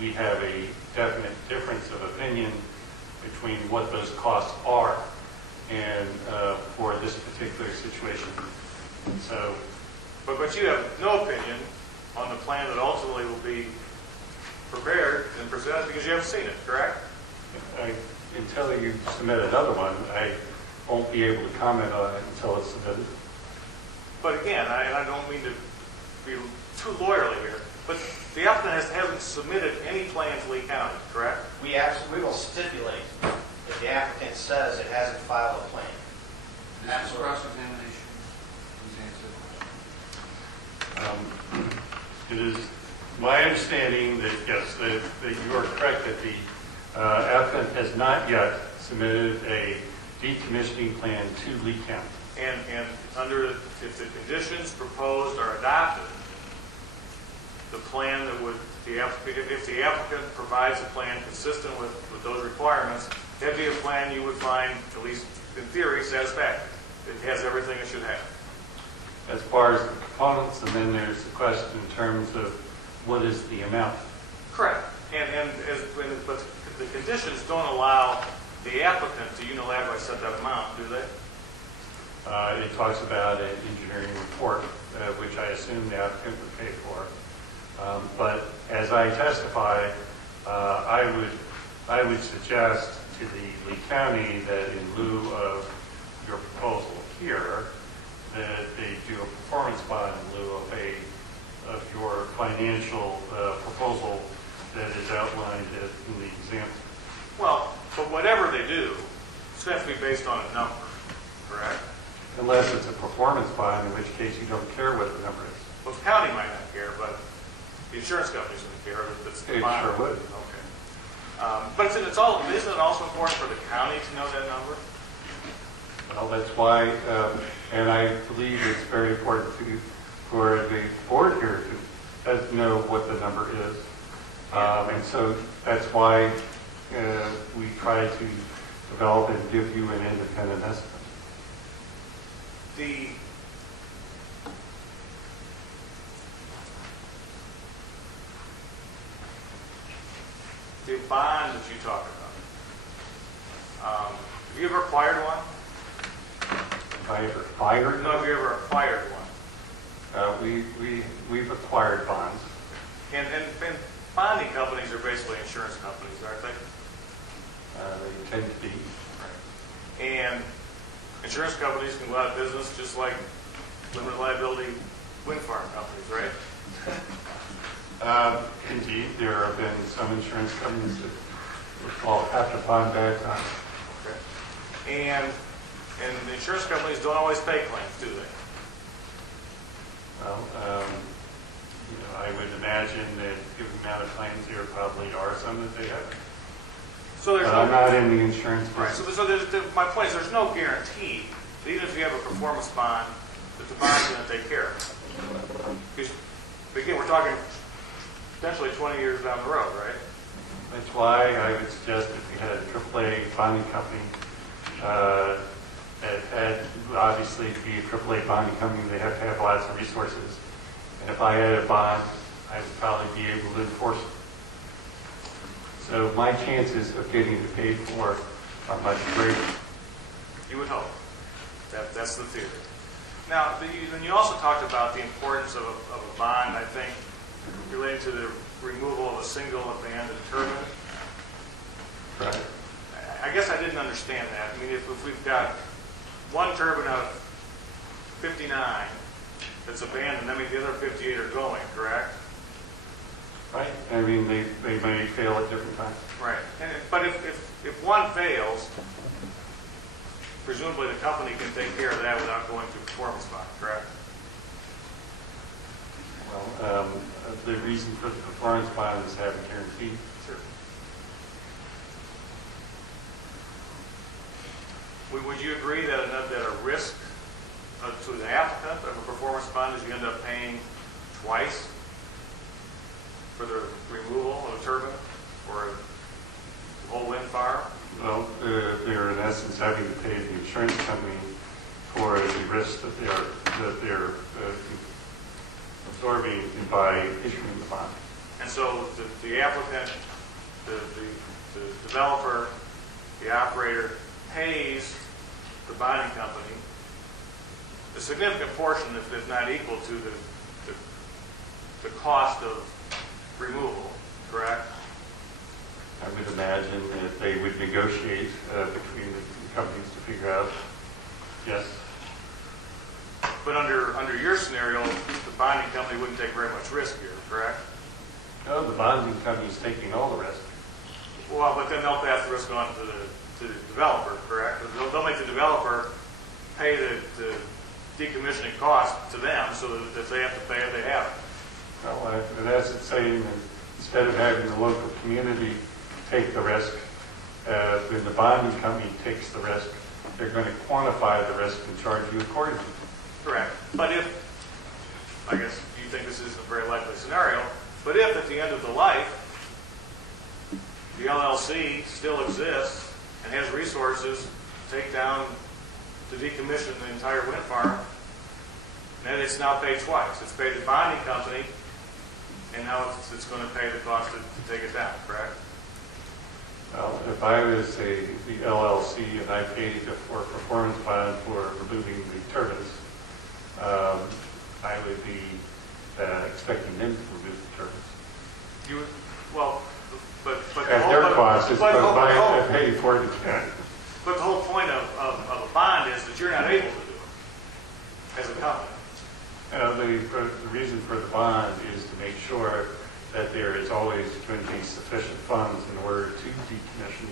we have a definite difference of opinion between what those costs are and for this particular situation. So, but you have no opinion on the plan that ultimately will be prepared and presented because you haven't seen it, correct? Until you submit another one, I won't be able to comment on it until it's submitted. But again, I don't mean to be too lawyerly here, but the applicant hasn't submitted any plan to Lee County, correct? We will stipulate if the applicant says it hasn't filed a plan. This is cross-examination. Please answer. It is my understanding that, yes, that you are correct that the applicant has not yet submitted a decommissioning plan to Lee County. And under, if the conditions proposed are adopted, the plan that would, if the applicant provides a plan consistent with those requirements, that'd be a plan you would find, at least in theory, satisfactory. It has everything it should have. As far as the components, and then there's the question in terms of what is the amount. Correct. But the conditions don't allow the applicant to unilaterally set that amount, do they? It talks about an engineering report, which I assume the applicant would pay for. But as I testify, I would suggest to the Lee County that in lieu of your proposal here, that they do a performance bond in lieu of your financial proposal that is outlined in the example. Well, but whatever they do, it's going to have to be based on a number, correct? Unless it's a performance bond, in which case you don't care what the number is. Well, the county might not care, but the insurance company's going to care. That's the It bond. sure would. Okay. But isn't it also important for the county to know that number? Well, that's why, and I believe it's very important for the board here to know what the number is. And so that's why we try to develop and give you an independent estimate. The bond that you talk about, have you ever acquired one? Have I ever acquired? No, have you ever acquired one? We've acquired bonds. And bonding companies are basically insurance companies, aren't they? They tend to be. And insurance companies can go out of business just like limited liability wind farm companies, right? Indeed, there have been some insurance companies that have to bond bad times. Okay. And the insurance companies don't always pay claims, do they? Well, I would imagine that given the amount of claims there probably are some that they have. So there's But I'm not in the insurance right. business. So my point is there's no guarantee that even if you have a performance bond, that the bond's going to take care of it. Because, again, we're talking potentially 20 years down the road, right? That's why I would suggest if you had a AAA bonding company, that had obviously to be a AAA bonding company, they have to have lots of resources. And if I had a bond, I would probably be able to enforce it. So my chances of getting it paid for are much greater. You would hope. That's the theory. Now, then you also talked about the importance of a bond, I think, related to the removal of a single abandoned turbine. Right. I guess I didn't understand that. I mean, if we've got one turbine out of 59 that's abandoned, that means the other 58 are going, correct? Right. I mean, they may fail at different times. Right. But if one fails, presumably the company can take care of that without going through performance bond, correct? Well, the reason for the performance bond is having guarantee. Sure. Would you agree that a risk to the applicant of a performance bond is you end up paying twice for the removal of a turbine or a whole wind farm? Well, they're in essence having to pay the insurance company for the risk that they're absorbing by issuing the bond. And so the applicant, the developer, the operator pays the bonding company a significant portion, if not equal to the cost of removal, correct? I would imagine that they would negotiate between the companies to figure out, yes. But under your scenario, the bonding company wouldn't take very much risk here, correct? No, the bonding company is taking all the risk. Well, but then they'll pass the risk on to the developer, correct? They'll make the developer pay the decommissioning cost to them, so that if they have to pay it, they have it. Well, in essence, saying that instead of having the local community take the risk, when the bonding company takes the risk, they're going to quantify the risk and charge you accordingly. Correct. But if, I guess you think this isn't a very likely scenario, but if at the end of the life, the LLC still exists and has resources to take down, to decommission the entire wind farm, then it's now paid twice. It's paid the bonding company, and now it's going to pay the cost to take it down, correct? Well, if I was the LLC and I paid for a performance bond for removing the turbines, I would be expecting them to remove the turbines. You would, well, but At their cost, it's I pay for it again. But the whole point of a bond is that you're not able to do it as a company. The reason for the bond is to make sure that there is always going to be sufficient funds in order to decommission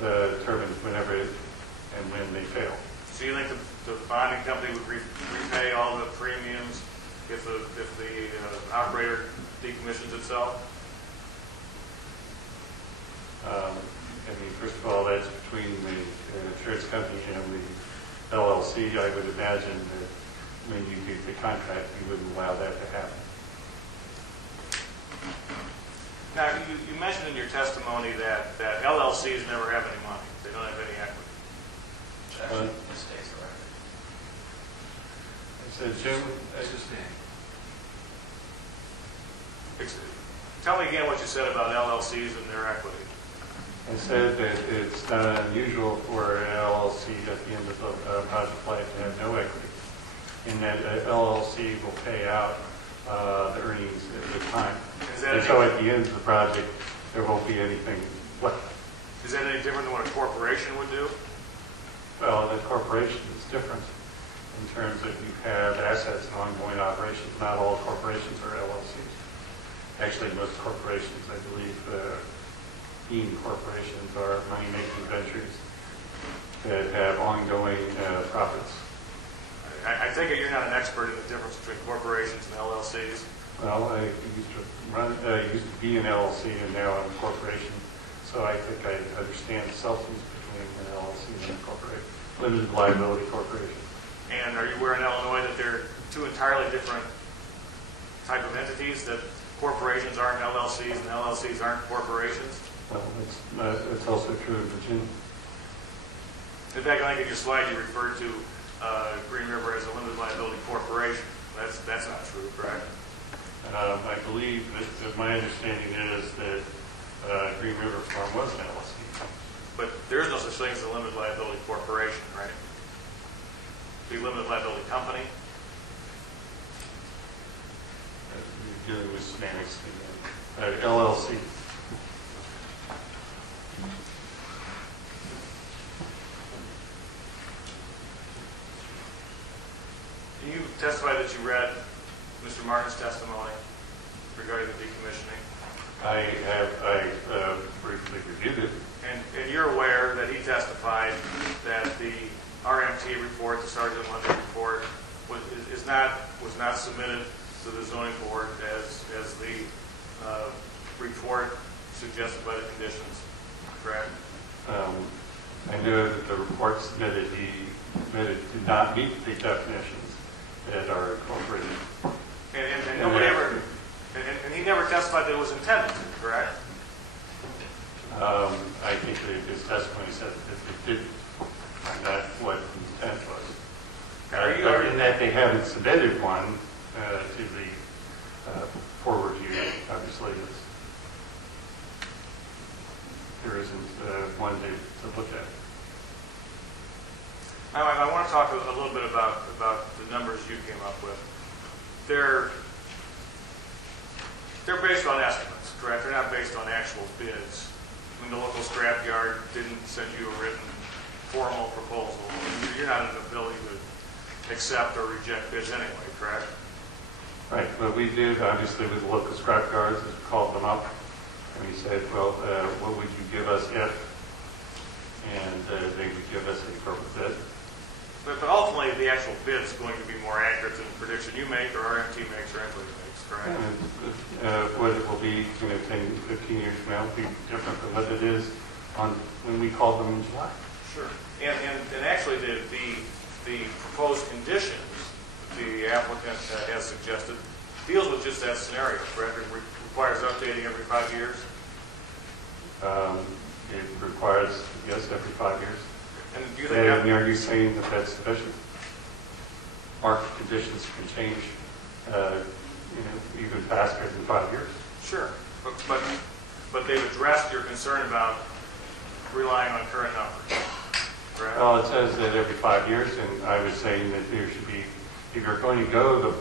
the turbines whenever and when they fail. So you think the bonding company would repay all the premiums if the operator decommissions itself? I mean, first of all, that's between the insurance company and the LLC. I would imagine that when you do the contract, you wouldn't allow that to happen. Now, you mentioned in your testimony that LLCs never have any money. They don't have any equity. Actually, this stays the record. I said, Jim, Tell me again what you said about LLCs and their equity. I said that it's not unusual for an LLC at the end of the project life to have no equity, and that an LLC will pay out the earnings at the time. And so at the end of the project, there won't be anything left. Is that any different than what a corporation would do? Well, the corporation is different in terms that you have assets and ongoing operations. Not all corporations are LLCs. Actually, most corporations, I believe, being corporations are money-making ventures that have ongoing profits. I take it you're not an expert in the difference between corporations and LLCs. Well, I used to be an LLC, and now I'm a corporation. So I think I understand the substance between an LLC and a corporation, limited liability corporation. And are you aware in Illinois that there are two entirely different type of entities, that corporations aren't LLCs and LLCs aren't corporations? Well, it's also true in Virginia. In fact, I think in your slide you referred to Green River as a limited liability corporation. That's not true, correct? I believe that my understanding is that Green River Farm was an LLC. But there is no such thing as a limited liability corporation, right? The limited liability company. You're dealing with semantics. LLC. You testified that you read Mr. Martin's testimony regarding the decommissioning. I briefly reviewed it. And you're aware that he testified that the RMT report, the Sergeant Lundy report, was not submitted to the zoning board as the report suggested by the conditions, correct? I know that the report submitted did not meet the definitions that are incorporated. And nobody ever, and he never testified that it was intended to, correct? I think that his testimony said that they didn't, and that's what the intent was. But in that they haven't submitted one to the for review, obviously, there isn't one to look at. I want to talk a little bit about the numbers you came up with. They're based on estimates, correct? They're not based on actual bids. I mean, the local scrapyard didn't send you a written formal proposal. You're not in an ability to accept or reject bids anyway, correct? Right, but we did, obviously, with the local scrapyards, we called them up, and we said, well, what would you give us if? And they would give us a appropriate bid. But ultimately, the actual bid is going to be more accurate than the prediction you make, or RMT makes, or anybody makes, correct? What it will be, 10, 15 years from now, will be different than what it is on when we called them in July. Sure. And actually, the proposed conditions the applicant has suggested deals with just that scenario, correct? It requires updating every 5 years? It requires, yes, every 5 years. And do you think are you saying that that's sufficient? Market conditions can change even faster than 5 years. Sure. But they've addressed your concerned about relying on current numbers, correct? Well, it says that every 5 years, and I was saying that there should be, if you're going to go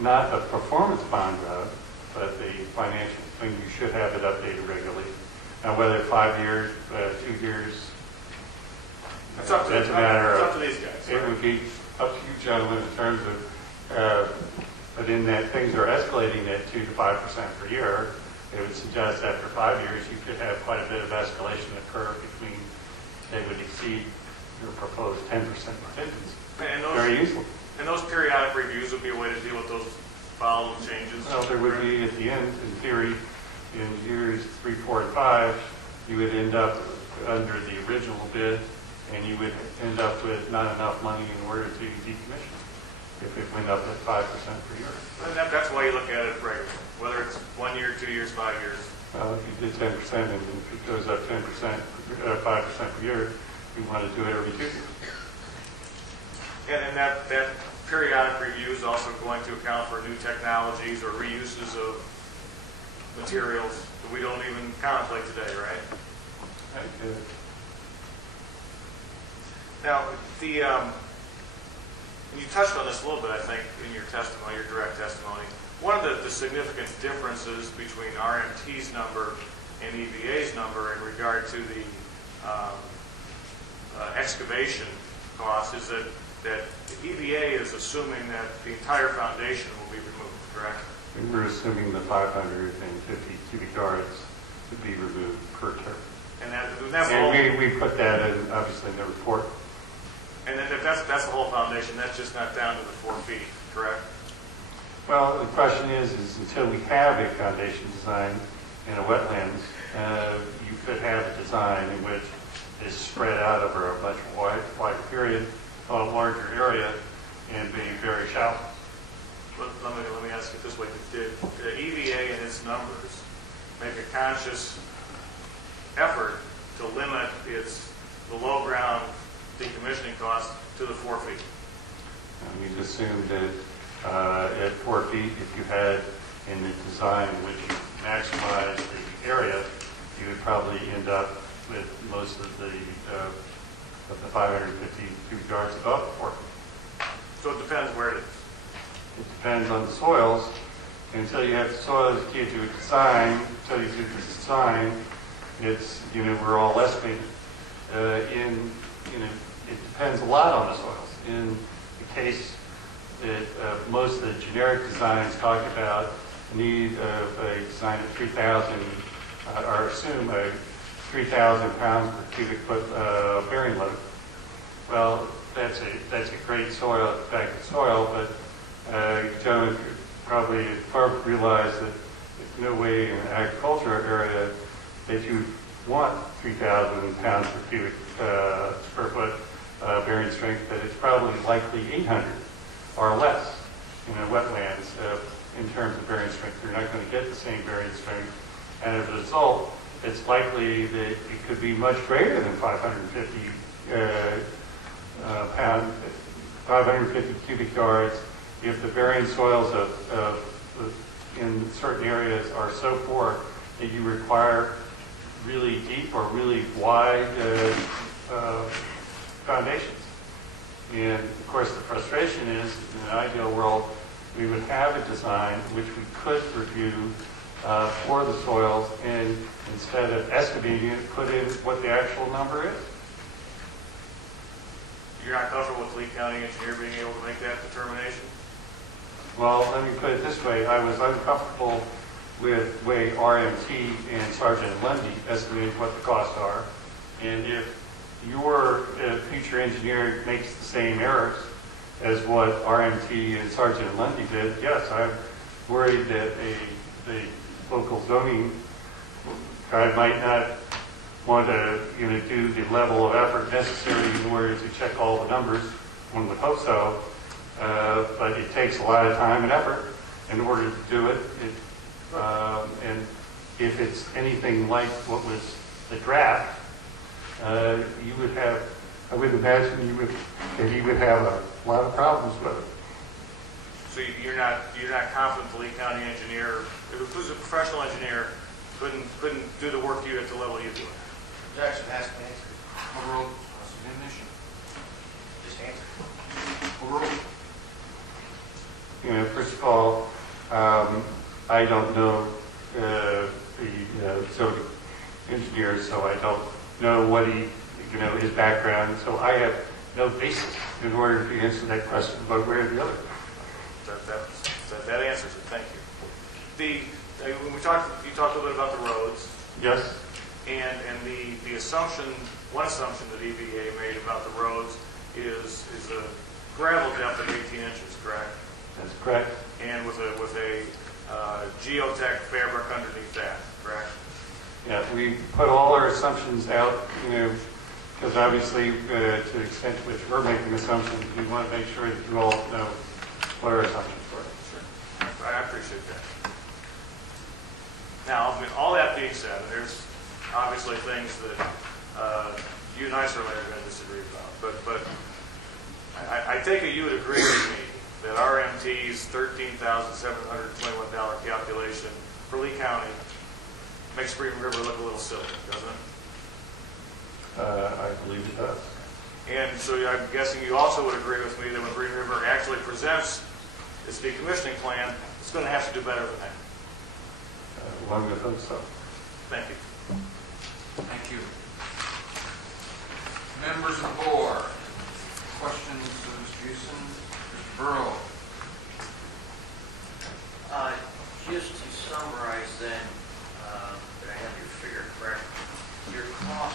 not the performance bond route, but the financial thing, you should have it updated regularly. Now, whether 5 years, 2 years, It's up to, doesn't matter. it's up to these guys. It would be up to you, gentlemen, in terms of, but in that things are escalating at 2 to 5% per year, it would suggest after 5 years, you could have quite a bit of escalation occur between, they would exceed your proposed 10% contingency. And Very useful. those periodic reviews would be a way to deal with those volatile changes. Well, there would be at the end, in theory, in years 3, 4, and 5, you would end up under the original bid, and you would end up with not enough money in order to decommission if it went up at 5% per year. And that's why you look at it regularly, whether it's 1 year, 2 years, 5 years. Well, if you did 10%, and if it goes up 10%, 5% per year, you want to do it every 2 years. And that periodic review is also going to account for new technologies or reuses of materials that we don't even contemplate today, right? Right? Now, you touched on this a little bit, I think, in your testimony, your direct testimony. One of the significant differences between RMT's number and EVA's number in regard to the excavation cost is that the EVA is assuming that the entire foundation will be removed, correct? We were assuming the 550 cubic yards would be removed per turf. And that's all. And we put that in, obviously, in the report. And then if that's the whole foundation, that's just not down to the 4 feet, correct? Well, the question is until we have a foundation design in a wetlands, you could have a design in which is spread out over a much wider period, on a larger area, and be very shallow. Let me ask it this way. Did the EVA and its numbers make a conscious effort to limit its below ground decommissioning cost to the 4 feet? And we assumed that at 4 feet, if you had in the design in which you maximize the area, you would probably end up with most of the 550 cubic yards above 4 feet. So it depends where it is. It depends on the soils. Until you have the soils, you can't do a design. Until you do the design, it's, we're all estimating. It depends a lot on the soils. In the case that most of the generic designs talk about the need of a design of 3,000, or assume a 3,000 pounds per cubic foot bearing load. Well, that's a great soil, effective soil, but gentlemen probably realize that there's no way in an agricultural area that you want 3,000 pounds per cubic square foot bearing strength, that it's probably likely 800 or less in a wetlands in terms of bearing strength. You're not going to get the same bearing strength, and as a result, it's likely that it could be much greater than 550 550 cubic yards if the bearing soils in certain areas are so poor that you require really deep or really wide foundations. And of course, the frustration is, in an ideal world, we would have a design which we could review for the soils, and instead of excavating it, put in what the actual number is. You're not comfortable with the Lee County engineer being able to make that determination? Well, let me put it this way. I was uncomfortable with the way RMT and Sargent and Lundy estimated what the costs are. And if your future engineer makes the same errors as what RMT and Sargent and Lundy did, yes, I'm worried that the local zoning guy might not want to do the level of effort necessary in order to check all the numbers. One would hope so, but it takes a lot of time and effort in order to do it. And if it's anything like what was the draft, you would have, I would imagine that he would have a lot of problems with it. So you're not confident the Lee County engineer, who's a professional engineer, couldn't do the work you at the level you do it. Objection has been answered. Overruled. Cross-examination. Just answer. Overruled. You know, first of all, I don't know the zoning engineer, so I don't know what his background, so I have no basis in order to answer that question about where the other. That answers it. Thank you. When you talked a little bit about the roads, Yes? and the assumption, one assumption that EVA made about the roads is a gravel depth of 18 inches, correct? That's correct. And with a geotech fabric underneath that, correct? Yeah, we put all our assumptions out, because obviously, to the extent to which we're making assumptions, we want to make sure that you all know what our assumptions were. Sure. I appreciate that. Now, with all that being said, and there's obviously things that you and I certainly are going to disagree about, but I take it you would agree with me that RMT's $13,721 calculation for Lee County makes Green River look a little silly, doesn't it? I believe it does. And so I'm guessing you also would agree with me that when Green River actually presents its decommissioning plan, it's going to have to do better than that. One would hope so. Thank you. Thank you. Members of the board, questions of Mr. Hewson? Mr. Burrow? Just to summarize then, that I have your figure correct, your cost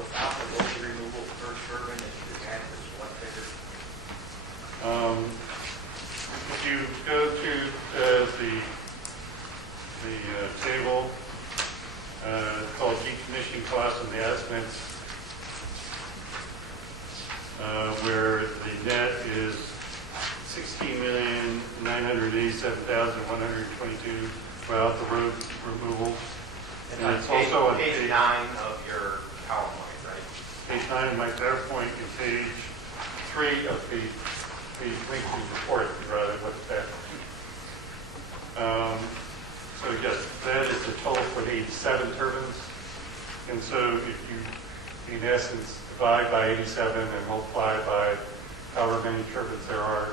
without the load removal per turbine that you had is what figure? If you go to the table called decommissioning costs and the estimates, where the net is $16,987,122 without the road removal. It's And on it's also on page 9 of your PowerPoint, right? page 9 of my PowerPoint and page 3 of the weekly report, rather, what's that? So yes, that is the total for the 87 turbines. And so if you, in essence, divide by 87 and multiply by however many turbines there are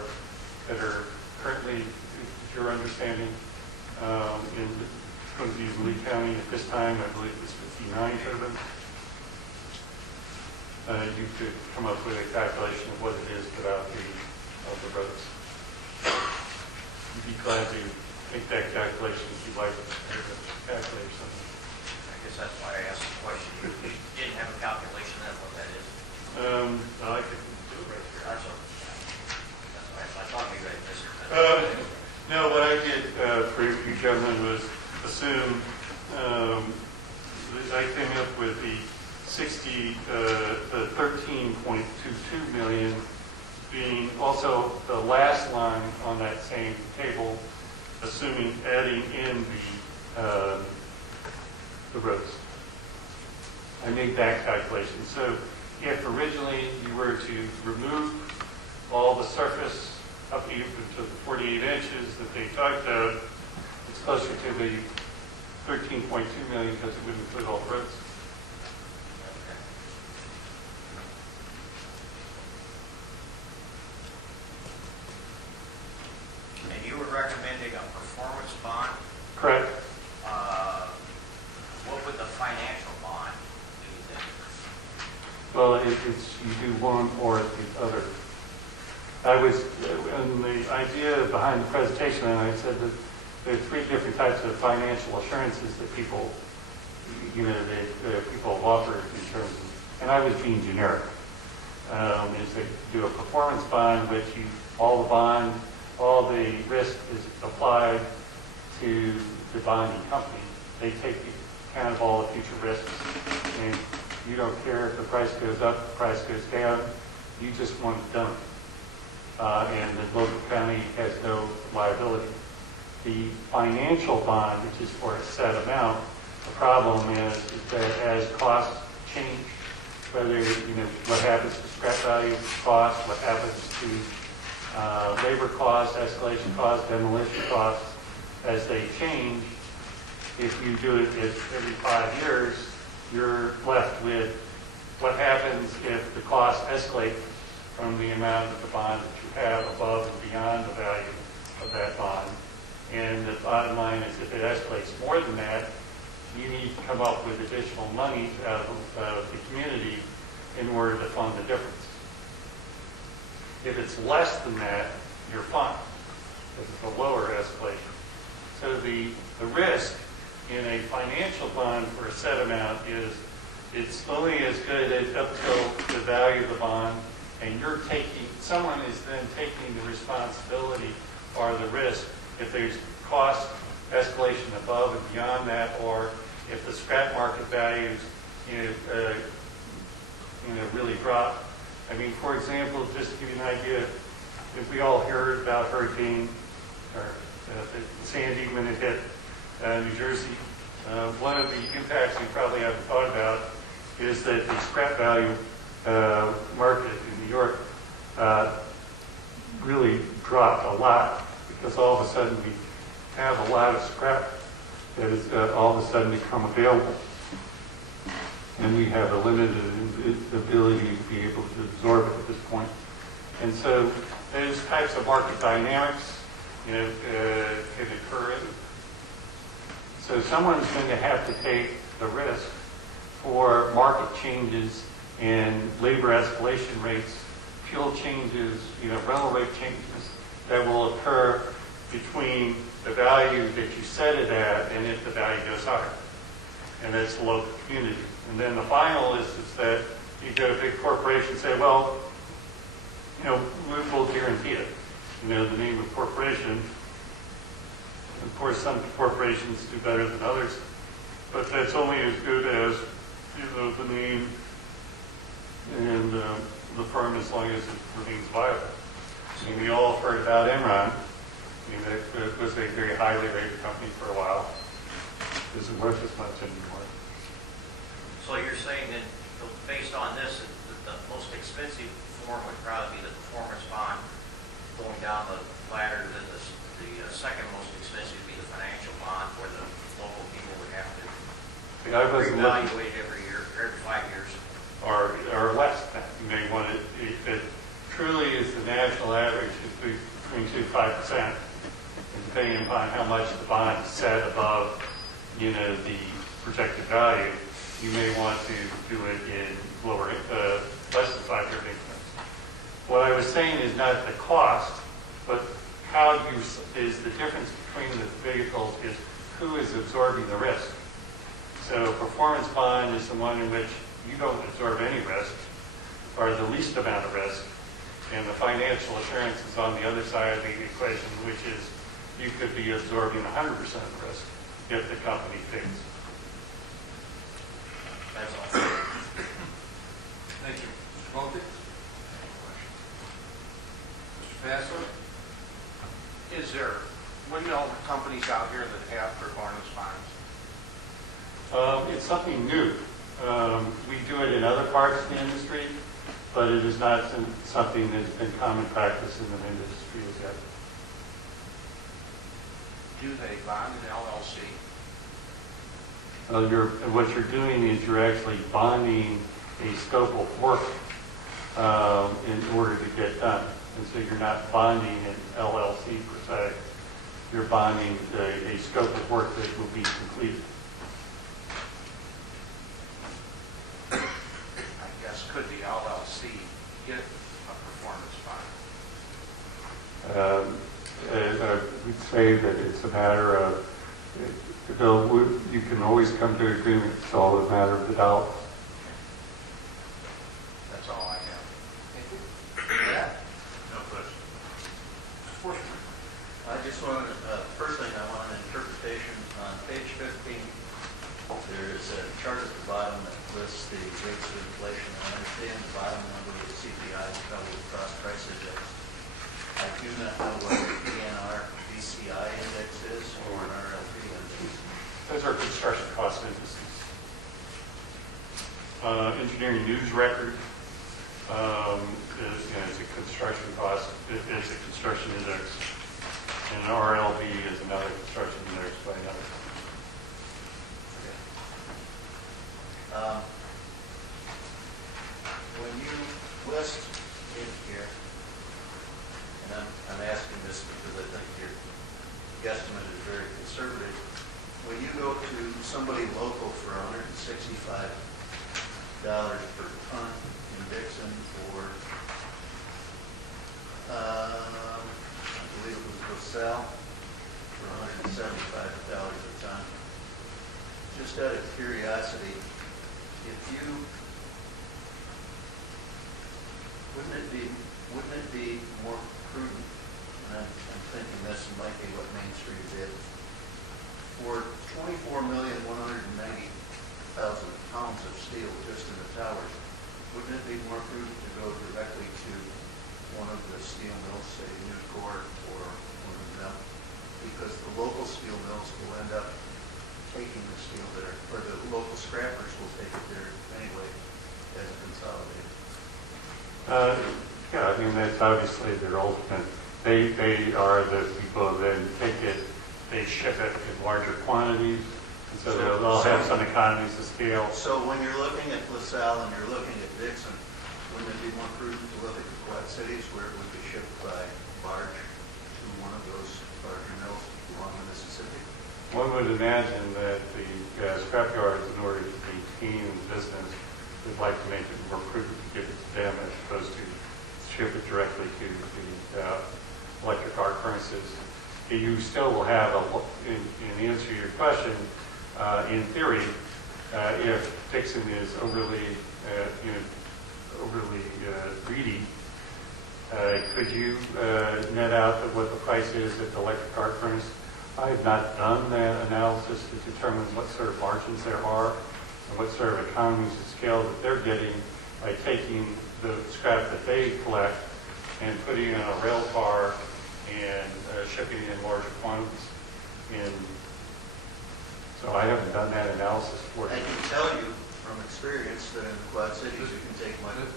that are currently, if you're understanding, in Lee County at this time, I believe it's 59 turbines. You could come up with a calculation of what it is without the roads. You'd be glad to make that calculation if you'd like to calculate something. I guess that's why I asked the question. You didn't have a calculation of what that is. I could do it right here. That's why I thought maybe I missed it. No, what I did for you gentlemen was assume I came up with the 13.22 million being also the last line on that same table, assuming adding in the roads. I made that calculation. So if originally you were to remove all the surface up even to the 48 inches that they talked about, it's closer to the 13.2 million because it wouldn't include all the roads. And you were recommending a performance bond. Correct. What would the financial bond do then? Well, it's you do one or the other. And the idea behind the presentation, and I said that there are three different types of financial assurances that people, that people offer in terms of, and I was being generic, is they do a performance bond, which all the risk is applied to the bonding company. They take account of all the future risks, and you don't care if the price goes up, the price goes down, you just want it done. And the local county has no liability. The financial bond, which is for a set amount, the problem is that as costs change, whether, what happens to scrap value costs, what happens to labor costs, escalation costs, demolition costs, as they change, If you do it every 5 years, you're left with what happens if the cost escalates from the amount of the bond that you have above and beyond the value of that bond. And the bottom line is if it escalates more than that, you need to come up with additional money out of the community in order to fund the difference. If it's less than that, you're fine, because it's a lower escalation. So the risk in a financial bond for a set amount is it's only as good as up till the value of the bond, and someone is then taking the responsibility or the risk if there's cost escalation above and beyond that, or if the scrap market values really drop. I mean, for example, just to give you an idea, if we all heard about Hurricane Sandy when it hit New Jersey, one of the impacts we probably haven't thought about is that the scrap value market in New York really dropped a lot, because all of a sudden we have a lot of scrap that has all of a sudden become available. And we have a limited ability to be able to absorb it at this point. And so those types of market dynamics, can occur. So someone's going to have to take the risk for market changes in labor escalation rates, fuel changes, rental rate changes that will occur between the value that you set it at and if the value goes higher. And that's the local community. And then the final is that you go to a big corporation and say, well, we'll guarantee it. The name of corporation. Of course, some corporations do better than others, but that's only as good as the name and the firm, as long as it remains viable. I mean, we all have heard about Enron. It was a very highly rated company for a while. It isn't worth as much anymore. So you're saying that, based on this, that the most expensive form would probably be the performance bond, going down the ladder, then the second most expensive would be the financial bond, where the local people would have to reevaluate every year, every 5 years. Or less than. You may want it, if it truly is the national average, it's between 2 and 5%, and depending upon how much the bond is set above, the projected value, you may want to do it in less than 5-year increments. What I was saying is not the cost, but is the difference between the vehicles is who is absorbing the risk. So performance bond is the one in which you don't absorb any risk, or the least amount of risk, and the financial assurance is on the other side of the equation, which is you could be absorbing 100% of risk if the company fails. That's all. Thank you. Mr. Bolte? Mr. Fassler? Is there windmill companies out here that have performance bonds? It's something new. We do it in other parts of the industry, but it is not something that's been common practice in the industry as yet. Do they bond an LLC? What you're doing is you're actually bonding a scope of work in order to get done. And so you're not bonding an LLC per se. You're bonding a scope of work that will be completed. I guess could the LLC get a performance bond? I would say that it's a matter of, you can always come to an agreement. It's all a matter of the dollars. That's all I have. Thank you. Yeah. No question. I just wanted, first thing, I want an interpretation on page 15. There's a chart at the bottom that lists the rates of inflation. I understand the bottom number of the CPI, probably cost price index. I do not know what the PNR BCI index is or an RLP index. Those are construction cost indices. Engineering news record is a construction cost, is a construction index. And an RLB is another construction index by another. very conservative. When you go to somebody local for $165 per ton in Dixon, or I believe it was LaSalle for $175 a ton. Just out of curiosity, wouldn't it be more prudent, and I'm thinking this might be what Main Street did, for 24,190,000 pounds of steel just in the towers, wouldn't it be more prudent to go directly to one of the steel mills, say Newport or one of them? Because the local steel mills will end up taking the steel there, or the local scrappers will take it there anyway as a consolidated. Yeah, I mean, that's obviously their ultimate. They are the people that then take it, they ship it in larger quantities, and so they'll have some economies of scale. So when you're looking at LaSalle and you're looking at Dixon, wouldn't it be more prudent to look at the Quad Cities where it would be shipped by barge to one of those larger mills along the Mississippi? One would imagine that the scrapyards, in order to maintain business, would like to make it more prudent to give it to them as opposed to ship it directly to the electric arc furnaces. You still will have, in answer to your question, in theory, if Dixon is overly greedy, could you net out what the price is at the electric arc furnace? I have not done that analysis to determine what sort of margins there are and what sort of economies of scale that they're getting by taking the scrap that they collect and putting it on a rail car and shipping it in larger quantities. So I haven't done that analysis for I you. can tell you from experience that in the Quad Cities you can take money.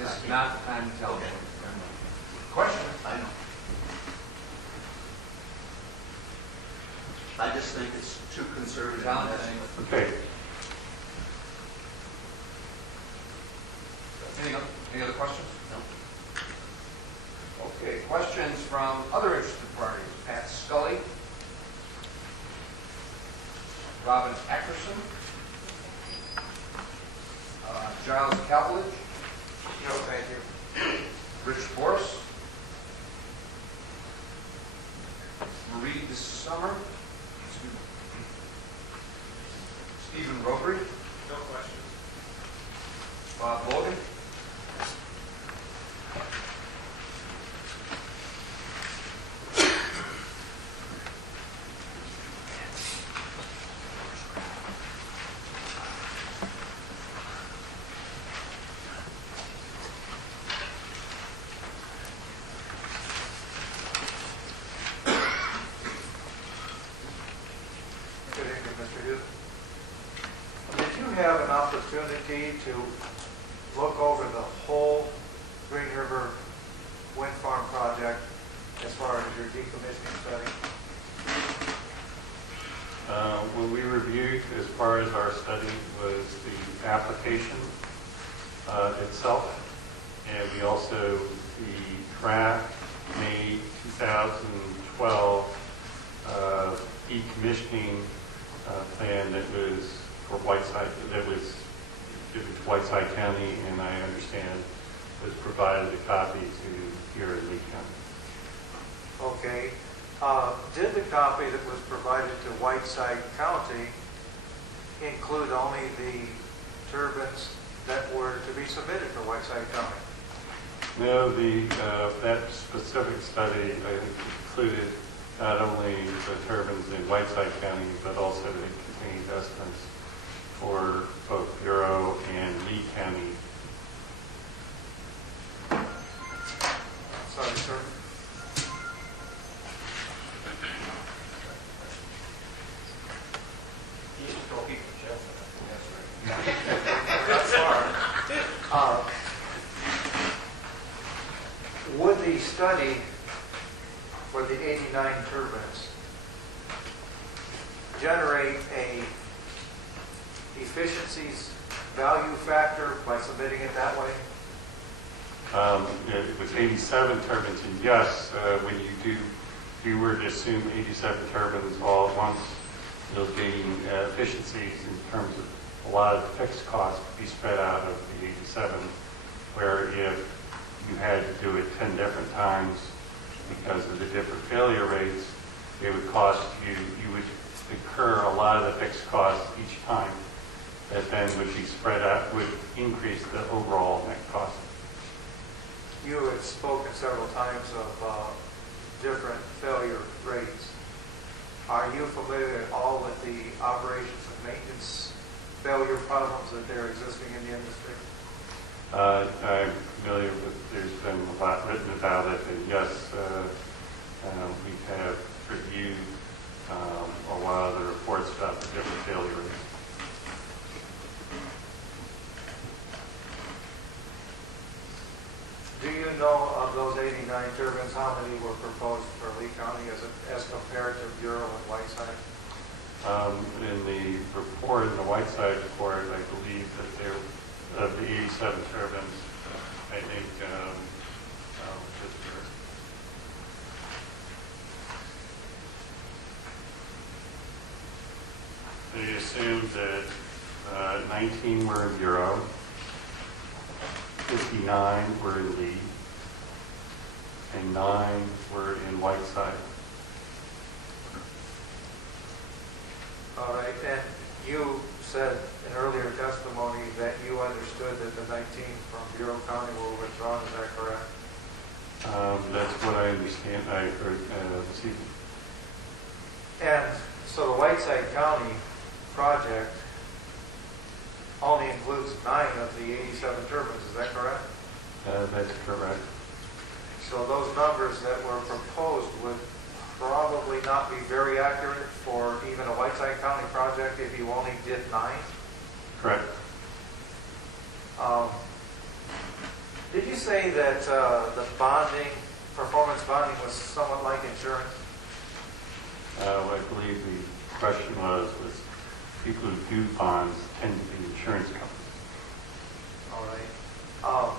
This is not the time to tell Okay. them. Question? I know. I just think it's too conservative. John, Okay. any other questions? No. Okay, questions from other interested parties? Pat Scully, Robin Ackerson, Giles Cowledge. No, thank you. Rich Boris, Marie DeSummer, Stephen Rotary, No questions. Bob Logan, Good evening, Mr. Hewson. Did you have an opportunity to look over the whole Green River wind farm project as far as your decommissioning study? When we reviewed, as far as our study, was the application itself, and we also the draft May 2012 decommissioning plan that was for Whiteside, that was given to Whiteside County, and I understand was provided a copy to here in Lee County. Okay. Did the copy that was provided to Whiteside County include only the turbines that were to be submitted for Whiteside County? No, that specific study included not only the turbines in Whiteside County, but also the contained estimates for both Bureau and Lee County. Sorry, sir. That's far. Would the study for the 89 turbines generate a efficiencies value factor by submitting it that way? It was 87 turbines, and yes, when you do you were to assume 87 turbines all at once, you'll gain efficiencies in terms of a lot of the fixed costs be spread out of the 87, where if you had to do it 10 different times because of the different failure rates, it would cost you, you would incur a lot of the fixed costs each time that then would be spread out, would increase the overall net cost. You had spoken several times of different failure rates. Are you familiar at all with the operations and maintenance failure problems that are existing in the industry? I'm familiar with, there's been a lot written about it, and yes, we have reviewed a lot of the reports about the different failure rates. Do you know of those 89 turbines, how many were proposed for Lee County as compared to Bureau and Whiteside? In the report, in the Whiteside report, I believe that there, of the 87 turbines, I think, they assumed that 19 were in Bureau, 59 were in Lee, and 9 were in Whiteside. All right, and you said in earlier testimony that you understood that the 19 from Bureau County were withdrawn, is that correct? That's what I understand. I heard this evening. And so the Whiteside County project only includes 9 of the 87 turbines, is that correct? That's correct. So those numbers that were proposed would probably not be very accurate for even a Whiteside County project if you only did 9? Correct. Did you say that the bonding, performance bonding was somewhat like insurance? I believe the question was people who do bonds tend to be insurance companies. All right.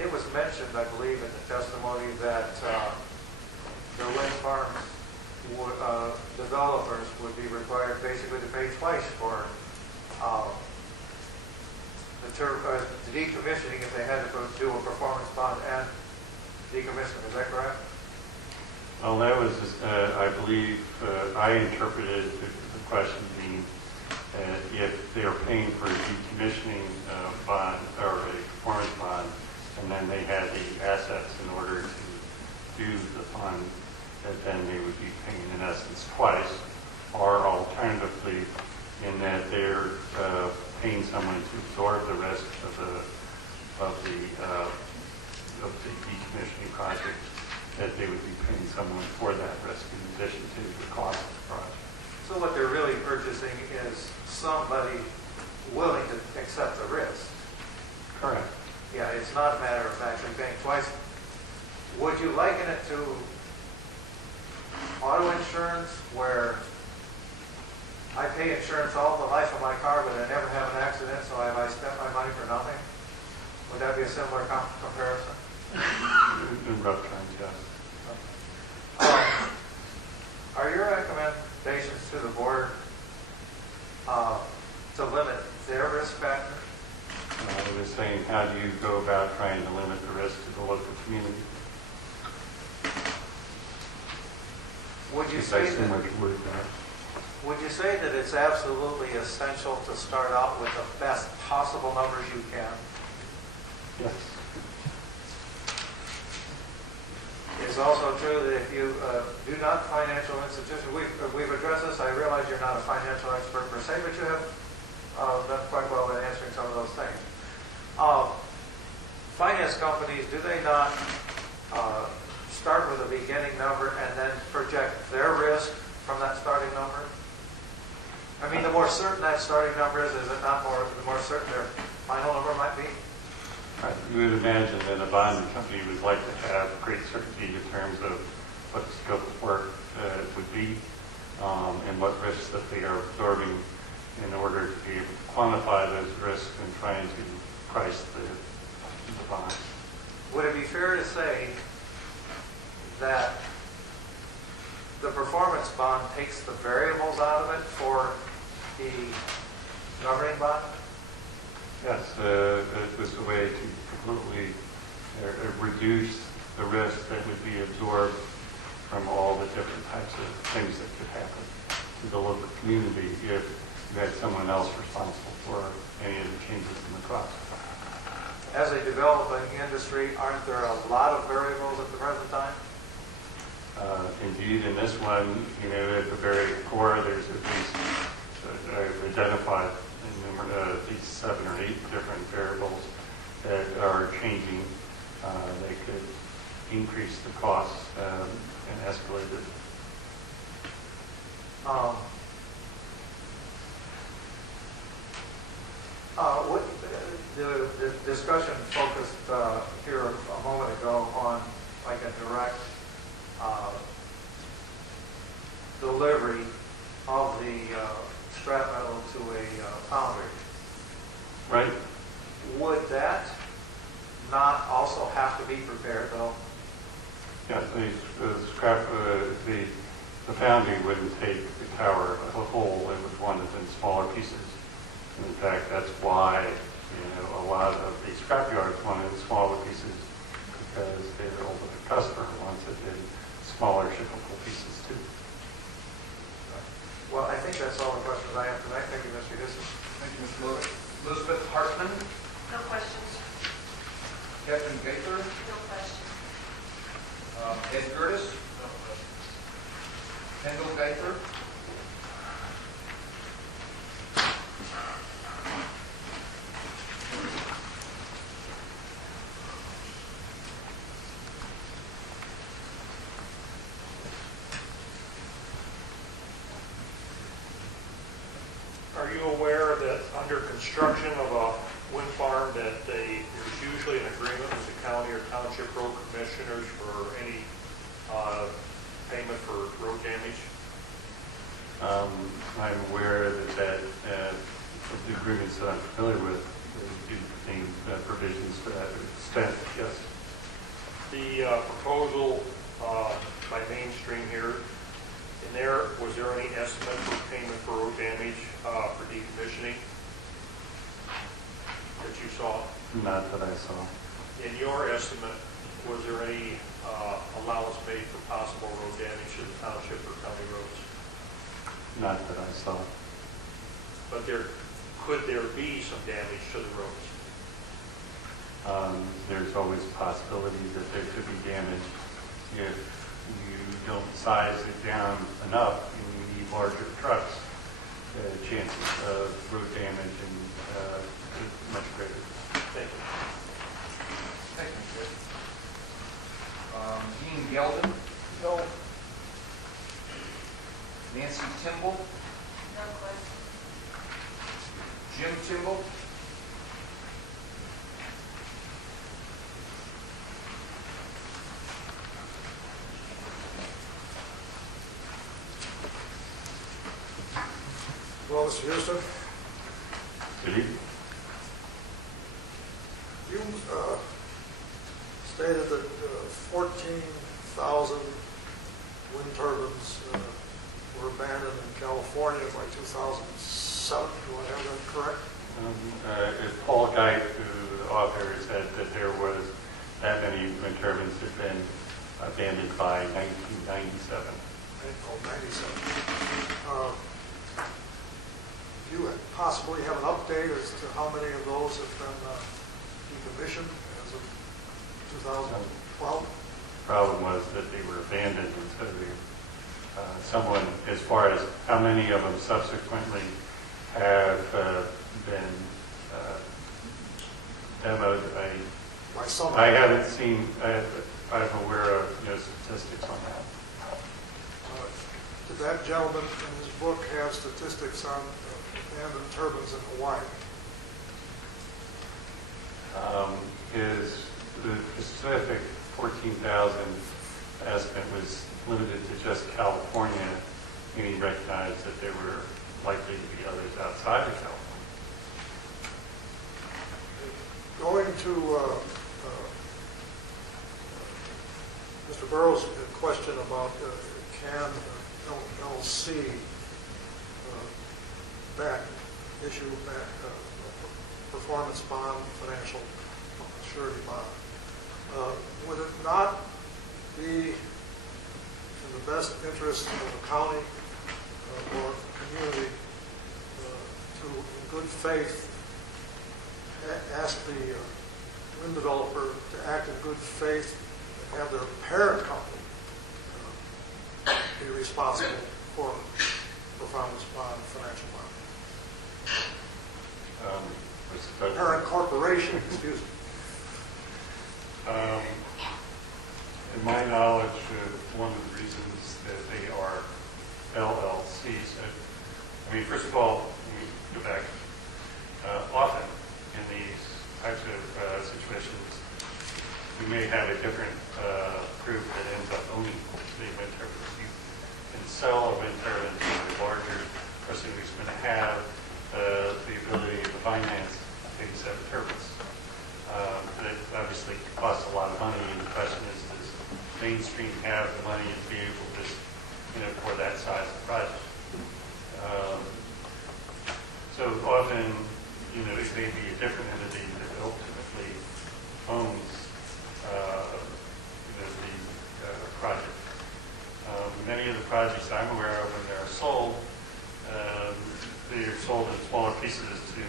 It was mentioned, I believe, in the testimony that the wind farm developers would be required basically to pay twice for the decommissioning if they had to do a performance bond and decommissioning. Is that correct? Well, that was, I believe, I interpreted the question being if they were paying for a decommissioning bond or a performance bond, and then they had the assets in order to do the fund, that then they would be paying in essence twice, or alternatively, in that they're paying someone to absorb the risk of the decommissioning project, that they would be paying someone for that risk in addition to the cost of the project. So what they're really purchasing is somebody willing to accept the risk. Correct. Yeah, it's not a matter of actually paying twice. Would you liken it to auto insurance, where I pay insurance all the life of my car, but I never have an accident, so have I spent my money for nothing? Would that be a similar comparison? In rough terms, yes. Are your recommendations to the board to limit their risk factor? I was saying, how do you go about trying to limit the risk to the local community? Would you If say I assume that? what you would, Would you say that it's absolutely essential to start out with the best possible numbers you can? yes. It's also true that if you do not financial institutions, we've addressed this, I realize you're not a financial expert per se, but you have done quite well in answering some of those things. Finance companies, do they not start with a beginning number and then project their risk from that starting number? I mean, the more certain that starting number is it not more, the more certain their final number might be? Right. You would imagine that a bonding company would like to have great certainty in terms of what the scope of work would be and what risks that they are absorbing in order to be able to quantify those risks and trying to price the bond. Would it be fair to say that the performance bond takes the variables out of it for the governing bond? Yes, it was a way to completely reduce the risk that would be absorbed from all the different types of things that could happen to the local community if you had someone else responsible for any of the changes in the cost. As a developing industry, aren't there a lot of variables at the present time? Indeed, in this one, at the very core, there's at least, I've identified at least 7 or 8 different variables that are changing. They could increase the costs and escalate it. The discussion focused here a moment ago on like a direct delivery of the scrap metal to a foundry. Right? Would that not also have to be prepared, though? Yeah, the scrap, the foundry wouldn't take the tower as a whole. It would want it in smaller pieces. And in fact, that's why a lot of the scrap yards want it in smaller pieces, because the customer wants it in smaller shippable pieces too. Well, I think that's all the questions I have tonight. Thank you, Mr. Hewson. Thank you, Mr. Lewis. Elizabeth Hartman, No questions. Captain Gaither, No questions. Ed Curtis, Kendall Gaither, Are you aware that under construction of a wind farm that there's usually an agreement with the county or township road commissioners for any payment for road damage? I'm aware that the agreements that I'm familiar with do contain provisions for that extent, yes. The proposal by Mainstream here, was there any estimate for payment for road damage for decommissioning that you saw? Not that I saw. In your estimate, was there any allowance made for possible road damage to the township or county roads? Not that I saw. But could there be some damage to the roads? There's always a possibility that there could be damage if you don't size it down enough and you need larger trucks. The chances of road damage is much greater. Thank you. thank you, Jean Geldon, No. Nancy Timble, No questions. Jim Timble, Well, Mr. Hewson, City? you stated that 14,000 wind turbines were abandoned in California by 2007. Do I have that correct? Paul Geit, who the author, said that there was that many wind turbines had been abandoned by 1997. Oh, 97. Do you possibly have an update as to how many of those have been decommissioned as of 2012? Problem was that they were abandoned, and so someone, as far as how many of them subsequently have been demoed, By some. I haven't seen, I'm aware of no statistics on that. Did that gentleman in his book have statistics on abandoned turbines in Hawaii? The specific 14,000 estimate was limited to just California, and he recognized that there were likely to be others outside of California. Going to Mr. Burrow's question about and LLC back issue, performance bond, financial surety bond. Would it not be in the best interest of the county or the community to, in good faith, ask the wind developer to act in good faith and have their parent company be responsible for performance bond, financial bond? Parent corporation, excuse me. In my knowledge, one of the reasons that they are LLCs, I mean, first of all, let me go back. Often in these types of situations, we may have a different group that ends up owning the wind turbines. You can sell a wind turbine to a larger person who's going to have the ability to finance these turbines. But it obviously costs a lot of money, and the question is, does Mainstream have the money to be able to, for that size of project? So often, it may be a different entity that ultimately owns, the project. Many of the projects I'm aware of, when they're sold, they are sold in smaller pieces to,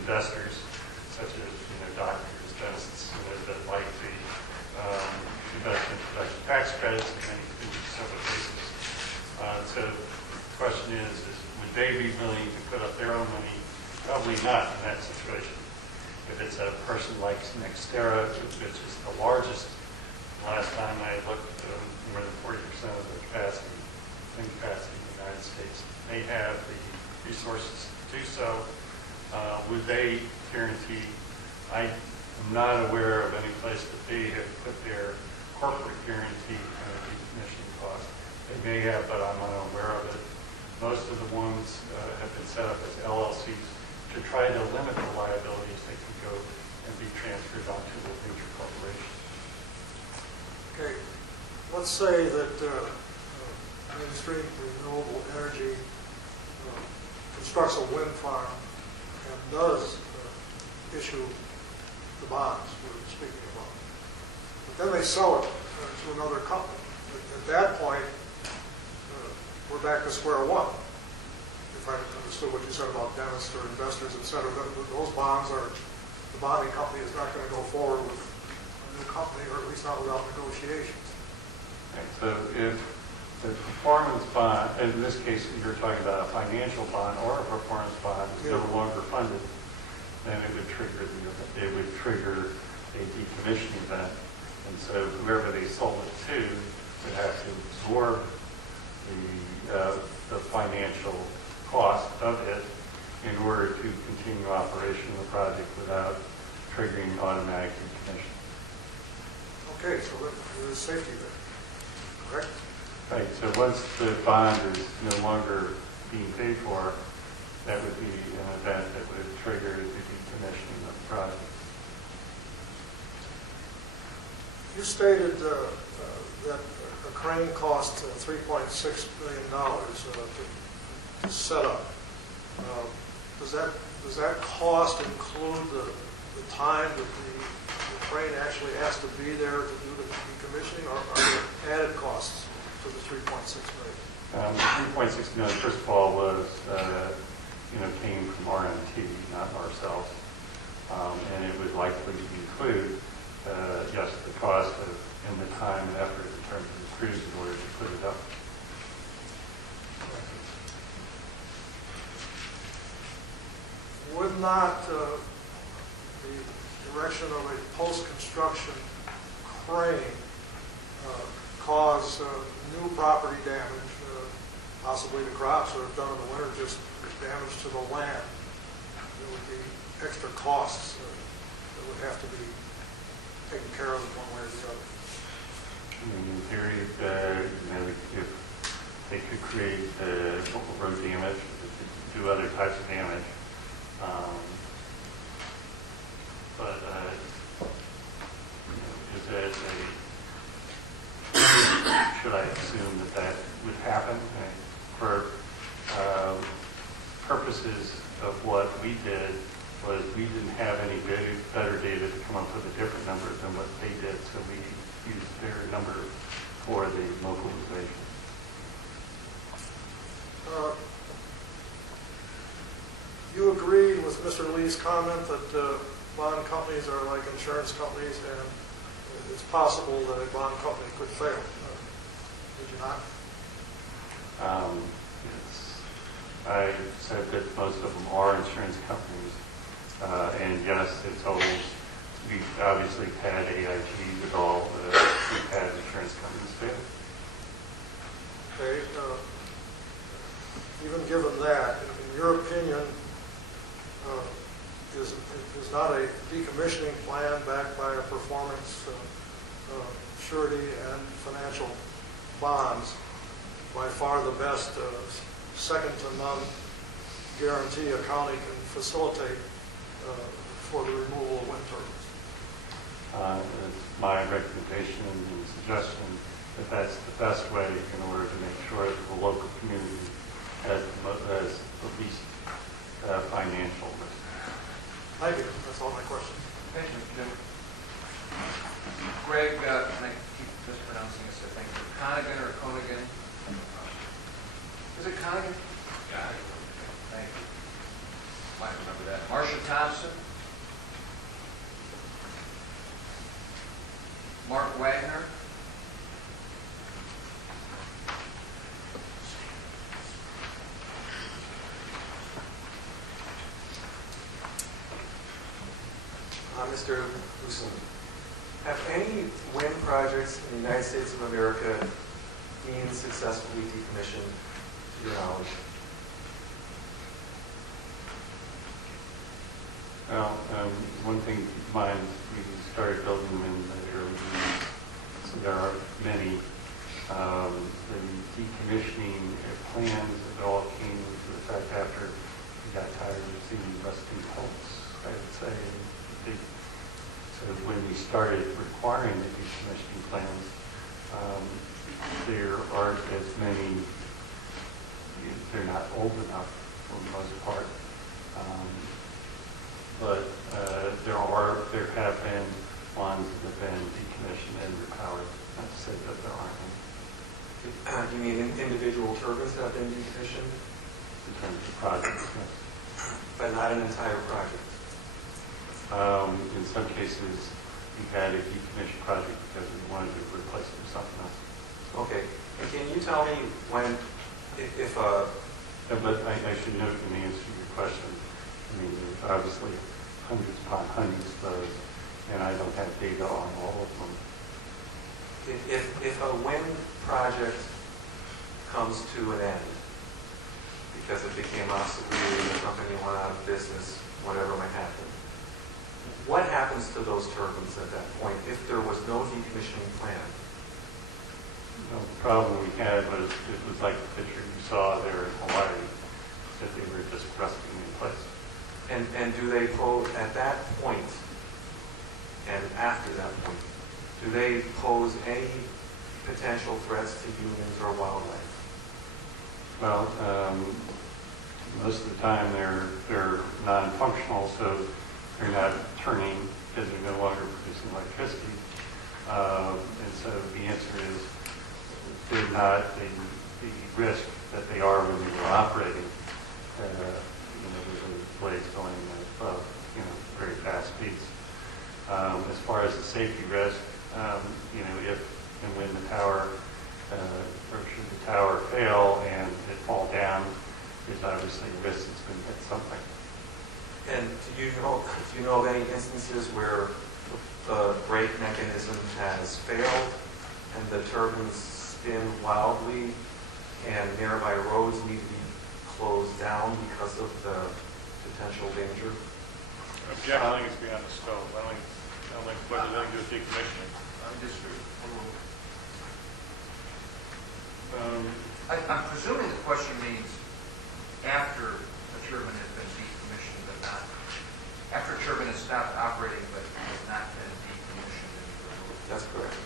investors, such as, doctors, dentists, that like the investment production tax credits in many several cases. So the question is, would they be willing to put up their own money? Probably not in that situation. If it's a person like Nextera, which is the largest, last time I looked, more than 40% of the capacity, wind capacity in the United States, they have the resources to do so. Would they guarantee? I'm not aware of any place that they have put their corporate guarantee on a decommissioning cost. They may have, but I'm unaware of it. Most of the ones have been set up as LLCs to try to limit the liabilities that can go and be transferred onto the major corporation. Okay, let's say that Mainstream Renewable Energy constructs a wind farm and does issue the bonds we're speaking about. But then they sell it to another company. At that point, we're back to square one. If I understood what you said about dentists or investors, et cetera, those bonds are, the bonding company is not going to go forward with a new company, or at least not without negotiations. Okay, so if the performance bond, in this case you're talking about a financial bond or a performance bond is no longer funded, then it would trigger a decommissioning event. And so whoever they sold it to would have to absorb the financial cost of it in order to continue operation of the project without triggering automatic decommissioning. Okay, so there is safety there, correct? Right, so once the bond is no longer being paid for, that would be an event that would trigger the decommissioning of the project. You stated that a crane cost $3.6 million to set up. Does that cost include the time that the crane actually has to be there to do the decommissioning, or are there added costs to the $3.6 million? The $3.6 million, first of all, was came from RMT, not ourselves, and it would likely include yes, the cost and the time and effort in terms of the crews in order to put it up. Would not the direction of a post-construction crane cause new property damage, possibly the crops that are done in the winter, just damage to the land? There would be extra costs that would have to be taken care of one way or the other. In theory, if they could create road damage, do other types of damage, but is it a should I assume that that would happen? And for purposes of what we did was we didn't have any better data to come up with a different number than what they did, so we used their number for the localization. You agreed with Mr. Lee's comment that bond companies are like insurance companies, and it's possible that a bond company could fail. Did you not? I said that most of them are insurance companies, and yes, it's always, we've obviously had AIG with all, we've had insurance companies fail. Okay. Even given that, in your opinion, is not a decommissioning plan backed by a performance surety and financial bonds by far the best second-to-none guarantee a county can facilitate for the removal of wind turbines? It's my recommendation and suggestion that that's the best way in order to make sure that the local community has the least financial risk. Thank you. That's all my questions. Thank you, Jim. Greg, can I keep mispronouncing this? I think Conigan or Conigan? Is it Conigan? Yeah. Thank you. Might remember that. Marcia Thompson. Mark Wagner. Mr. Hewson, have any wind projects in the United States of America been successfully decommissioned, to your knowledge? Well, one thing to keep in mind, we started building them in the early 80s, so there are many. The decommissioning plans that all came into effect after we got tired of seeing rusting pumps, I would say. So when we started requiring the decommissioning plans, there aren't as many, they're not old enough for the most part. But there have been ones that have been decommissioned and repowered. Not to say that there aren't any. You mean individual turbines that have been decommissioned? In terms of projects, yes. But not an entire project? In some cases, we had a decommission project because we wanted to replace it with something else. Okay. And can you tell me when, if But I should note in the answer to your question, I mean, there's obviously hundreds upon hundreds of those, and I don't have data on all of them. if a wind project comes to an end because it became obsolete, the company went out of business, whatever might happen, what happens to those turbines at that point if there was no decommissioning plan? The problem we had was it was like the picture you saw there in Hawaii, that they were just rusting in place. And do they pose, at that point and after that point, do they pose any potential threats to humans or wildlife? Well, most of the time they're non-functional, so they're not turning because they're no longer producing electricity. And so the answer is they're not the risk that they are when they were operating. With the blades going at very fast speeds. As far as the safety risk, if and when the tower or should the tower fail and it fall down, there's obviously a risk it's going to hit something. And do you know of any instances where the brake mechanism has failed and the turbines spin wildly and nearby roads need to be closed down because of the potential danger? Jeff, I think it's beyond the scope. I don't think what there's anything to do with decommissioning. I'm presuming the question means after a turbine has been decommissioned, but not after a turbine has stopped operating, but has not been decommissioned and removed. That's correct.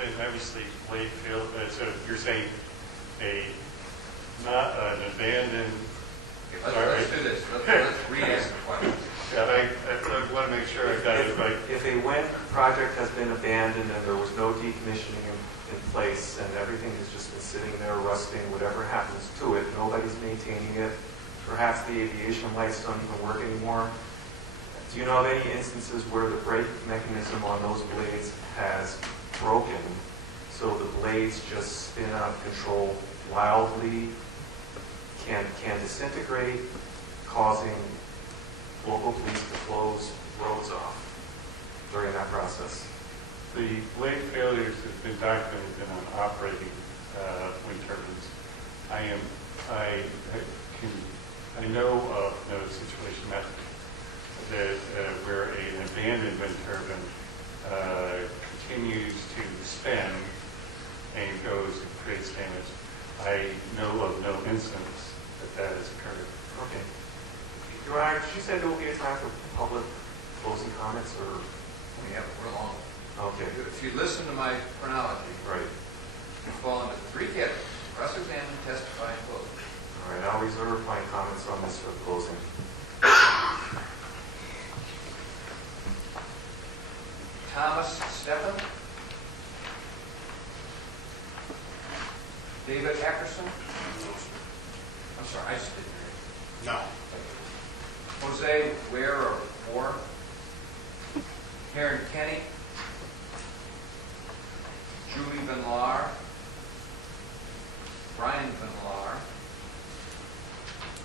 been obviously blade failed, so you're saying not an abandoned. Let's do this. Let's re-ask the question. Yeah, I want to make sure I got it right. If a wind project has been abandoned and there was no decommissioning in place and everything has just been sitting there rusting, whatever happens to it, nobody's maintaining it, perhaps the aviation lights don't even work anymore. Do you know of any instances where the brake mechanism on those blades has broken, so the blades just spin out of control wildly, can disintegrate, causing local police to close roads off during that process? The blade failures have been documented in operating wind turbines. I know of no situation that where an abandoned wind turbine continues to spin and goes and creates damage. I know of no instance that has occurred. Okay. Your Honor, did you say there will be a time for public closing comments, or? We're long. Okay. If you listen to my chronology, Right. you fall into 3 categories: cross-examine, testify, and close. All right, I'll reserve my comments on this for closing. Thomas Steffen. David Ackerson. I'm sorry, I just didn't hear you. No. Jose Ware or Moore. Karen Kenny. Julie Van Laar. Brian Van Laar.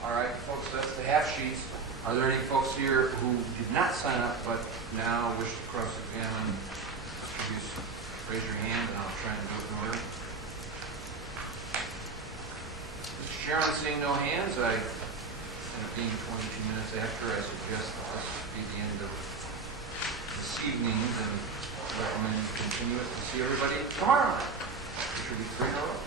All right, folks, that's the half sheets. Are there any folks here who did not sign up but now wish to cross-examine? Please raise your hand and I'll try and do it in order. Mr. Chairman, seeing no hands, and it being 22 minutes after, I suggest that this be the end of this evening and recommend you continue it to see everybody tomorrow night, which will be 3 in a row.